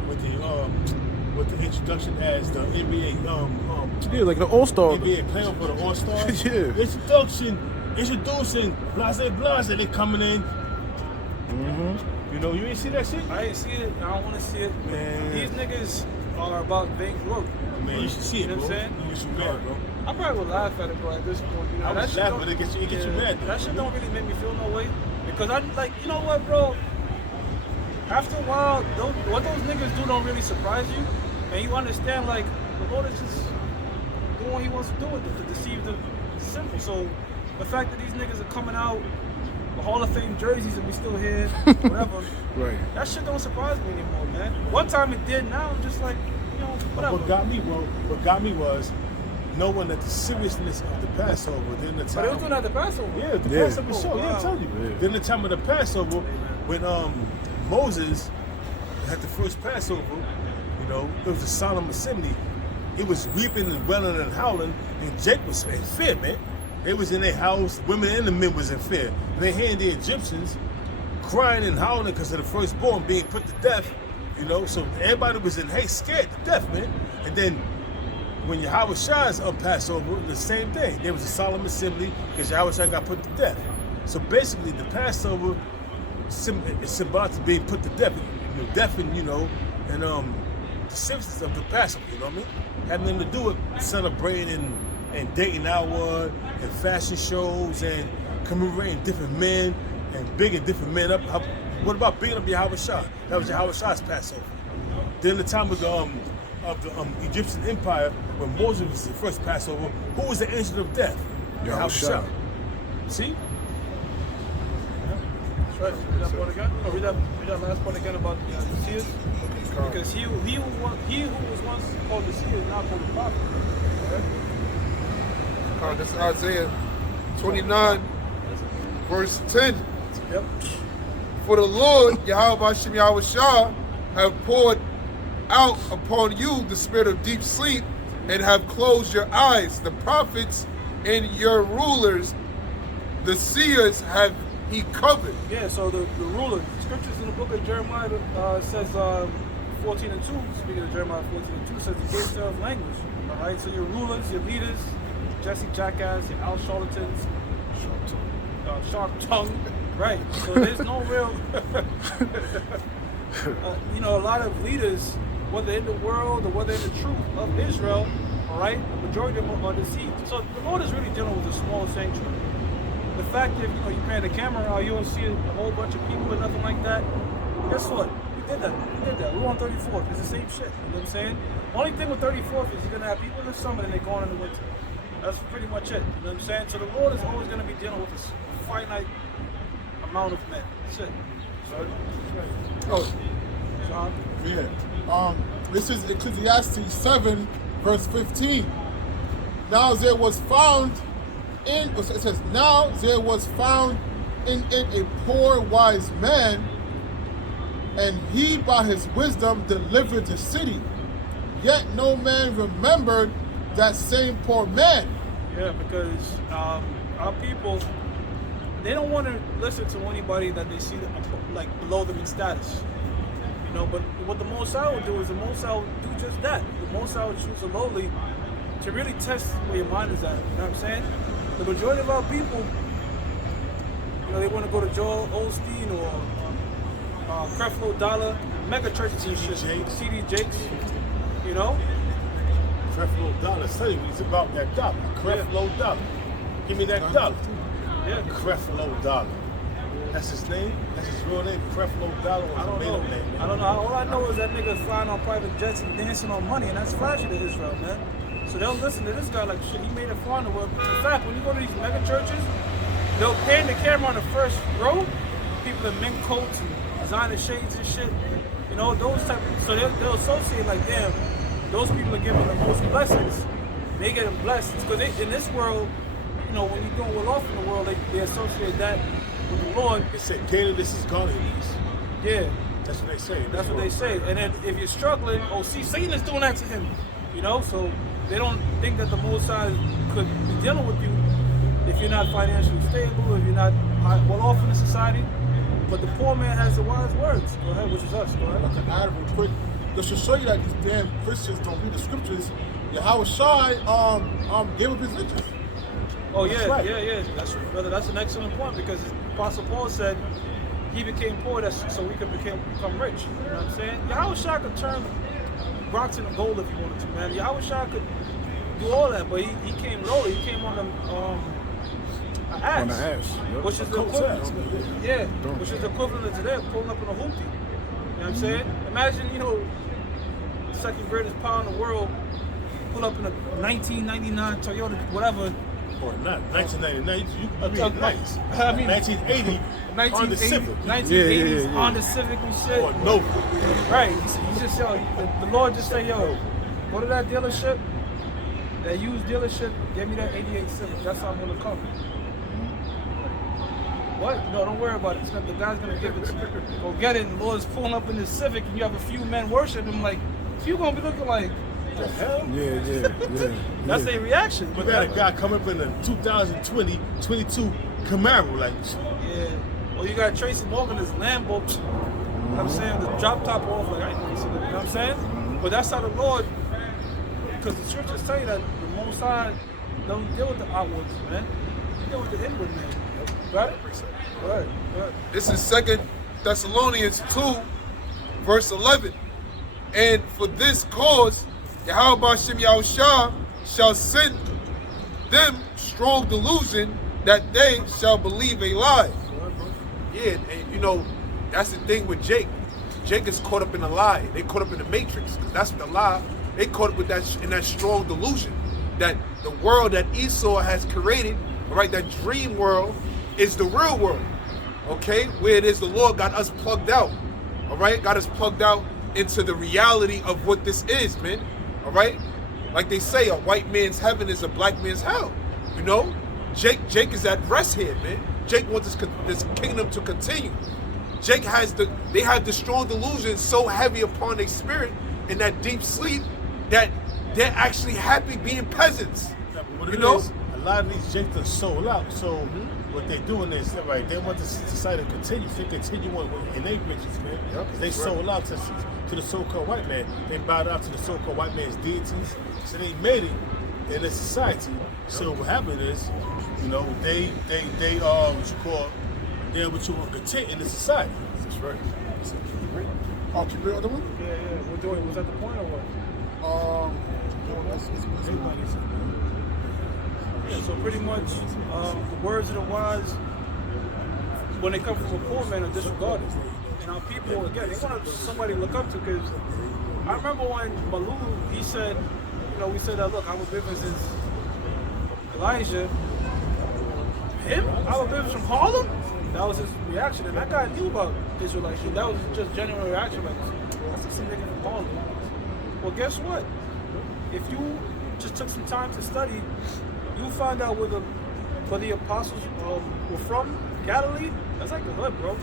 with the introduction as the NBA Yeah, like the All-Star. NBA playing for the All-Stars. Yeah. Introducing Blase, they coming in. You know, you ain't see that shit? I ain't see it. I don't want to see it. Man. These niggas are about vain glory. Man, you should see it, You know bro. what I'm saying? You should mad, bro. I probably would laugh at it, bro, at this point. You know, I that was shit laughing, don't- but it gets you mad, though. That shit don't really make me feel no way. Because I, like, you know what, bro? After a while, what those niggas do don't really surprise you. And you understand, like, the Lord is just doing what he wants to do with it, to deceive the simple. So, the fact that these niggas are coming out with Hall of Fame jerseys and we still here, whatever. Right. That shit don't surprise me anymore, man. One time it did, now I'm just like, you know, whatever. What got me was knowing that the seriousness of the Passover, then the time. But they was doing that at the Passover. Yeah, the Yeah. Passover show. Oh, Yeah, wow. I'm telling you. Yeah. Then the time of the Passover, when Moses had the first Passover, you know, it was a solemn assembly. It was weeping and wailing and howling, and Jake was in fear, man. They was in their house, women and the men was in fear. And they hearing the Egyptians crying and howling because of the firstborn being put to death, you know. So everybody was in haste, scared to death, man. And then when Yahweh Shai's up Passover, the same thing. There was a solemn assembly because Yahweh Shai got put to death. So basically, the Passover is symbolic to being put to death. You know, death and, you know, and the significance of the Passover, you know what I mean? Had nothing to do with celebrating and dating hour and fashion shows and commemorating different men and bigging different men up. What about bigging up Yahweh Shai? That was Yahweh Shai's Passover. Then the time of the Egyptian Empire, when Moses was the first Passover, who was the angel of death? Yahweh Shai. See? Right. Read that part again. Oh, read that last part again about the seers. Because he who was once called the seer is now called the prophet. This is Isaiah 29, verse 10. Yep. For the Lord, Yahweh Hashem Yahweh Shah, have poured out upon you the spirit of deep sleep and have closed your eyes. The prophets and your rulers, the seers, have he covered. Yeah, so the ruler, scriptures in the book of Jeremiah says 14 and 2, speaking of Jeremiah 14 and 2, says the gates of language. All right, so your rulers, your leaders, Jesse Jackass, your Al Charlatans, Sharp Tongue, right? So there's no real, you know, a lot of leaders, whether in the world or whether in the truth of Israel, all right, the majority of them are deceived. So the Lord is really dealing with a small sanctuary. The fact that, you know, you pan the camera out, you don't see a whole bunch of people or nothing like that. Guess what? We did that. We were on 34th. It's the same shit. You know what I'm saying? Only thing with 34th is you're gonna have people in the summer and they're going in the winter. That's pretty much it. You know what I'm saying? So the Lord is always gonna be dealing with this finite amount of men. That's it. Oh, John? yeah. This is Ecclesiastes 7, verse 15. Now there was found in, it says, now there was found in it a poor wise man, and he by his wisdom delivered the city. Yet no man remembered that same poor man. Yeah, because our people, they don't want to listen to anybody that they see like below them in status. You know, but what the Most High will do is the Most High will do just that. The Most High will choose a lowly to really test where your mind is at. You know what I'm saying? The majority of our people, you know, they want to go to Joel Osteen or Creflo Dollar, mega churches and shit. CD Jakes, you know? Creflo Dollar. Tell you, it's about that dollar. Creflo Dollar. Give me that dollar. Yeah. Creflo Dollar. That's his name? That's his real name? Creflo Dollar or I don't his know. middle name? I don't know. All I know is that nigga flying on private jets and dancing on money, and that's flashy to Israel, man. So they'll listen to this guy like shit. He made it far in the world. In fact, when you go to these mega churches, they'll pan the camera on the first row. People rocking mink coats and designer shades and shit. You know, those type. So they'll associate like, damn, those people are giving the most blessings. They getting blessed because in this world, you know, when you're doing well off in the world, they associate that with the Lord. They say godliness is godliness. Yeah, That's what they say. that's what they say. And then if you're struggling, oh, see, Satan is doing that to him. You know, so they don't think that the Most High could be dealing with you if you're not financially stable, if you're not well off in the society. But the poor man has the wise words. Go ahead, which is us. Go I ahead. can add real quick, just to show you that these damn Christians don't read the scriptures. Yahweh Shai gave up his riches. Oh That's yeah, right. yeah. Brother, that's an excellent point because Apostle Paul said he became poor so we could become rich. You know what I'm saying? Yahweh Shai could turn rocks into gold if he wanted to, man. Yahweh Shai could do all that, but he came lowly. He came on an ass. On the ass. Yep. Which is the equivalent. Yeah, which is the equivalent of today, pulling up in a hoopty. You know what I'm saying? Imagine, you know, the second greatest power in the world pull up in a 1999 Toyota, whatever. Or not. 1999. You talking be nice. I mean, 1980 on the Civic. 1980s Yeah. Honda Civic and shit. Or Nova. Right. He just, yo, the Lord just say, yo, go to that dealership, that used dealership, give me that 88 Civic. That's how I'm going to come. What? No, don't worry about it. The guy's going to give it to you. Go get it. And the Lord's pulling up in this Civic, and you have a few men worshiping him. Like, you going to be looking like, The hell? Yeah. that's their reaction. But that a guy coming up in a 2020, 22 Camaro, like, Yeah. Well, you got Tracy Morgan, this Lambo. You know what I'm saying? The drop top off, like, I ain't gonna see that. You know what I'm saying? But that's how the Lord, because the scriptures tell you that the Most High don't deal with the outwards, man. He deal with the inward, man. Got it? Right. This is 2 Thessalonians 2, verse 11. And for this cause, Yahweh Hashem Yahushua shall send them strong delusion that they shall believe a lie. Yeah, and you know, that's the thing with Jake. Jake is caught up in a lie. They caught up in the matrix, because that's the lie. They caught up with that in that strong delusion that the world that Esau has created, all right, that dream world, is the real world. Okay, where it is the Lord got us plugged out. All right, got us plugged out into the reality of what this is, man. All right, like they say, a white man's heaven is a black man's hell. You know, Jake is at rest here, man. Jake wants this kingdom to continue. Jake they have the strong delusion so heavy upon their spirit in that deep sleep that they're actually happy being peasants. yeah, but what You it know? is, a lot of these jakes are sold out. So what they're doing is, right, they want the society to continue in their riches, man. Because they sold out to the so-called white man. They bowed out to the so-called white man's deities. So they made it in the society. So what happened is, you know, they what you call, they're what you want to content in the society. That's right. Oh, keep the other one? Yeah. We're doing, was that the point or what? Yeah, so pretty much the words of the wise, when they come from a poor man, are disregarded. And our people, again, they want somebody to look up to, because I remember when Malulu, he said, you know, we said that, look, our business is Elijah. Him? Our business from Harlem? That was his reaction, and that guy knew about Israelites. That was just genuine reaction, like, that's some nigga from Harlem. Well, guess what? If you just took some time to study, you'll find out where the apostles were from. Galilee, that's like the hood, bro.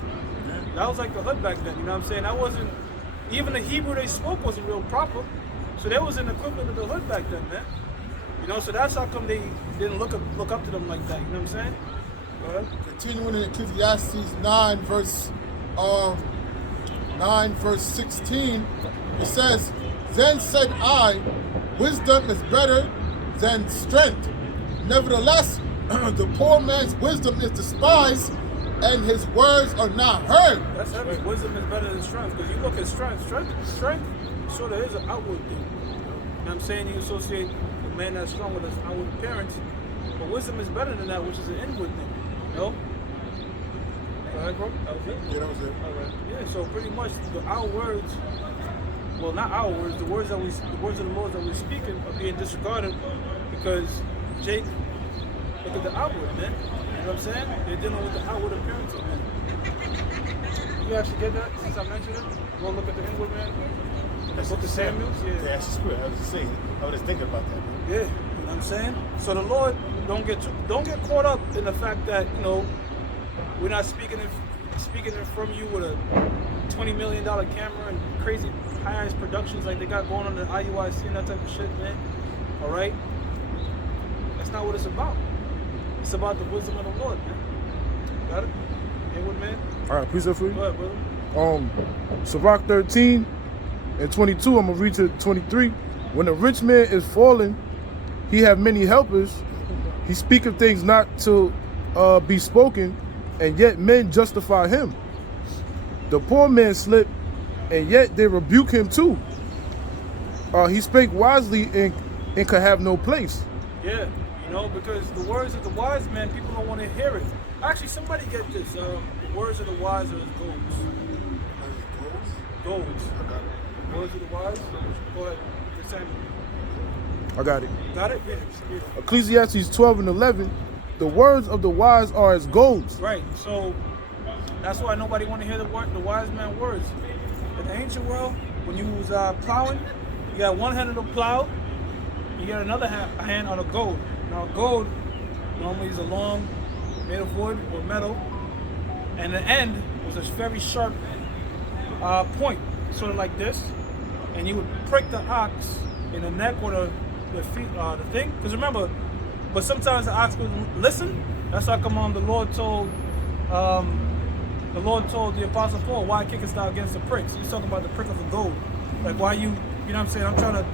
That was like the hood back then, you know what I'm saying? That wasn't, even the Hebrew they spoke wasn't real proper. So there was an equivalent of the hood back then, man. You know, so that's how come they didn't look up to them like that, you know what I'm saying? Go ahead. Continuing in Ecclesiastes 9 verse 16, it says, Then said I, wisdom is better than strength. Nevertheless, the poor man's wisdom is despised, and his words are not heard. That's heavy. Wisdom is better than strength, because you look at strength sort of is an outward thing. You know what I'm saying? You associate a man that's strong with his outward appearance, but wisdom is better than that, which is an inward thing. You know? Go ahead, bro. That was it? Yeah, that was it. All right. Yeah, so pretty much our words, well, not our words, the words of the Lord that we're speaking are being disregarded, because Jake, look at the outward, man. You know what I'm saying? They're dealing with the outward appearance of men. You actually get that since I mentioned it? Go look at the inward man. That's what the Samuels. Yeah. That's the spirit. I was just saying. I was just thinking about that. Yeah, you know what I'm saying? So the Lord don't get caught up in the fact that, you know, we're not speaking it from you with a $20 million camera and crazy high-end productions like they got going on the IUIC and that type of shit, man. All right? That's not what it's about. It's about the wisdom of the Lord, man. Got it? Inward man? All right, precept for you. Go ahead, brother. Sirach 13 and 22, I'm going to read to 23. When a rich man is fallen, he have many helpers. He speaketh things not to be spoken, and yet men justify him. The poor man slip, and yet they rebuke him too. He spake wisely and could have no place. Yeah, you know, because the words of the wise man, people don't want to hear it. Actually, somebody get this. The words of the wise are as golds. Golds. I got it. Words of the wise? Go ahead. Just say I got it. Got it? Read it. Read it. Ecclesiastes 12 and 11. The words of the wise are as golds. Right. So that's why nobody want to hear the wise man words. In the ancient world, when you was plowing, you got one hand on the plow, you got another hand on a goad. Now goad normally is a long, made of wood or metal, and the end was a very sharp point, sort of like this, and you would prick the ox in the neck or the feet, the thing. Because remember, but sometimes the ox would listen. That's how come on the Lord told the Apostle Paul, why kickest thou against the pricks? He's talking about the prick of the goad. Like why you know what I'm saying? I'm trying to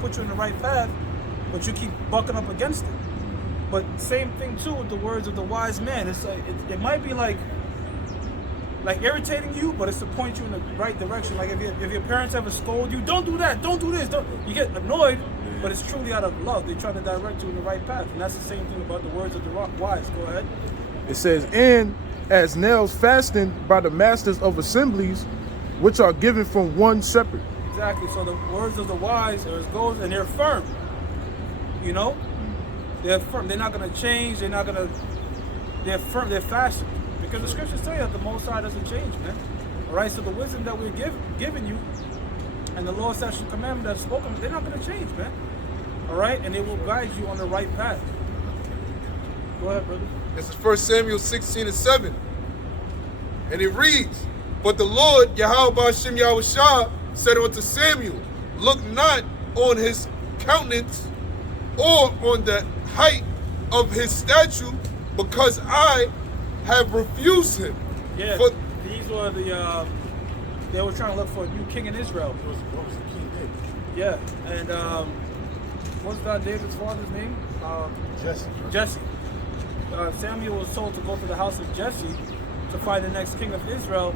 put you in the right path, but you keep bucking up against it. But same thing too with the words of the wise man. It's like it might be like irritating you, but it's to point you in the right direction. Like if your parents ever scold you, don't do that, don't do this, you get annoyed, but it's truly out of love. They try to direct you in the right path, and that's the same thing about the words of the wise. Go ahead. It says, and as nails fastened by the masters of assemblies, which are given from one shepherd. Exactly. So the words of the wise are as gold, and they're firm. You know, they're firm. They're not going to change. They're not going to. They're firm. They're fastened. Because the scriptures tell you that the Most High doesn't change, man. All right. So the wisdom that we're giving you, and the Lord's statute commandment that's spoken, they're not going to change, man. All right, and they will guide you on the right path. Go ahead, brother. This is 1 Samuel 16 and 7. And it reads, but the Lord, Yahweh Hashem Yahushua, said unto Samuel, look not on his countenance or on the height of his stature, because I have refused him. Yeah, these were they were trying to look for a new king in Israel. What was the king name? Yeah, and what's that David's father's name? Jesse. Jesse. Samuel was told to go to the house of Jesse to find the next king of Israel,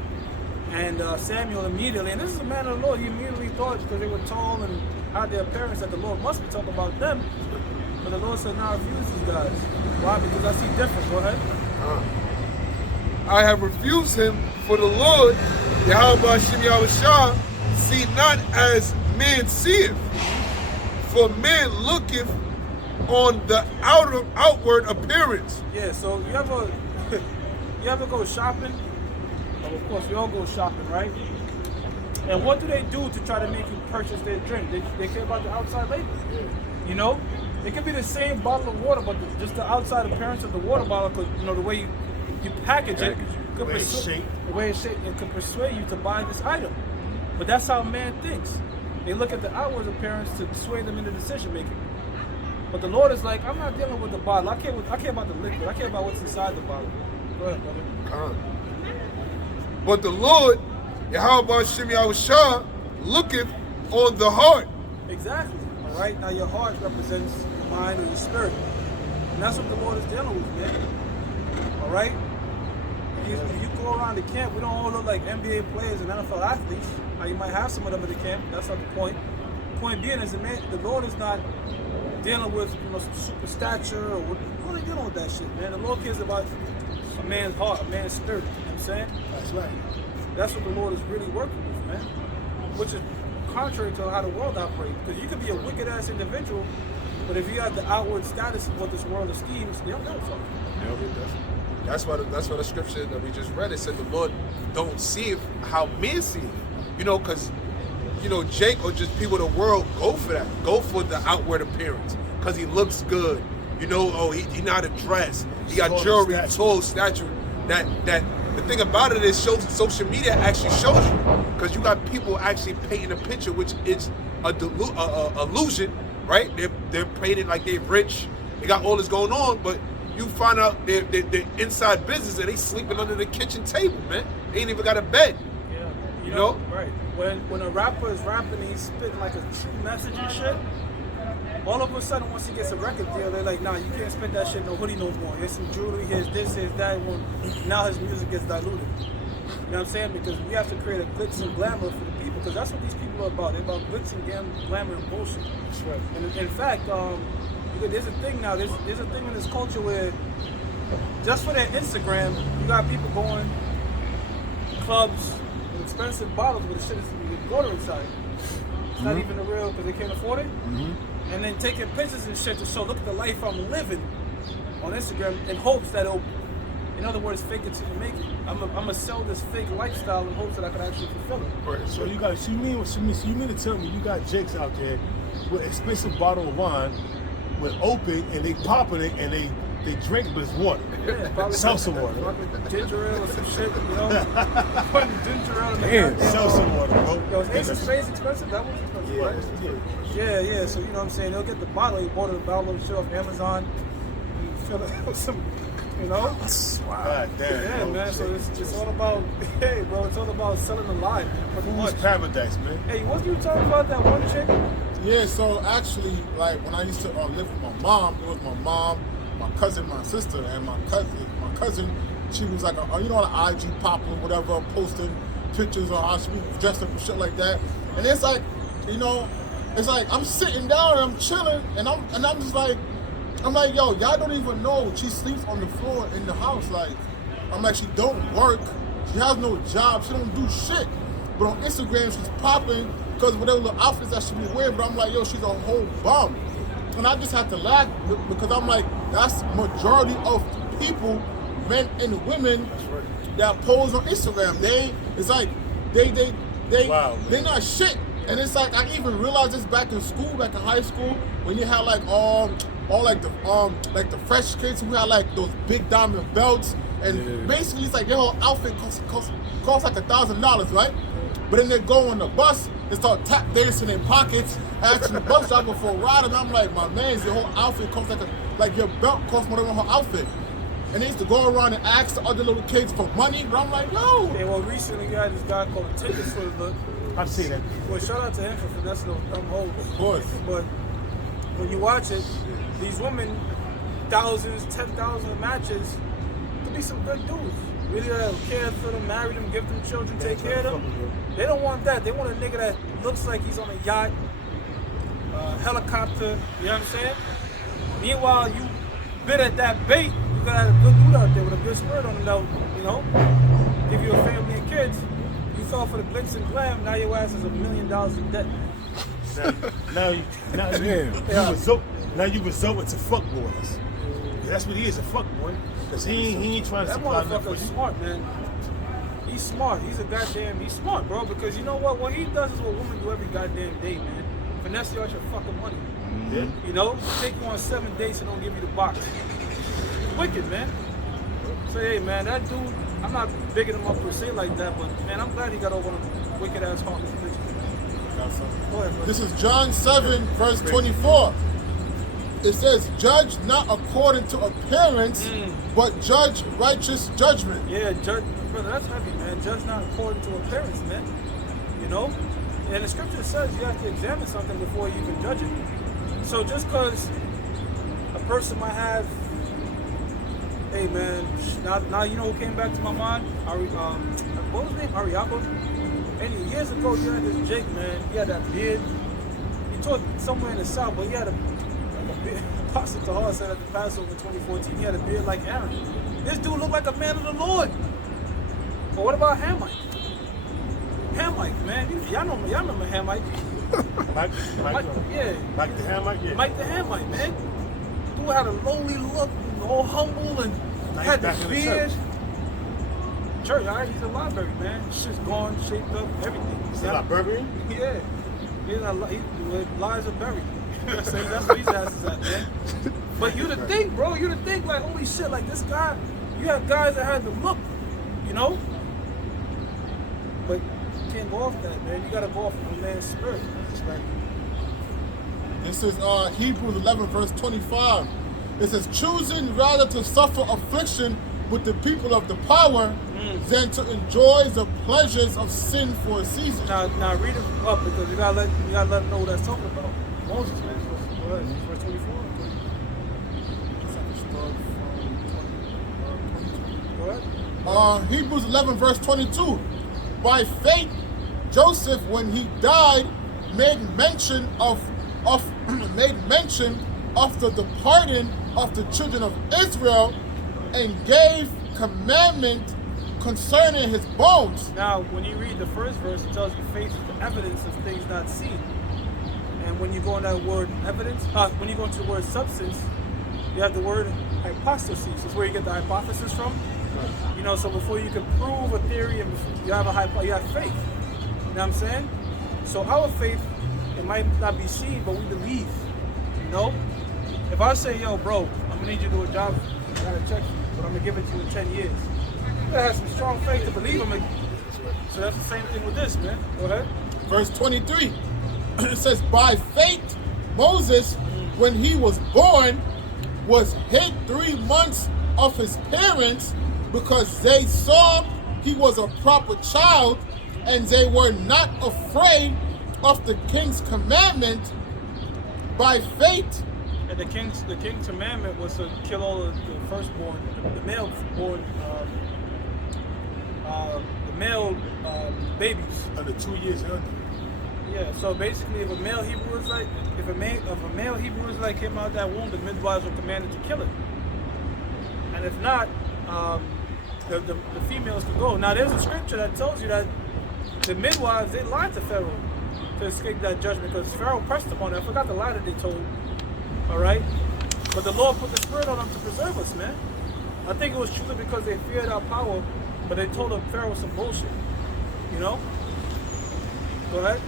and Samuel immediately, and this is a man of the Lord, he immediately thought, because they were tall and had their appearance, that the Lord must be talking about them. But the Lord said, "Now refuse these guys." Why? Because I see different. Go ahead. I have refused him, for the Lord, Yahweh Hashem Yahushua, see not as man seeth, for man looketh on the outward appearance. Yeah. So you ever go shopping? Well, of course, we all go shopping, right? And what do they do to try to make you purchase their drink? They care about the outside label. You know, it could be the same bottle of water, but just the outside appearance of the water bottle, could, you know, the way you package it, could the way it's shaped. The way it's shaped, it could persuade you to buy this item. But that's how man thinks. They look at the outward appearance to sway them into decision making. But the Lord is like, I'm not dealing with the bottle. I care about the liquid. I care about what's inside the bottle. Go ahead, brother. But the Lord, Yahweh Hashem Yahushua, looketh on the heart. Exactly. All right. Now your heart represents the mind or the spirit, and that's what the Lord is dealing with, man. All right. If you go around the camp, we don't all look like NBA players and NFL athletes. Now you might have some of them in the camp. That's not the point. The point being is the Lord is not dealing with some super stature or what. Are they dealing with that shit, man? The Lord cares about a man's heart, a man's spirit. You know what I'm saying? That's right. That's what the Lord is really working with, man. Which is contrary to how the world operates. Because you could be a wicked ass individual, but if you have the outward status of what this world esteems, they don't give a fuck. No, it doesn't. That's why the scripture that we just read, it said the Lord don't see it how men see it. You know, because, you know, Jake or just people of the world go for that. Go for the outward appearance. Because he looks good. You know, oh, he not a dress. He got jewelry, tall stature. That the thing about it is social media actually shows you. Because you got people actually painting a picture, which is a illusion, right? They're painted like they're rich. They got all this going on, but you find out they're inside business and they sleeping under the kitchen table, man. They ain't even got a bed. Yeah. You know? Right. When a rapper is rapping and he's spitting like a true message and shit, all of a sudden once he gets a record deal, they're like, nah, you can't spit that shit no hoodie no more. Here's some jewelry, here's this, here's that. Now his music gets diluted. You know what I'm saying? Because we have to create a glitz and glamour for the people, because that's what these people are about. They're about glitz and glamour and bullshit. That's right. And in fact, there's a thing now, there's a thing in this culture where just for their Instagram, you got people going clubs with expensive bottles with the shit is with water inside. It's not even the real because they can't afford it. And then taking pictures and shit to show, look at the life I'm living on Instagram in hopes that it'll, in other words, fake it till you make it. I'm gonna sell this fake lifestyle in hopes that I can actually fulfill it. Right. So you mean to tell me you got Jakes out there with expensive bottle of wine, with open and they popping it and they drink, but it's water. Yeah, probably Seltzer water. Fucking ginger ale or some shit, you know? Putting ginger ale in the Damn, goddamn, seltzer water, bro. Yo, is Ace of Spades expensive? That one's expensive, Yeah, right? yeah. Yeah. So you know what I'm saying? They'll get the bottle, you order the bottle of shit off Amazon, and fill it with some, you know? God damn. Yeah, bro. man. So it's all about, hey, bro, it's all about selling the lie, man. Pretty Food's much. paradise, man. Hey, what you talking about that one chick? Yeah, so actually, like when I used to live with my mom, it was my mom, my cousin, my sister, and my cousin, she was like, you know, on the IG popping, whatever, posting pictures on how she was dressed up and shit like that. And it's like, you know, it's like I'm sitting down and I'm chilling, and I'm just like, I'm like, yo, y'all don't even know she sleeps on the floor in the house. Like, I'm like, she don't work, she has no job, she don't do shit. But on Instagram, she's popping because whatever little outfits that she be wearing. But I'm like, yo, she's a whole bum. And I just have to laugh because I'm like, that's majority of people, men and women, that pose on Instagram. It's like Wow, they're not shit. And it's like I even realized this back in school, back in high school, when you had like all like the fresh kids who had like those big diamond belts, and basically it's like their whole outfit costs like $1,000, right? But then they go on the bus and start tap dancing in pockets, asking the bus driver for a ride, and I'm like, my man, your whole outfit costs like your belt costs more than her outfit. And they used to go around and ask the other little kids for money, but I'm like, no. Hey, well, recently you had this guy called Ticket for the. I've seen that. Well, shout out to him for finessing those dumb hoes. Of course. But when you watch it, these women, thousands, 10,000 matches, could be some good dudes. Really care for them, marry them, give them children, take care of them. They don't want that. They want a nigga that looks like he's on a yacht, helicopter, you know what I'm saying? Meanwhile, you bit at that bait, you gotta have a good dude out there with a good spirit on him that, you know, give you a family and kids. You fell for the glitz and glam, now your ass is $1 million in debt. Now you resort to fuck boys. That's what he is, a fuck boy. Cause he ain't trying to That supply nothing for motherfucker's you. smart, man. He's smart. He's smart, bro. Because you know what he does is what women do every goddamn day, man. Finesse you out your fucking money. Yeah. You know? Take you on 7 dates and don't give you the box. It's wicked, man. Say, hey, man, that dude, I'm not bigging him up per se like that, but, man, I'm glad he got over them wicked-ass heartless bitches. Go ahead, bro. This is John 7, verse 24. It says, judge not according to appearance, but judge righteous judgment. Yeah, judge, brother, that's heavy, man. Judge not according to appearance, man. You know? And the scripture says you have to examine something before you even judge it. So just because a person might have, hey, man, now you know who came back to my mind? What was his name? Ariaba? And years ago, you had this Jake, man. He had that beard. He taught somewhere in the South, but he had a beard. Apostle Tahar said at the Passover in 2014, he had a beard like Aaron. This dude looked like a man of the Lord. But what about Hamite? Hamite, man. Y'all remember Hamite? Mike Yeah. the Hamite, yeah. Mike the Hamite, man. Dude had a lowly look, all humble, and Had the back in the beard. church. Church, all right, he's a library, man. Shit's gone, shaped up, everything. He's a librarian? Yeah. Where lies are buried. That's what his ass is at, man. But you to think, bro, you to think, like, holy shit, like this guy, you have guys that had the look, you know? But you can't go off that, man. You gotta go off of a man's spirit. It's like, This is Hebrews 11, verse 25. It says, choosing rather to suffer affliction with the people of the power than to enjoy the pleasures of sin for a season. now read it up because you gotta let them know what that's talking about. Moses, man. Go ahead. Verse 24. Go ahead. Hebrews 11, verse 22. By faith, Joseph, when he died, made mention of the pardon of the children of Israel, and gave commandment concerning his bones. Now, when you read the first verse, it tells you faith is the evidence of things not seen. And when you go in that word evidence, when you go into the word substance, you have the word hypostasis. That's where you get the hypothesis from. You know, so before you can prove a theory, and you have you have faith. You know what I'm saying? So our faith, it might not be seen, but we believe. You know? If I say, yo, bro, I'm gonna need you to do a job, I gotta check you, but I'm gonna give it to you in 10 years. You gotta have some strong faith to believe I'm gonna. So that's the same thing with this, man. Go ahead. Verse 23. It says, by faith, Moses, when he was born, was hid 3 months of his parents because they saw he was a proper child, and they were not afraid of the king's commandment. By faith, And the king's commandment was to kill all of the firstborn, the male babies. Under 2 years younger. Yeah. So basically, if a male Hebrew Israelite, if a male Hebrew Israelite came out of that womb, the midwives were commanded to kill it. And if not, the females could go. Now, there's a scripture that tells you that the midwives, they lied to Pharaoh to escape that judgment because Pharaoh pressed them on it. I forgot the lie that they told. All right? But the Lord put the spirit on them to preserve us, man. I think it was truly because they feared our power, but they told Pharaoh some bullshit. You know? Go ahead.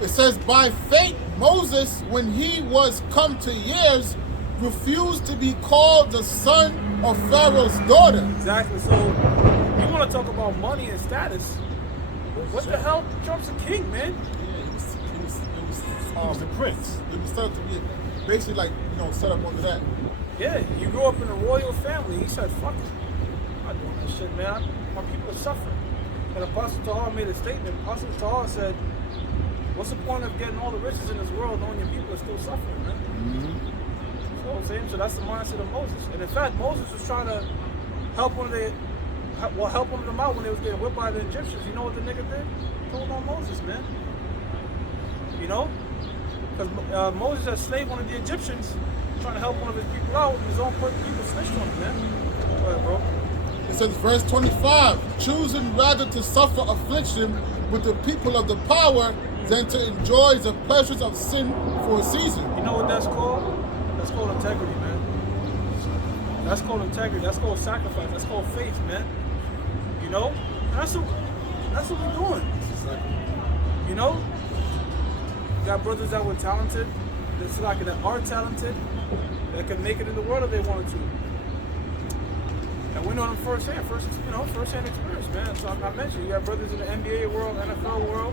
it says, by faith, Moses, when he was come to years, refused to be called the son of Pharaoh's daughter. Exactly. So, you want to talk about money and status. What the hell? Trump's a king, man. He was the prince. It was set up to be basically like, set up under that. Yeah, you grew up in a royal family. He said, fuck it. I'm not doing that shit, man. My people are suffering. And Apostle Tahar made a statement. Apostle Tahar said, what's the point of getting all the riches in this world knowing your people are still suffering, man? Mm-hmm. You know what I'm saying? So that's the mindset of Moses. And in fact, Moses was trying to help one of them out when they was getting whipped by the Egyptians. You know what the nigga did? Told on Moses, man. You know? Because Moses had slaved one of the Egyptians, trying to help one of his people out, and his own people snitched on him, man. Go ahead, bro. It says, verse 25, choosing rather to suffer affliction with the people of the power than to enjoy the pleasures of sin for a season. You know what that's called? That's called integrity, man. That's called integrity. That's called sacrifice. That's called faith, man. You know? And that's what we're doing. You know? You got brothers that were talented, that are talented, that can make it in the world if they wanted to. And we know them firsthand experience, man. So I mentioned, you got brothers in the NBA world, NFL world,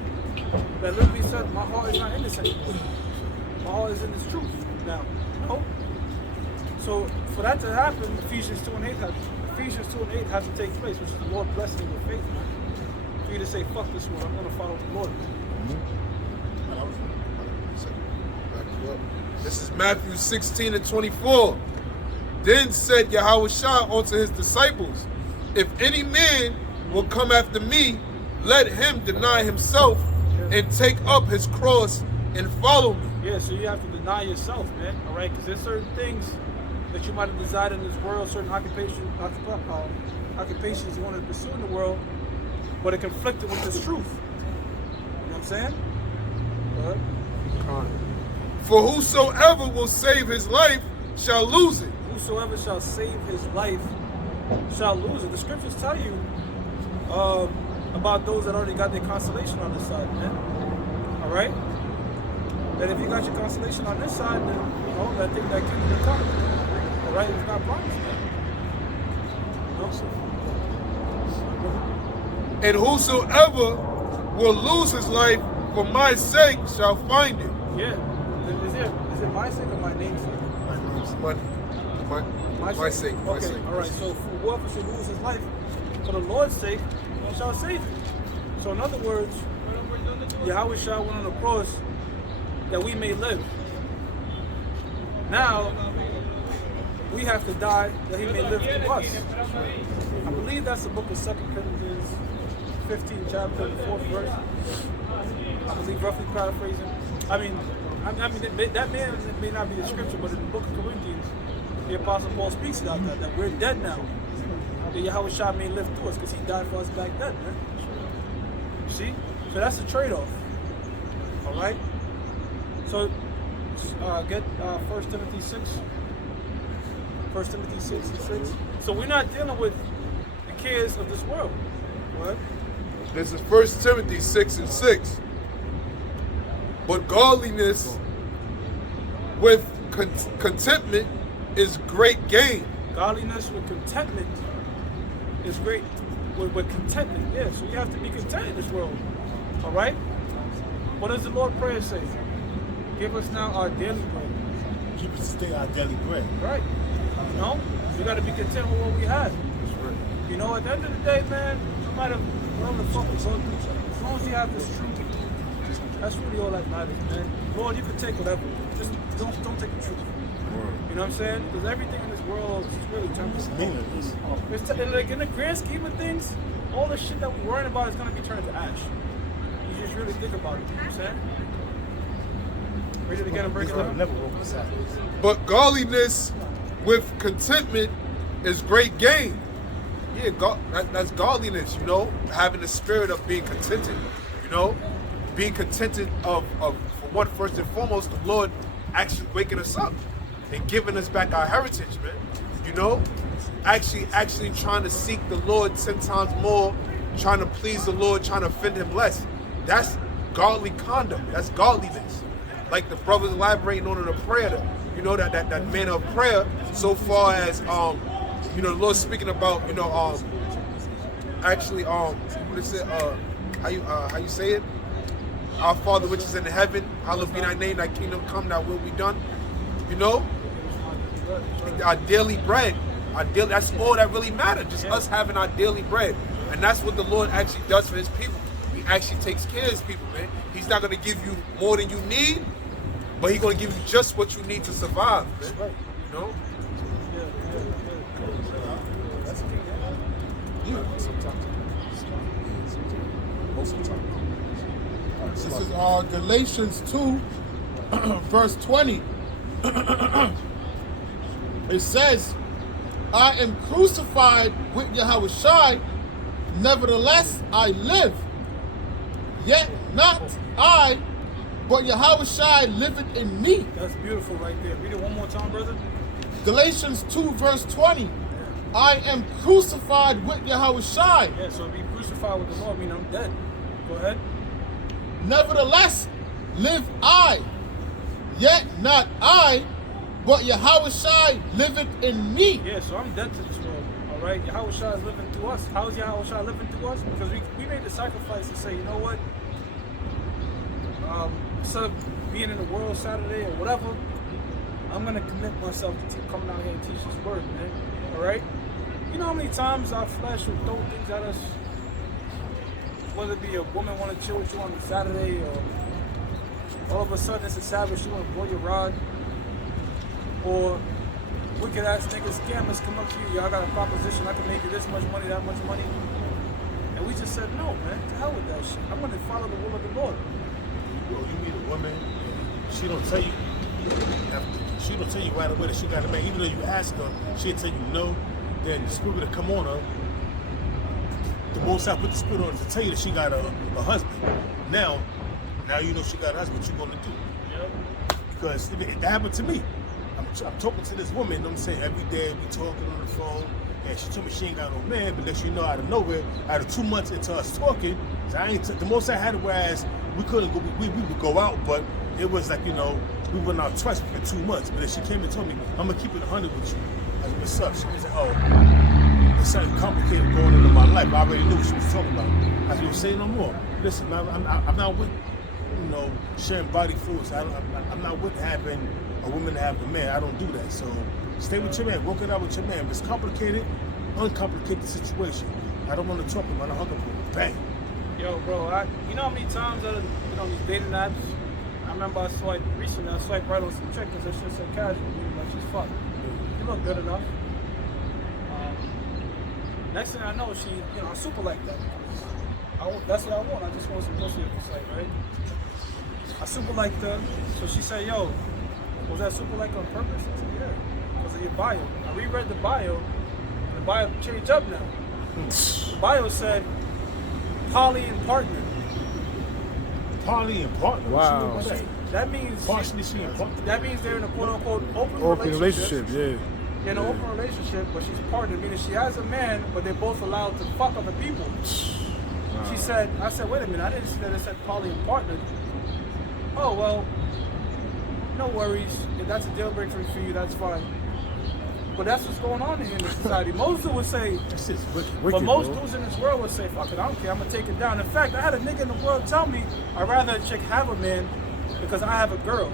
that literally said, my heart is not in this anymore. My heart is in this truth now. You know? So for that to happen, Ephesians 2 and 8 has to take place, which is the Lord blessing with faith, man. For you to say, fuck this one, I'm going to follow the Lord. This is Matthew 16 and 24. Then said Yahushua unto his disciples, if any man will come after me, let him deny himself and take up his cross and follow me. Yeah, so you have to deny yourself, man. All right, because there's certain things that you might have desired in this world, certain occupations you want to pursue in the world, but it conflicted with this truth. You know what I'm saying? Go ahead. For whosoever will save his life shall lose it, whosoever shall save his life shall lose it. The scriptures tell you about those that already got their consolation on this side, man. All right? That if you got your consolation on this side, then, you know, that thing that kingdom will come. All right? It's not promised, man. And whosoever will lose his life for my sake shall find it. Yeah. Is it my sake or my name's sake? My sake. My Okay, sake. all right. So whoever should lose his life for the Lord's sake, he shall save it. So in other words, Yahweh Shah went on the cross that we may live. Now, we have to die that he may live through us. I believe that's the book of 2 Corinthians 15 chapter, the 4th verse. I believe, roughly paraphrasing. I mean, that man may not be the scripture, but in the book of Corinthians, the Apostle Paul speaks about that we're dead now. That Yahweh Shah may live through us because he died for us back then, man. You see? So that's the trade-off. All right? So, get 1 Timothy 6. 1 Timothy 6 and 6. So we're not dealing with the cares of this world. What? This is 1 Timothy 6 and 6. But godliness with contentment is great gain. Godliness with contentment is great. With contentment, yeah. So we have to be content in this world. All right? What does the Lord prayer say? Give us now our daily bread. Keep us to stay our daily bread. Right. You know? We got to be content with what we have. You know, at the end of the day, man, no matter whatever the fuck we're going through, as long as you have this truth, that's really all that matters, man. Lord, you can take whatever. Just don't take the truth. You know what I'm saying? Because everything in this world is really temporary. Meaningless. Like in the grand scheme of things, all the shit that we're worrying about is gonna be turned to ash. You just really think about it. You know what I'm saying? Read it again and break it down. Never woke us out. But godliness with contentment is great gain. Yeah, that's godliness, you know, having the spirit of being contented, you know, being contented of for what, first and foremost, the Lord actually waking us up and giving us back our heritage, man. You know, actually trying to seek the Lord 10 times more, trying to please the Lord, trying to offend Him less. That's godly conduct. That's godliness. Like the brothers elaborating on in the prayer, you know, that manner of prayer. So far as you know, the Lord speaking about, you know, what is it? How you say it? Our Father which is in heaven, hallowed be thy name, thy kingdom come, thy will be done. You know? Our daily bread. That's all that really matters. Just us having our daily bread. And that's what the Lord actually does for his people. He actually takes care of his people, man. He's not gonna give you more than you need, but he's gonna give you just what you need to survive, man. You know? This is Galatians 2, verse 20. It says, I am crucified with Yahushua, nevertheless I live. Yet not I, but Yahushua liveth in me. That's beautiful right there. Read it one more time, brother. Galatians 2, verse 20. I am crucified with Yahushua. Yeah, so be crucified with the Lord, I mean I'm dead. Go ahead. Nevertheless, live I, yet not I, but Yahushua liveth in me. Yeah, so I'm dead to this world, all right? Yahushua is living through us. How is Yahushua living through us? Because we made the sacrifice to say, you know what? Instead of being in the world Saturday or whatever, I'm going to commit myself to coming out here and teach this word, man, all right? You know how many times our flesh will throw things at us? Whether it be a woman want to chill with you on a Saturday, or all of a sudden it's a Sabbath, she want to blow your rod, or wicked ass niggas, scammers come up to you, y'all got a proposition, I can make you this much money, that much money, and we just said no, man, to hell with that shit. I'm gonna follow the will of the Lord. Yo, you meet a woman, she don't tell you. She don't tell you right away that she got a man, even though you ask her, she'll tell you no. Then the spirit will come on her. The Most High put the spirit on her to tell you that she got a husband. Now you know she got a husband. What you gonna do? Yep. Because that happened to me. I'm talking to this woman, you know what I'm saying? Every day we talking on the phone, and she told me she ain't got no man, but next you know, out of nowhere, out of 2 months into us talking, so the most I had was we couldn't go, we would go out, but it was like, you know, we went out twice for 2 months. But then she came and told me, I'm gonna keep it 100 with you. I said, what's up? She was like, oh, there's something complicated going on in my life. I already knew what she was talking about. I said, well, say no more. Listen, I'm not with, you know, sharing body fluids. I'm not with having a woman have a man. I don't do that. So stay with your man. Work it out with your man. If it's complicated, uncomplicated the situation. I don't want to talk about a hug him. Bang. Yo, bro, you know how many times I've been on these dating apps? I remember I swiped right on some chick because that shit so casual. Like, she's fucked. You look good enough. Next thing I know, she, you know, I super like that. That's what I want. I just want some pussy at the site, right? I super liked her. So she said, yo, was that super like on purpose? I said, yeah, because of your bio. I reread the bio, and the bio changed up now. The bio said, poly and partner. Poly and partner? Wow. That means that means they're in a quote unquote open relationship. Yeah. In an open relationship, but she's partnered, meaning she has a man, but they're both allowed to fuck other people. Wow. She said, I said, wait a minute, I didn't see that it said poly and partnered. Oh, well, no worries. If that's a deal breaker for you, that's fine. But that's what's going on in this society. Most dudes would say, but most dudes in this world would say, fuck it, I don't care, I'm gonna take it down. In fact, I had a nigga in the world tell me, I'd rather a chick have a man because I have a girl.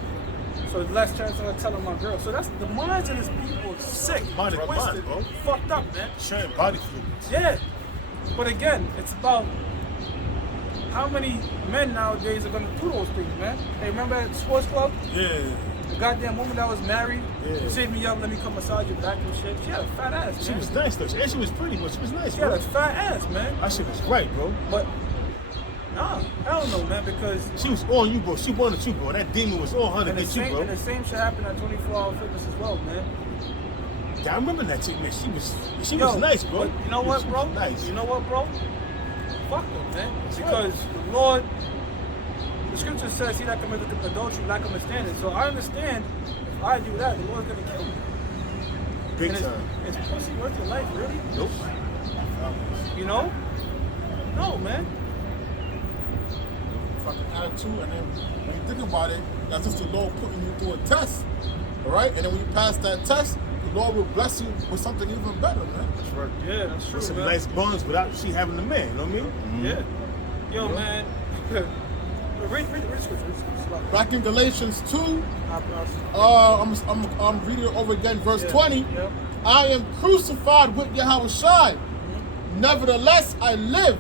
So there's less chance of her telling my girl. So that's the minds of these people are sick, twisted, fucked up, man. Sharing body fluids. Yeah. But again, it's about how many men nowadays are gonna do those things, man. Hey, remember at the sports club? Yeah. The goddamn woman that was married, saved me up, let me come massage your back and shit. She had a fat ass, man. She was nice though, and she was pretty, but she was nice, She bro. had a fat ass, man. That shit was great, bro. But nah, I don't know, man, because she was on you, bro. She wanted you, bro. That demon was on her to get you, bro. And the same shit happened at 24-hour fitness as well, man. Yeah, I remember that chick, man. She was nice, bro. But you know what, bro? Nice. You know what, bro? Fuck them, man. Because the Lord, the scripture says, he that committeth adultery lack understanding. So I understand if I do that, the Lord's gonna kill me. Big and time. Is pussy worth your life, really? Nope. You know? No, man. Fucking attitude, and then when you think about it, that's just the Lord putting you through a test. Alright? And then when you pass that test, the Lord will bless you with something even better, man. That's right. Yeah, that's true. With some man. nice buns without she having a man, you know what I mean? Mm-hmm. Yeah. Yo, man. read scripture. Back in Galatians 2, I'm reading it over again, verse 20. Yeah. I am crucified with Yahushua. Nevertheless, I live.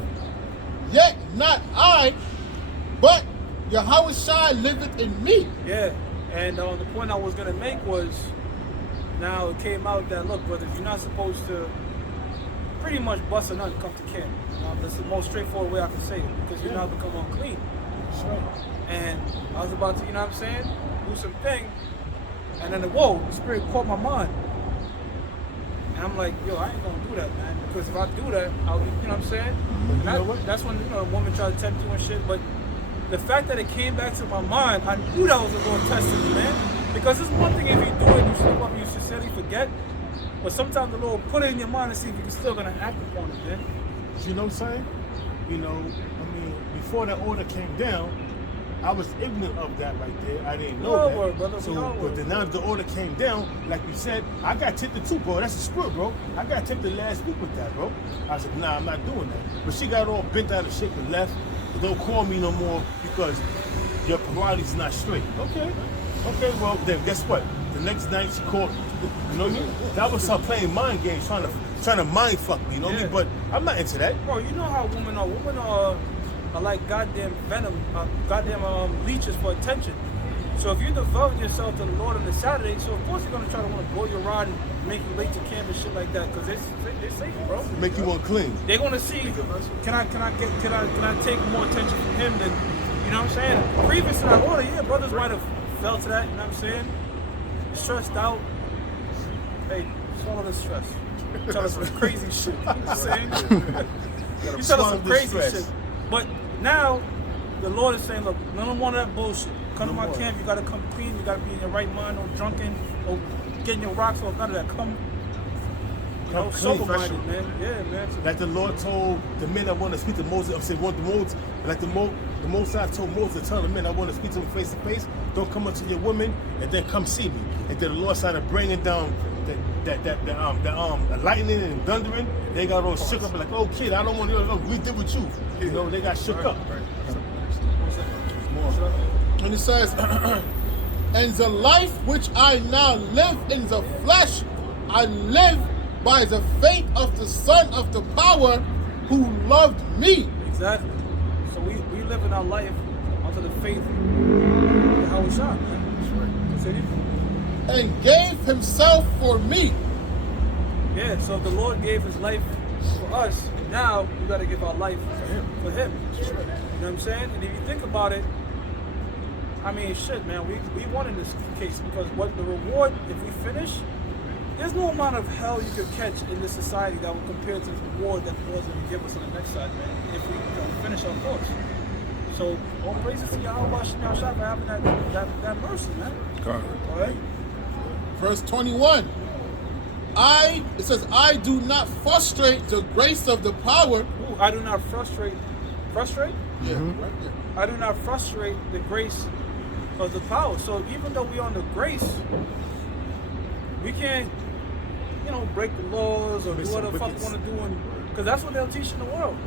Yet not I, but Yahushua liveth in me. Yeah. And the point I was going to make was, now it came out that, look, brothers, you're not supposed to pretty much bust a nut and come to camp. That's the most straightforward way I can say it, because you're not become unclean. Sure. And I was about to, you know what I'm saying, do some thing, and then the Spirit caught my mind. And I'm like, yo, I ain't gonna do that, man, because if I do that, I'll, you know what I'm saying? And that's when, you know, a woman tried to tempt you and shit, but the fact that it came back to my mind, I knew that was a little testing me, man. Because it's one thing if you do it, you slip up, you sincerely forget, but sometimes the Lord put it in your mind and see if you're still gonna act upon it, man. You know what I'm saying? You know, I mean, before that order came down, I was ignorant of that right there. I didn't know that. Were, brother, so, but then now the order came down, like you said, I got tempted too, bro. That's the spirit, bro. I got tempted last week with that, bro. I said, nah, I'm not doing that. But she got all bent out of shape and left. Don't call me no more because your Pilates is not straight. Okay. Okay, well, then guess what? The next night she called, you know what I mean? That was her playing mind games, trying to mind fuck me, you know what I mean? But I'm not into that. Bro, you know how women are. Women are like goddamn venom, leeches for attention. So if you're devoting yourself to the Lord on the Saturday, so of course you're gonna try to want to blow your rod and make you late to camp and shit like that, because they're safe, bro. Make you unclean. They're gonna see. Can I take more attention from him than, you know what I'm saying? Previous to that order, yeah, brothers might have fell to that. You know what I'm saying? Stressed out. Hey, swallow the stress. Tell us some crazy shit. You know what I'm saying? You tell us some crazy shit. But now, the Lord is saying, look, none more of that bullshit. Come to my more. camp, you gotta come clean, you gotta be in your right mind, no drunken, no getting your rocks off, none of that. Come Come clean, sober-minded, man. Yeah, man. So, Like the Lord told the men that want to speak to Moses, I'm saying, want the Moses, like the Most High told Moses to tell the men I want to speak to them face to face, don't come up to your women and then come see me. And then the Lord started bringing down the lightning and thundering. They got all shook up like, oh kid, I don't want to we did with you. You know, they got shook up. And it says, and the life which I now live in the flesh, I live by the faith of the Son of the power who loved me. exactly. So we live in our life unto the faith of how we shot, man. Continue. And gave himself for me. Yeah, so if the Lord gave his life for us, now we gotta give our life for him. You know what I'm saying? And if you think about it, I mean, shit, man, we won in this case because what the reward, if we finish, there's no amount of hell you could catch in this society that will compare to the reward that the Lord's going to give us on the next side, man, if we finish our course. So, all praises to Yahweh Shem Shah for having that mercy, man. All right? Verse 21. It says, I do not frustrate the grace of the power. Ooh, I do not frustrate? Yeah, right there. I do not frustrate the grace of the power. So even though we're on the grace, we can't, break the laws or do whatever the fuck we want to do, because that's what they'll teach in the world.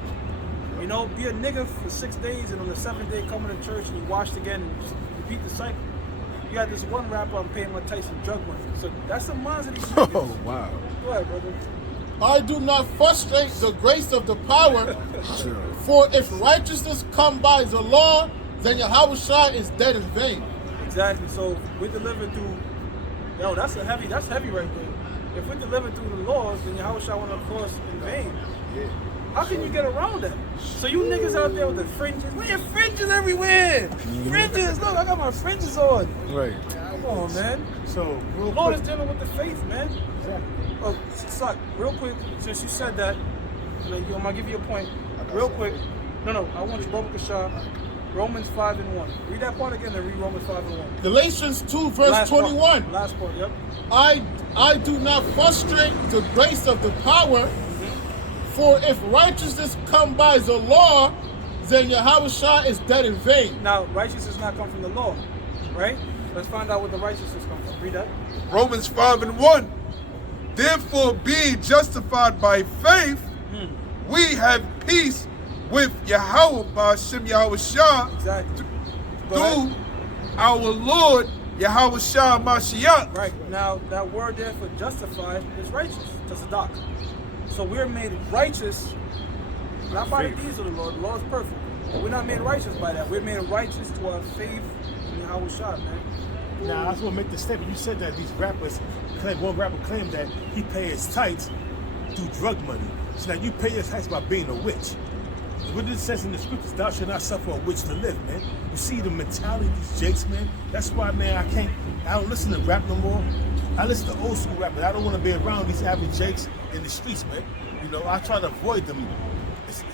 You know, be a nigga for 6 days and on the 7th day come to church and you washed again and just repeat the cycle. You got this one rapper, I'm paying my Tyson drug money. So that's the minds of these niggas. Oh wow. Go ahead, brother. I do not frustrate the grace of the power, for if righteousness come by the law, then Yahweh Shai is dead in vain. Exactly. So we're delivered through. That's heavy right there. If we're delivered through the laws, then Yahweh Shai went on the cross in vain. How can you get around that? So you niggas out there with the fringes, look at fringes everywhere. Fringes, look, I got my fringes on. Right. Come on, man. So real The Lord quick. is dealing with the faith, man. Oh, Sak, real quick, since you said that, I'm gonna give you a point. Real quick. No, I want you, Baba Kashar, Romans 5:1. Read that part again and read Romans 5:1. Galatians 2 verse Last 21. Part. Last part, yep. I do not frustrate the grace of the power, for if righteousness come by the law, then Yahweh Shai is dead in vain. Now, righteousness not come from the law, right? Let's find out where the righteousness comes from. Read that. Romans 5:1. Therefore, being justified by faith, we have peace with Yahweh by Shem Yahweh Shah Exactly. Go ahead. through our Lord Yahweh Shah Mashiach. Right. Now, that word there for justified is righteous. That's a doc. So we're made righteous, not by the deeds of the Lord. The Lord is perfect. But we're not made righteous by that. We're made righteous to our faith in Yahweh Shah, man. Now, I just want to make the statement. You said that these rappers one rapper claimed that he paid his tithes through drug money. So now you pay your tithes by being a witch. What it says in the scriptures, thou shalt not suffer a witch to live, man. You see the mentality of these jakes, man? That's why, man, I don't listen to rap no more. I listen to old school rap, but I don't want to be around these average jakes in the streets, man. You know, I try to avoid them as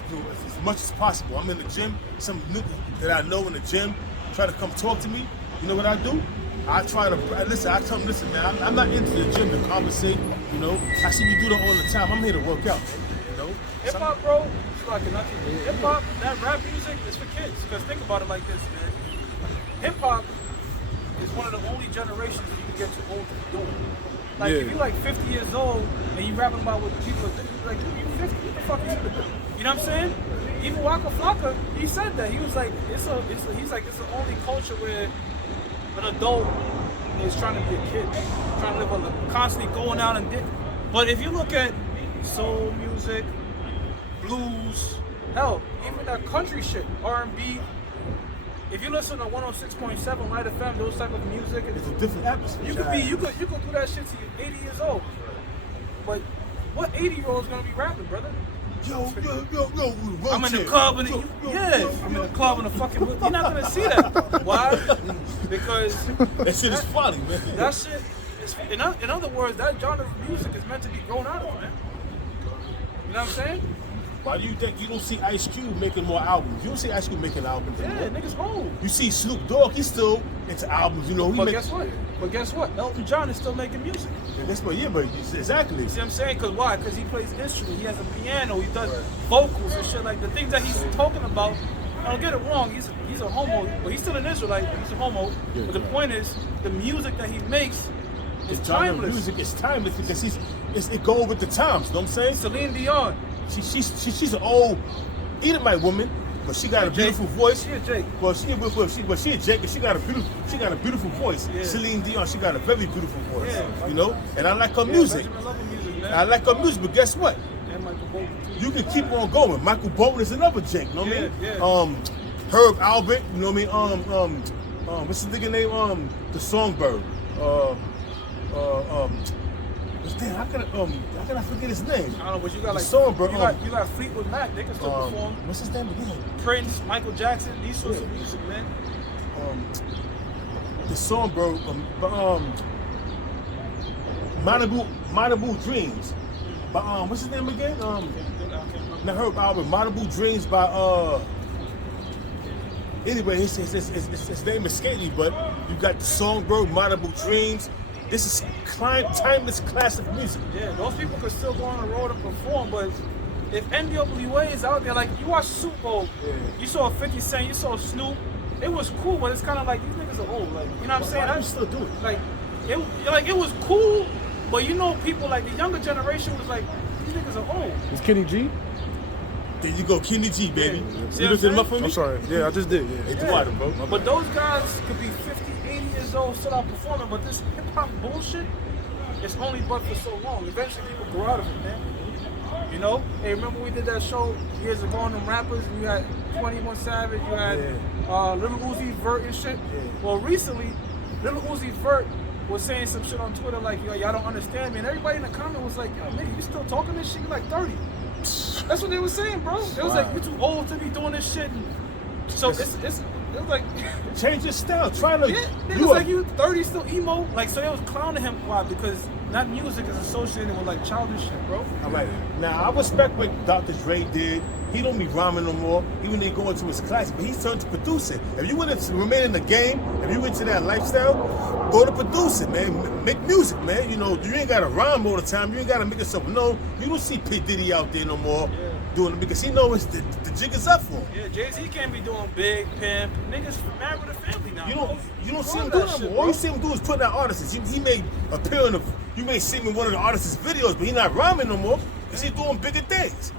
much as possible. I'm in the gym, some new that I know in the gym try to come talk to me. You know what I do? I try to listen. I tell them, listen, man, I'm not into the gym to conversate. You know, I see you do that all the time. I'm here to work out, man. You know, Hip hop, bro, it's like nothing. Hip hop, that rap music is for kids. Because think about it like this, man. Hip hop is one of the only generations you can get too old to be doing. Like, if you're like 50 years old and you rapping about what people are doing, like, you 50, what the fuck is you? You know what I'm saying? Even Waka Flocka, he said that. He was like, it's the only culture where an adult is trying to be a kid, trying to live on the constantly going out and But if you look at soul music, blues, hell, even that country shit, R&B. If you listen to 106.7 Light FM, those type of music, it's a different atmosphere. You could do that shit till you're 80 years old. But what 80-year-old is gonna be rapping, brother? Yo, I'm in the club and I'm in the club and the fucking. You're not gonna see that. Why? Because that shit is funny, man. That shit is. In other words, that genre of music is meant to be grown out of, man. You know what I'm saying? Why do you think you don't see Ice Cube making more albums? You don't see Ice Cube making albums Yeah, anymore. niggas old. You see Snoop Dogg, he's still into albums. You know, But guess what? Elton John is still making music. That's what, yeah, but exactly. You see what I'm saying? Because why? Because he plays instrument. He has a piano. He does vocals and shit. Like the things that he's talking about. Don't get it wrong. He's a homo, but he's still an Israelite. He's a homo. Yeah, but the right. point is, the music that he makes is The genre of timeless. music is timeless because it go with the times. You know what I'm saying? Celine Dion. She's an old Edomite woman, but she got a beautiful voice. She a Jake. Well, she a Jake, and she got a beautiful voice. Yeah. Celine Dion, she got a very beautiful voice. Yeah. You know, and I like her Yeah, music. Benjamin love her music, man. I like her music, but guess what? And Michael Bolton, too. You can keep on going. Michael Bolton is another Jake. You know what I mean? Yeah. Herb Albert. You know what I mean? What's the nigga name? The Songbird. Damn, how can I forget his name? I don't know, but you got like Songbird. you got Fleetwood Mac. They can still perform. What's his name again? Prince, Michael Jackson, these sorts of music, man. The Songbird. Malibu Dreams. By what's his name again? Not Herb Albert. Malibu Dreams by Anyway, his name escaped me, but you got the Songbird, Malibu Dreams. This is timeless classic music. Yeah, those people could still go on the road and perform, but if NWA is out there, like you watch Super Bowl, you saw 50 Cent, you saw Snoop, it was cool, but it's kind of like these niggas are old, like, you know what I'm saying? I still do it. Like it was cool, but you know, people like the younger generation was like, these niggas are old. It's Kenny G. There you go, Kenny G, baby. Yeah. See You what lifted I'm him up for me? I'm sorry. Yeah, I just did. Hey, Yeah. do water, bro. But those guys could be 50, 80 years old, still out performing, but this hip hop bullshit, it's only but for so long. Eventually people grow out of it, man. You know? Hey, remember we did that show years ago on them rappers, and you had 21 Savage, you had Lil Uzi Vert and shit? Yeah. Well, recently, Lil Uzi Vert was saying some shit on Twitter like, yo, y'all don't understand me. And everybody in the comment was like, yo, nigga, you still talking this shit? You like 30. That's what they were saying, bro. They was like, you too old to be doing this shit. And so it's like, Change your style. Try to. yeah, niggas like you 30 still emo. Like, so they was clowning him. Why? Because not music is associated with like childish shit, bro. I'm like, now I respect what Dr. Dre did. He don't be rhyming no more. Even they go into his class, but he's turned to producing. If you want to remain in the game, if you into that lifestyle, go to producing, man. Make music, man. You know, you ain't got to rhyme all the time. You ain't got to make yourself known. You don't see P. Diddy out there no more doing it because he knows the jig is up for him. Yeah, Jay-Z can't be doing Big Pimp. Niggas married with a family now. You don't see him All doing that that. shit, All bro. you see him do is putting out artists. He may appear in you may see him in one of the artists' videos, but he not rhyming no more because he's doing bigger things.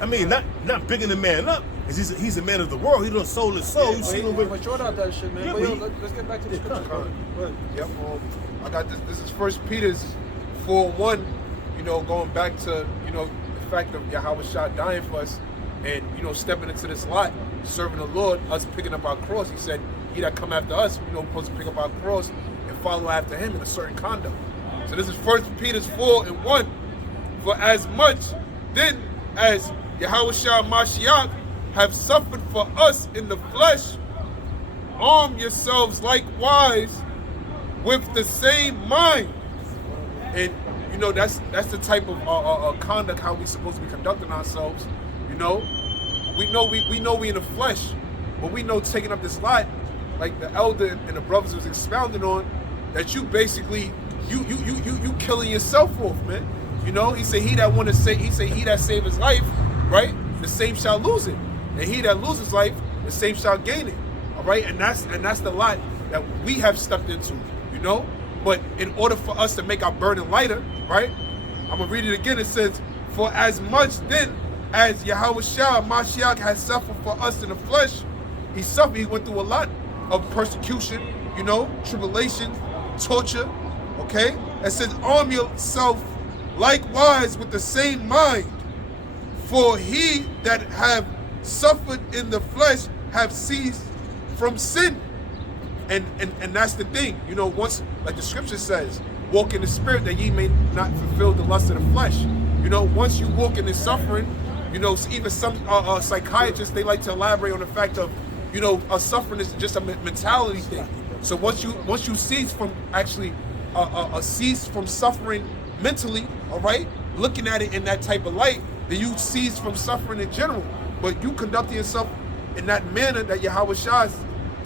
I mean, not bigging the man up. He's a man of the world. He done sold his soul. You see him with. matured out that shit, man. Yeah, but but yo, he- let's get back to the scripture. come on. Go ahead. Yep. I got this. This is First Peter's 4:1. You know, going back to the fact of Yahweh Shah dying for us, and stepping into this lot, serving the Lord, us picking up our cross. He said, "He that come after us, we're supposed to pick up our cross and follow after him in a certain conduct." So this is First Peter's 4:1. For as much then as Yahweh Shah Mashiach have suffered for us in the flesh, arm yourselves likewise with the same mind. And that's the type of conduct how we supposed to be conducting ourselves. We know we in the flesh, but we know taking up this lot, like the elder and the brothers was expounding on, that you basically you killing yourself off, man. He said he that save his life, right? The same shall lose it, and he that loses life, the same shall gain it. All right, and that's the lot that we have stepped into, But in order for us to make our burden lighter, right? I'm gonna read it again. It says, "For as much then as Yahweh Shah Mashiach has suffered for us in the flesh, he suffered. He went through a lot of persecution, tribulation, torture. Okay, it says, arm yourself likewise with the same mind. For he that have suffered in the flesh have ceased from sin." And that's the thing, once, like the scripture says, walk in the spirit that ye may not fulfill the lust of the flesh. Once you walk in the suffering, even some psychiatrists, they like to elaborate on the fact of, suffering is just a mentality thing. So once you cease from actually cease from suffering mentally, all right, looking at it in that type of light, then you cease from suffering in general. But you conducting yourself in that manner that Yahweh Shah is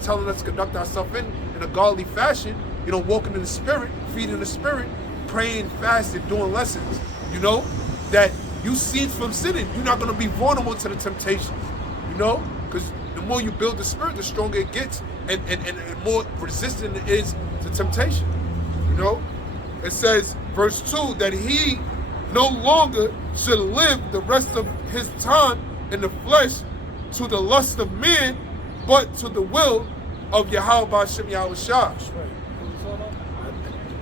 telling us to conduct ourselves in a godly fashion, you know, walking in the spirit, feeding the spirit, praying, fasting, doing lessons, you know, that you cease from sinning. You're not going to be vulnerable to the temptations, you know, because the more you build the spirit, the stronger it gets and more resistant it is to temptation, you know. It says, verse 2, that he no longer should live the rest of his time in the flesh to the lust of men, but to the will of Yahweh B'Hashem Yahweh Shah.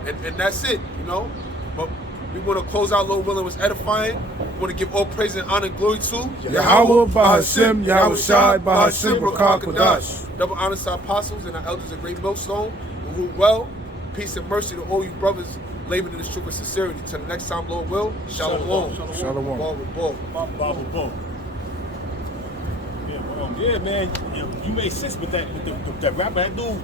And that's it, you know. But we want to close out, Lord willing, was edifying. We want to give all praise and honor and glory to Yahweh B'Hashem Yahweh Shai B'Hashem Rakah Kodash. Double honor to our apostles and our elders of Great Millstone, who rule well. Peace and mercy to all you brothers laboring in this truth and sincerity. Till the next time, Lord will. Shalom. Shalom. Ball. Yeah, man. You made sense with that. With that rapper, that dude.